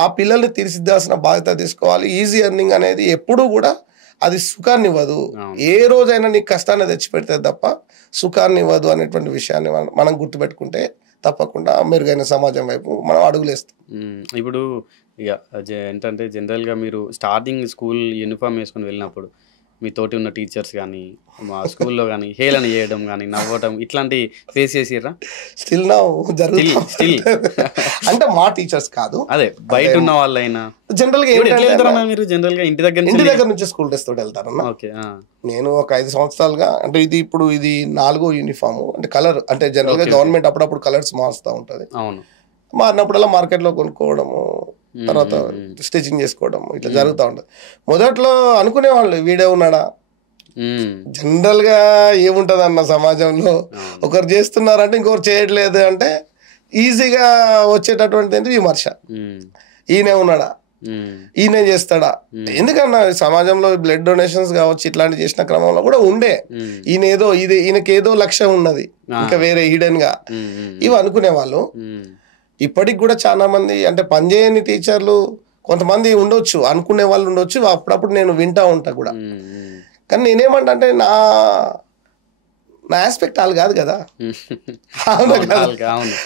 ఆ పిల్లల్ని తీర్చిదిద్దాల్సిన బాధ్యత తీసుకోవాలి. ఈజీ ఎర్నింగ్ అనేది ఎప్పుడూ కూడా అది సుఖాన్ని ఇవ్వదు. ఏ రోజైనా నీకు కష్టాన్ని తెచ్చిపెడితే తప్ప సుఖాన్ని ఇవ్వదు అనేటువంటి విషయాన్ని మనం గుర్తుపెట్టుకుంటే తప్పకుండా మెరుగైన సమాజం వైపు మనం అడుగులేస్తాం. ఇప్పుడు ఇక ఏంటంటే జనరల్గా మీరు స్టార్టింగ్ స్కూల్ యూనిఫామ్ వేసుకొని వెళ్ళినప్పుడు మీ తోటి ఉన్న టీచర్స్ కానీ మా స్కూల్లో కానీ హేళన చేయడం కానీ నవ్వడం ఇట్లాంటి ఫేస్ చేసిర్రా? స్టిల్ అంటే మా టీచర్స్ కాదు, అదే బయట ఉన్న వాళ్ళైనా జనరల్గా మీరు జనరల్గా ఇంటి దగ్గర నుంచి స్కూల్ డ్రెస్ తోటి వెళ్తారన్న. నేను ఒక 5 సంవత్సరాలుగా అంటే ఇప్పుడు ఇది 4వ యూనిఫామ్ అంటే కలర్ అంటే జనరల్ గా గవర్నమెంట్ అప్పుడప్పుడు కలర్స్ మారుస్తూ ఉంటది. అవును, మారినప్పుడల్లా మార్కెట్లో కొనుక్కోవడము, తర్వాత స్టిచ్చింగ్ చేసుకోవడం ఇట్లా జరుగుతూ ఉంటుంది. మొదట్లో అనుకునేవాళ్ళు వీడే ఉన్నాడా, జనరల్ గా ఏముంటది అన్న సమాజంలో ఒకరు చేస్తున్నారంటే ఇంకొకరు చేయట్లేదు అంటే ఈజీగా వచ్చేటటువంటి విమర్శ. ఈయనే ఉన్నాడా, ఈయనే చేస్తాడా, ఎందుకన్నా సమాజంలో బ్లడ్ డొనేషన్స్ కావచ్చు ఇట్లాంటి చేసిన క్రమంలో కూడా ఉండే ఈయనకేదో లక్ష్యం ఉన్నది ఇంకా వేరే హిడెన్ గా ఇవి అనుకునే వాళ్ళు. ఇప్పటికి కూడా చాలా మంది అంటే పనిచేయని టీచర్లు కొంతమంది ఉండొచ్చు, అనుకునే వాళ్ళు ఉండొచ్చు, అప్పుడప్పుడు నేను వింటా ఉంటా కూడా. కానీ నేనేమంటా అంటే నా ఆస్పెక్ట్ వాళ్ళు కాదు కదా.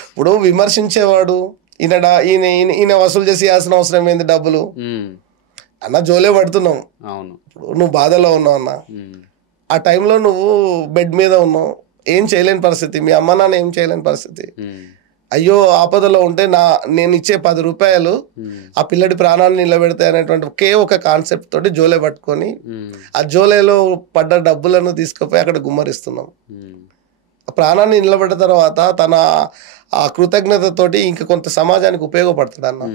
ఇప్పుడు విమర్శించేవాడు ఈయన వసూలు చేసి ఇవ్వాల్సిన అవసరం ఏంది డబ్బులు అన్న, జోలే పడుతున్నావు. ఇప్పుడు నువ్వు బాధలో ఉన్నావు అన్న, ఆ టైంలో నువ్వు బెడ్ మీద ఉన్నావు, ఏం చేయలేని పరిస్థితి, మీ అమ్మ నాన్న ఏం చేయలేని పరిస్థితి. అయ్యో ఆపదలో ఉంటే నేను ఇచ్చే 10 రూపాయలు ఆ పిల్లడి ప్రాణాన్ని నిలబెడతాయి అనేటువంటి ఒకే ఒక కాన్సెప్ట్ తోటి జోలే పట్టుకొని ఆ జోలేలో పడ్డ డబ్బులను తీసుకుపోయి అక్కడ గుమ్మరిస్తున్నాం. ఆ ప్రాణాన్ని నిలబెట్టిన తర్వాత తన ఆ కృతజ్ఞతతోటి ఇంకా కొంత సమాజానికి ఉపయోగపడుతుంది అన్న.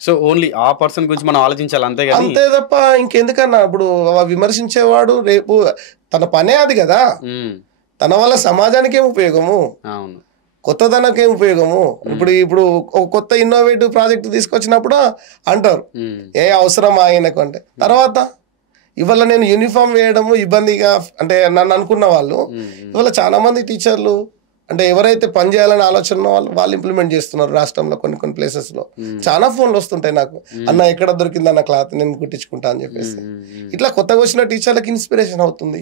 సో ఓన్లీ ఆ పర్సన్ గురించి మనం ఆలోచించాలి అంతే తప్ప ఇంకెందుకన్నా. ఇప్పుడు విమర్శించేవాడు రేపు తన పనే అది కదా, తన వల్ల సమాజానికేం ఉపయోగము, కొత్తదనకేం ఉపయోగము. ఇప్పుడు ఒక కొత్త ఇన్నోవేటివ్ ప్రాజెక్ట్ తీసుకొచ్చినప్పుడు అంటారు ఏ అవసరం ఆయనకు అంటే, తర్వాత ఇవాళ నేను యూనిఫామ్ వేయడము ఇబ్బందిగా అంటే నన్ను అనుకున్న వాళ్ళు ఇవాళ చాలా మంది టీచర్లు అంటే ఎవరైతే పని చేయాలని ఆలోచన వాళ్ళు ఇంప్లిమెంట్ చేస్తున్నారు రాష్ట్రంలో కొన్ని ప్లేసెస్ లో. చాలా ఫోన్లు వస్తుంటాయి నాకు, అన్న ఎక్కడ దొరికింది అన్న క్లాత్ నేను కుట్టించుకుంటా అని చెప్పేసి. ఇట్లా కొత్తగా వచ్చిన టీచర్లకు ఇన్స్పిరేషన్ అవుతుంది.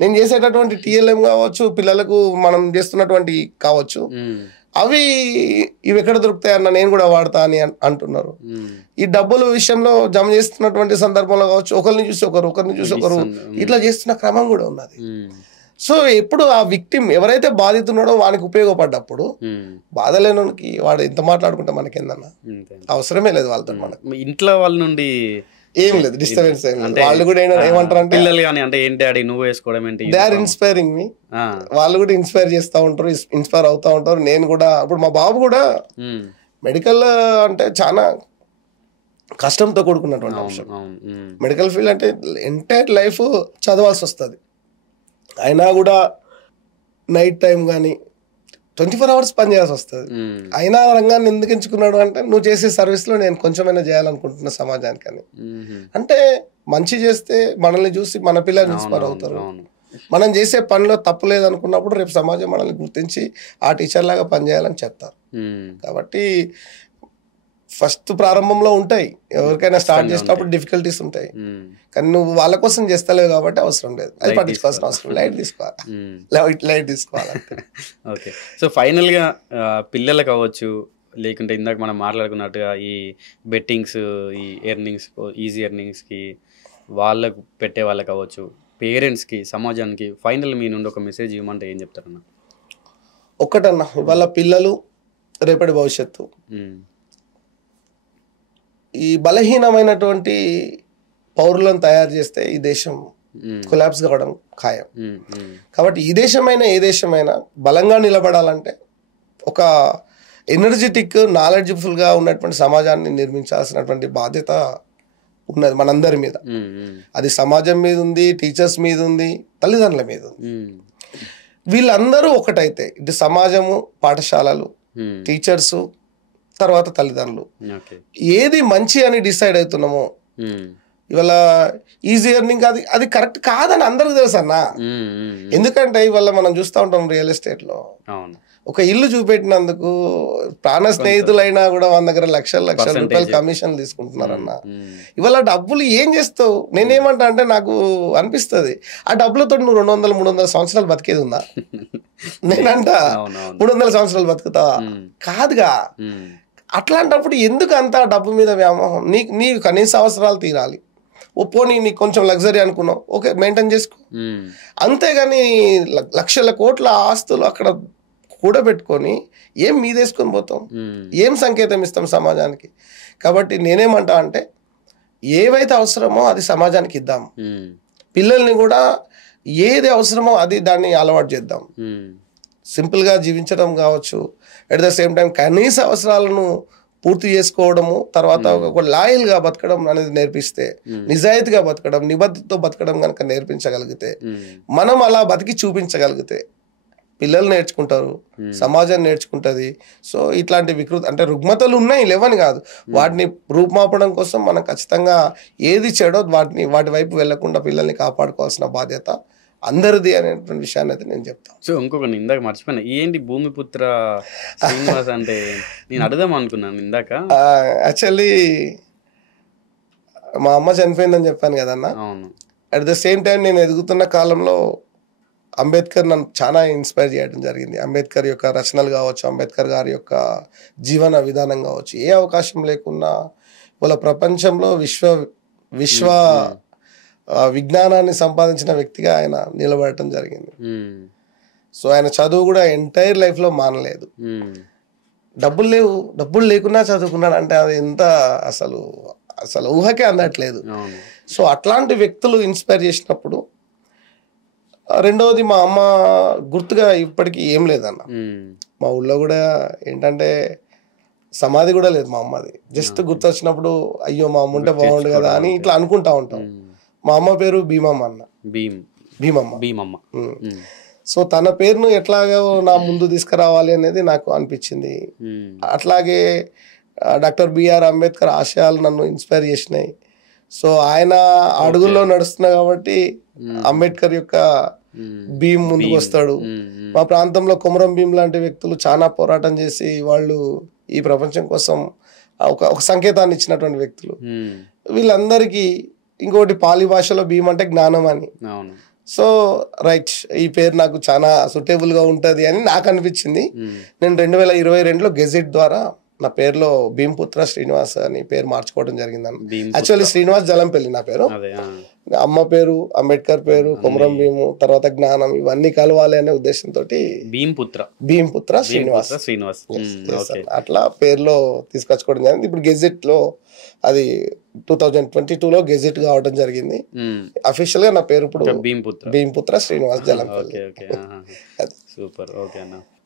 నేను చేసేటటువంటి టీఎల్ఎం కావచ్చు, పిల్లలకు మనం చేస్తున్నటువంటి కావచ్చు, ఇవి ఎక్కడ దొరుకుతాయి అన్న నేను కూడా వాడతా అని అంటున్నారు. ఈ డబ్బుల విషయంలో జమ చేస్తున్నటువంటి సందర్భంలో కావచ్చు, ఒకరిని చూసి ఒకరు ఇట్లా చేస్తున్న క్రమం కూడా ఉన్నది. సో ఎప్పుడు ఆ విక్టిమ్ ఎవరైతే బాధితున్నాడో వానికి ఉపయోగపడ్డప్పుడు బాధ లేనోనికి వాడు ఎంత మాట్లాడుకుంటే మనకేందన్నా, అవసరమే లేదు వాళ్ళతో. మనకు ఇంట్లో వాళ్ళ నుండి ఏం లేదు డిస్టర్బెన్స్. వాళ్ళు కూడా ఏమంటారు అంటే దే ఆర్ ఇన్స్పైరింగ్ మీ, వాళ్ళు కూడా ఇన్స్పైర్ చేస్తూ ఉంటారు, ఇన్స్పైర్ అవుతా ఉంటారు. నేను కూడా ఇప్పుడు మా బాబు కూడా మెడికల్ అంటే చాలా కష్టంతో కూడుకున్నటువంటి అంశం. మెడికల్ ఫీల్డ్ అంటే ఎంటైర్ లైఫ్ చదవాల్సి వస్తుంది. అయినా కూడా నైట్ టైం కానీ 24 hours పని చేయాల్సి వస్తుంది. అయినా రంగాన్ని ఎందుకు ఎంచుకున్నాడు అంటే నువ్వు చేసే సర్వీస్లో నేను కొంచెమైనా చేయాలనుకుంటున్నా సమాజానికి అని. అంటే మంచి చేస్తే మనల్ని చూసి మన పిల్లలు ఇన్స్పైర్ అవుతారు. మనం చేసే పనిలో తప్పు లేదనుకున్నప్పుడు రేపు సమాజం మనల్ని గుర్తించి ఆ టీచర్ లాగా పనిచేయాలని చెప్తారు. కాబట్టి ఫస్ట్ ప్రారంభంలో ఉంటాయి, ఎవరికైనా స్టార్ట్ చేసినప్పుడు డిఫికల్టీస్ ఉంటాయి, కానీ నువ్వు వాళ్ళ కోసం చేస్తలేవు కాబట్టి అవసరం లేదు, అది పట్టించుకోవాల్సిన అవసరం, లైట్ తీసుకోవాలి. ఓకే. సో ఫైనల్గా పిల్లలకు అవ్వచ్చు, లేకుంటే ఇందాక మనం మాట్లాడుకున్నట్టుగా ఈ బెట్టింగ్స్, ఈ ఎర్నింగ్స్, ఈజీ ఎర్నింగ్స్కి వాళ్ళకు పెట్టే వాళ్ళకి అవ్వచ్చు, పేరెంట్స్కి, సమాజానికి ఫైనల్ మీ నుండి ఒక మెసేజ్ ఇవ్వమంటే ఏం చెప్తారన్న? ఒక్కటన్నా, ఇవాళ పిల్లలు రేపటి భవిష్యత్తు. ఈ బలహీనమైనటువంటి పౌరులను తయారు చేస్తే ఈ దేశం కొలాప్స్ కావడం ఖాయం. కాబట్టి ఈ దేశమైనా ఏ దేశమైనా బలంగా నిలబడాలంటే ఒక ఎనర్జెటిక్, నాలెడ్జ్ఫుల్గా ఉన్నటువంటి సమాజాన్ని నిర్మించాల్సినటువంటి బాధ్యత ఉన్నది మనందరి మీద. అది సమాజం మీద ఉంది, టీచర్స్ మీద ఉంది, తల్లిదండ్రుల మీద ఉంది. వీళ్ళందరూ ఒకటైతే ఇటు సమాజము, పాఠశాలలు, టీచర్సు, తర్వాత తల్లిదండ్రులు ఏది మంచి అని డిసైడ్ అవుతున్నామో, ఇవాళ ఈజీ ఎర్నింగ్ అది కరెక్ట్ కాదని అందరికి తెలుసు అన్న. ఎందుకంటే ఇవాళ మనం చూస్తూ ఉంటాం రియల్ ఎస్టేట్లో ఒక ఇల్లు చూపెట్టినందుకు ప్రాణ స్నేహితులైనా కూడా మన దగ్గర లక్షల రూపాయలు కమిషన్ తీసుకుంటున్నారన్న. ఇవాళ డబ్బులు ఏం చేస్తావు? నేనేమంటా అంటే నాకు అనిపిస్తుంది, ఆ డబ్బులతో నువ్వు 200-300 సంవత్సరాలు బతికేది ఉందా? నేనంట 300 సంవత్సరాలు బతుకుతావా? కాదుగా. అట్లాంటప్పుడు ఎందుకు అంత డబ్బు మీద వ్యామోహం? నీ కనీస అవసరాలు తీరాలి. పోనీ నీకు కొంచెం లగ్జరీ అనుకున్నావు, ఓకే, మెయింటైన్ చేసుకో. అంతేగాని లక్షల కోట్ల ఆస్తులు అక్కడ కూడబెట్టుకొని ఏం మీదేసుకొని పోతాం? ఏం సంకేతం ఇస్తాం సమాజానికి? కాబట్టి నేనేమంటా అంటే ఏవైతే అవసరమో అది సమాజానికి ఇద్దాం. పిల్లల్ని కూడా ఏది అవసరమో అది దాన్ని అలవాటు చేద్దాం. సింపుల్గా జీవించడం కావచ్చు, అట్ ద సేమ్ టైం కనీస అవసరాలను పూర్తి చేసుకోవడము, తర్వాత ఒక లాయల్గా బతకడం అనేది నేర్పిస్తే, నిజాయితీగా బతకడం, నిబద్ధతతో బతకడం కనుక నేర్పించగలిగితే, మనం అలా బతికి చూపించగలిగితే పిల్లలు నేర్చుకుంటారు, సమాజం నేర్చుకుంటుంది. సో ఇట్లాంటి అంటే రుగ్మతలు ఉన్నాయి, లేవని కాదు, వాటిని రూపుమాపడం కోసం మనం ఖచ్చితంగా ఏది చెడో వాటి వైపు వెళ్లకుండా పిల్లల్ని కాపాడుకోవాల్సిన బాధ్యత అందరిది అనేటువంటి విషయాన్ని అయితే నేను చెప్తాను. సో ఇంకొక ఇందాక మర్చిపోయినా, ఏంటి భూమిపుత్ర శ్రీనివాస్ అంటే నేను అడుగుదాం అనుకున్నాను ఇందాక. యాక్చువల్లీ మా అమ్మ చనిపోయిందని చెప్పాను కదన్నా. అట్ ద సేమ్ టైం నేను ఎదుగుతున్న కాలంలో అంబేద్కర్ నన్ను చాలా ఇన్స్పైర్ చేయడం జరిగింది. అంబేద్కర్ యొక్క రచనలు కావచ్చు, అంబేద్కర్ గారి యొక్క జీవన విధానం కావచ్చు, ఏ అవకాశం లేకున్నా వాళ్ళ ప్రపంచంలో విశ్వ విజ్ఞానాన్ని సంపాదించిన వ్యక్తిగా ఆయన నిలబడటం జరిగింది. సో ఆయన చదువు కూడా ఎంటైర్ లైఫ్లో మానలేదు. డబ్బులు లేకున్నా చదువుకున్నాడు అంటే అది ఎంత అసలు ఊహకే అందట్లేదు. సో అట్లాంటి వ్యక్తులు ఇన్స్పైర్ చేసినప్పుడు, రెండవది మా అమ్మ గుర్తుగా ఇప్పటికీ ఏం లేదన్న. మా ఊళ్ళో కూడా ఏంటంటే సమాధి కూడా లేదు మా అమ్మది. జస్ట్ గుర్తు వచ్చినప్పుడు అయ్యో మా అమ్మ ఉంటే బాగుండు కదా అని ఇట్లా అనుకుంటా ఉంటాం. మా అమ్మ పేరు భీమమ్మ అన్న. భీమమ్మ. సో తన పేరును ఎట్లాగో నా ముందు తీసుకురావాలి అనేది నాకు అనిపించింది. అట్లాగే డాక్టర్ బిఆర్ అంబేద్కర్ ఆశయాలు నన్ను ఇన్స్పైర్ చేసినాయి. సో ఆయన అడుగుల్లో నడుస్తున్నా కాబట్టి అంబేద్కర్ యొక్క భీమ్ ముందుకు వస్తాడు. మా ప్రాంతంలో కొమరం భీమ్ లాంటి వ్యక్తులు చాలా పోరాటం చేసి వాళ్ళు ఈ ప్రపంచం కోసం ఒక సంకేతాన్ని ఇచ్చినటువంటి వ్యక్తులు. వీళ్ళందరికీ ఇంకోటి పాలి భాషలో భీమ్ అంటే జ్ఞానం అని. సో రైట్, ఈ పేరు నాకు చాలా సూటబుల్ గా ఉంటది అని నాకు అనిపించింది. నేను 2022లో గెజెట్ ద్వారా నా పేరులో భీమపుత్ర శ్రీనివాస్ అని పేరు మార్చుకోవడం జరిగిందన్న. యాక్చువల్లీ శ్రీనివాస్ జలంపల్లి నా పేరు. అమ్మ పేరు అంబేద్కర్ పేరు, కొమరం భీము, తర్వాత జ్ఞానం, ఇవన్నీ కలవాలి అనే ఉద్దేశంతో భీమపుత్ర శ్రీనివాస్ అట్లా పేరులో తీసుకొచ్చుకోవడం జరిగింది. ఇప్పుడు గెజెట్ లో అది 2022లో గెజెట్ కావడం జరిగింది. అఫీషియల్ గా నా పేరు ఇప్పుడు భీమపుత్ర శ్రీనివాస్ జలంపల్లి.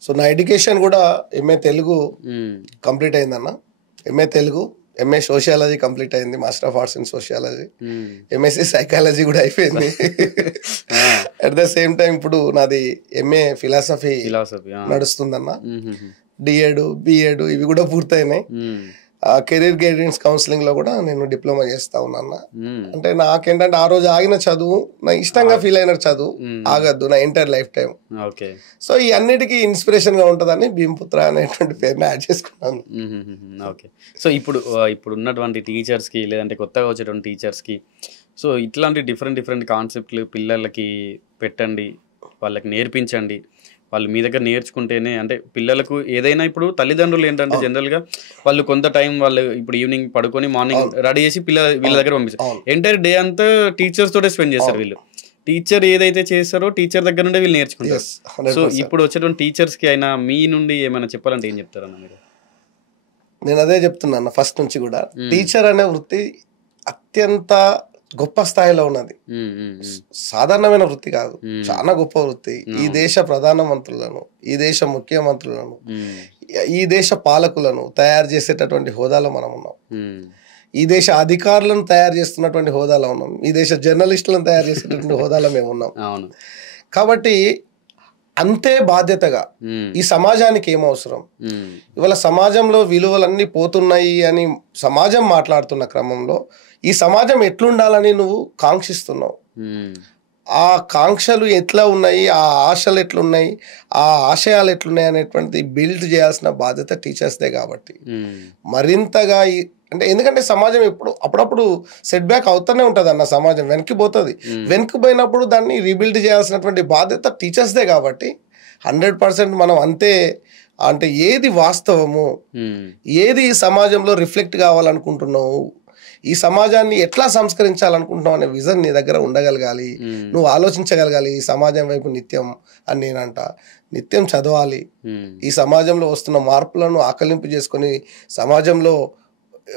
సో నా ఎడ్యుకేషన్ కూడా ఎంఏ తెలుగు కంప్లీట్ అయిందన్న. MA Telugu, MA sociology complete అయింది, master of arts in sociology, MSc psychology కూడా అయిపోయింది. అట్ ద సేమ్ టైం ఇప్పుడు నాది ఎంఏ ఫిలాసఫీ నడుస్తుందన్న. డిఎడ్, బిఎడ్ ఇవి కూడా పూర్తయినాయి. కెరీర్ గైడెన్స్ కౌన్సిలింగ్ లో కూడా నేను డిప్లొమా చేస్తా ఉన్నాను. అంటే నాకేంటంటే ఆ రోజు ఆగిన చదువు, నా ఇష్టంగా ఫీల్ అయిన చదువు ఆగద్దు నా ఎంటైర్ లైఫ్ టైం. సో ఈ అన్నిటికీ ఇన్స్పిరేషన్ గా ఉంటుందని భీమపుత్ర అనేటువంటి పేరుని యాడ్ చేసుకున్నాను. సో ఇప్పుడు ఉన్నటువంటి టీచర్స్ కి, లేదంటే కొత్తగా వచ్చేటువంటి టీచర్స్ కి, సో ఇట్లాంటి డిఫరెంట్ కాన్సెప్ట్లు పిల్లలకి పెట్టండి, వాళ్ళకి నేర్పించండి. వాళ్ళు మీ దగ్గర నేర్చుకుంటేనే అంటే పిల్లలకు ఏదైనా ఇప్పుడు తల్లిదండ్రులు ఏంటంటే జనరల్గా వాళ్ళు కొంత టైం వాళ్ళు ఇప్పుడు ఈవినింగ్ పడుకొని మార్నింగ్ రెడీ చేసి వీళ్ళ దగ్గర పంపిస్తారు. ఎంటైర్ డే అంతా టీచర్స్ తోటే స్పెండ్ చేస్తారు వీళ్ళు. టీచర్ ఏదైతే చేస్తారో టీచర్ దగ్గర నుండి వీళ్ళు నేర్చుకుంటారు. సో ఇప్పుడు వచ్చేటువంటి టీచర్స్కి అయినా మీ నుండి ఏమైనా చెప్పాలంటే ఏం చెప్తారన్న మీరు? నేను అదే చెప్తున్నాను ఫస్ట్ నుంచి కూడా, టీచర్ అనే వృత్తి అత్యంత గొప్ప స్థాయిలో ఉన్నది. సాధారణమైన వృత్తి కాదు, చాలా గొప్ప వృత్తి. ఈ దేశ ప్రధానమంత్రులను, ఈ దేశ ముఖ్యమంత్రులను, ఈ దేశ పాలకులను తయారు చేసేటటువంటి హోదాలో మనం ఉన్నాం. ఈ దేశ అధికారులను తయారు చేస్తున్నటువంటి హోదాలో ఉన్నాం. ఈ దేశ జర్నలిస్టులను తయారు చేసేటటువంటి హోదాలో మేము ఉన్నాం. కాబట్టి అంతే బాధ్యతగా ఈ సమాజానికి ఏం అవసరం, ఇవాళ సమాజంలో విలువలన్నీ పోతున్నాయి అని సమాజం మాట్లాడుతున్న క్రమంలో ఈ సమాజం ఎట్లుండాలని నువ్వు కాంక్షిస్తున్నావు. ఆ కాంక్షలు ఎట్లా ఉన్నాయి, ఆ ఆశలు ఎట్లున్నాయి, ఆ ఆశయాలు ఎట్లున్నాయి అనేటువంటిది బిల్డ్ చేయాల్సిన బాధ్యత టీచర్స్దే. కాబట్టి మరింతగా అంటే ఎందుకంటే సమాజం అప్పుడప్పుడు సెట్ బ్యాక్ అవుతూనే ఉంటుంది అన్న, సమాజం వెనక్కిపోతుంది. వెనక్కిపోయినప్పుడు దాన్ని రీబిల్డ్ చేయాల్సినటువంటి బాధ్యత టీచర్స్దే. కాబట్టి 100% మనం అంతే అంటే ఏది వాస్తవము, ఏది ఈ సమాజంలో రిఫ్లెక్ట్ కావాలనుకుంటున్నావు, ఈ సమాజాన్ని ఎట్లా సంస్కరించాలనుకుంటున్నావు అనే విజన్ నీ దగ్గర ఉండగలగాలి. నువ్వు ఆలోచించగలగాలి ఈ సమాజం వైపు నిత్యం అని నేనంట. నిత్యం చదవాలి, ఈ సమాజంలో వస్తున్న మార్పులను ఆకలింపు చేసుకొని సమాజంలో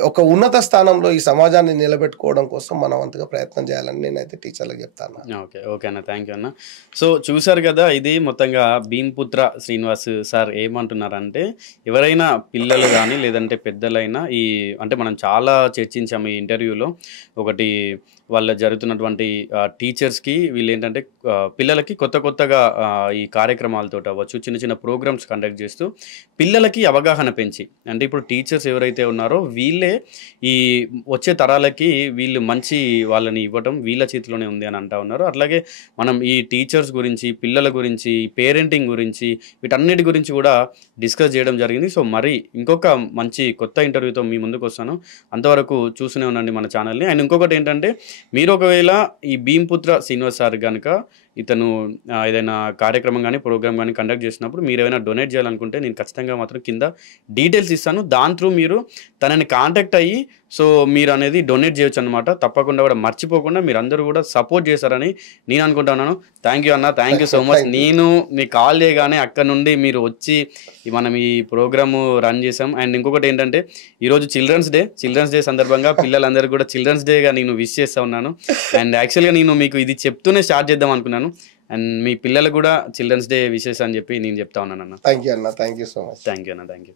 ఒక ఉన్నత స్థానంలో ఈ సమాజాన్ని నిలబెట్టుకోవడం కోసం మనం అంతగా ప్రయత్నం చేయాలని నేనైతే టీచర్లకు చెప్తాను. ఓకే అన్న, థ్యాంక్ యూ అన్న. సో చూసారు కదా, ఇది మొత్తంగా భీంపుత్ర శ్రీనివాస్ సార్ ఏమంటున్నారంటే, ఎవరైనా పిల్లలు కానీ లేదంటే పెద్దలైనా అంటే మనం చాలా చర్చించాము ఈ ఇంటర్వ్యూలో. ఒకటి వాళ్ళ జరుగుతున్నటువంటి టీచర్స్కి వీళ్ళు ఏంటంటే పిల్లలకి కొత్తగా ఈ కార్యక్రమాలతో అవ్వచ్చు, చిన్న చిన్న ప్రోగ్రామ్స్ కండక్ట్ చేస్తూ పిల్లలకి అవగాహన పెంచి, అంటే ఇప్పుడు టీచర్స్ ఎవరైతే ఉన్నారో వీళ్ళే ఈ వచ్చే తరాలకి వీళ్ళు మంచి వాళ్ళని ఇవ్వటం వీళ్ళ చేతిలోనే ఉంది అని అంటా ఉన్నారు. అట్లాగే మనం ఈ టీచర్స్ గురించి, పిల్లల గురించి, పేరెంటింగ్ గురించి, వీటన్నిటి గురించి కూడా డిస్కస్ చేయడం జరిగింది. సో మరి ఇంకొక మంచి కొత్త ఇంటర్వ్యూతో మీ ముందుకు వస్తాను. అంతవరకు చూస్తూనే ఉండండి మన ఛానల్ని. అండ్ ఇంకొకటి ఏంటంటే, మీరు ఒకవేళ ఈ భీంపుత్ర శ్రీనివాస్ సార్ కనుక ఇతను ఏదైనా కార్యక్రమం కానీ ప్రోగ్రామ్ కానీ కండక్ట్ చేసినప్పుడు మీరు ఏమైనా డొనేట్ చేయాలనుకుంటే నేను ఖచ్చితంగా మాత్రం కింద డీటెయిల్స్ ఇస్తాను. దాని త్రూ మీరు తనని కాంటాక్ట్ అయ్యి సో మీరు అనేది డొనేట్ చేయొచ్చు అనమాట. తప్పకుండా కూడా మర్చిపోకుండా మీరు అందరూ కూడా సపోర్ట్ చేశారని నేను అనుకుంటున్నాను. థ్యాంక్ యూ అన్న, థ్యాంక్ యూ సో మచ్. నేను మీకు కాల్ చేయగానే అక్కడ నుండి మీరు వచ్చి మనం ఈ ప్రోగ్రాము రన్ చేసాం. అండ్ ఇంకొకటి ఏంటంటే, ఈరోజు చిల్డ్రన్స్ డే సందర్భంగా పిల్లలందరూ కూడా చిల్డ్రన్స్ డేగా నేను విష్ చేస్తూ ఉన్నాను. అండ్ యాక్చువల్గా నేను మీకు ఇది చెప్తూనే స్టార్ట్ చేద్దాం అనుకున్నాను. అండ్ మీ పిల్లలు కూడా చిల్డ్రన్స్ డే విషెస్ అని చెప్పి నేను చెప్తా ఉన్నాను అన్న. థ్యాంక్ యూ అన్న, thank you so much. Thank you అన్న, థ్యాంక్ యూ.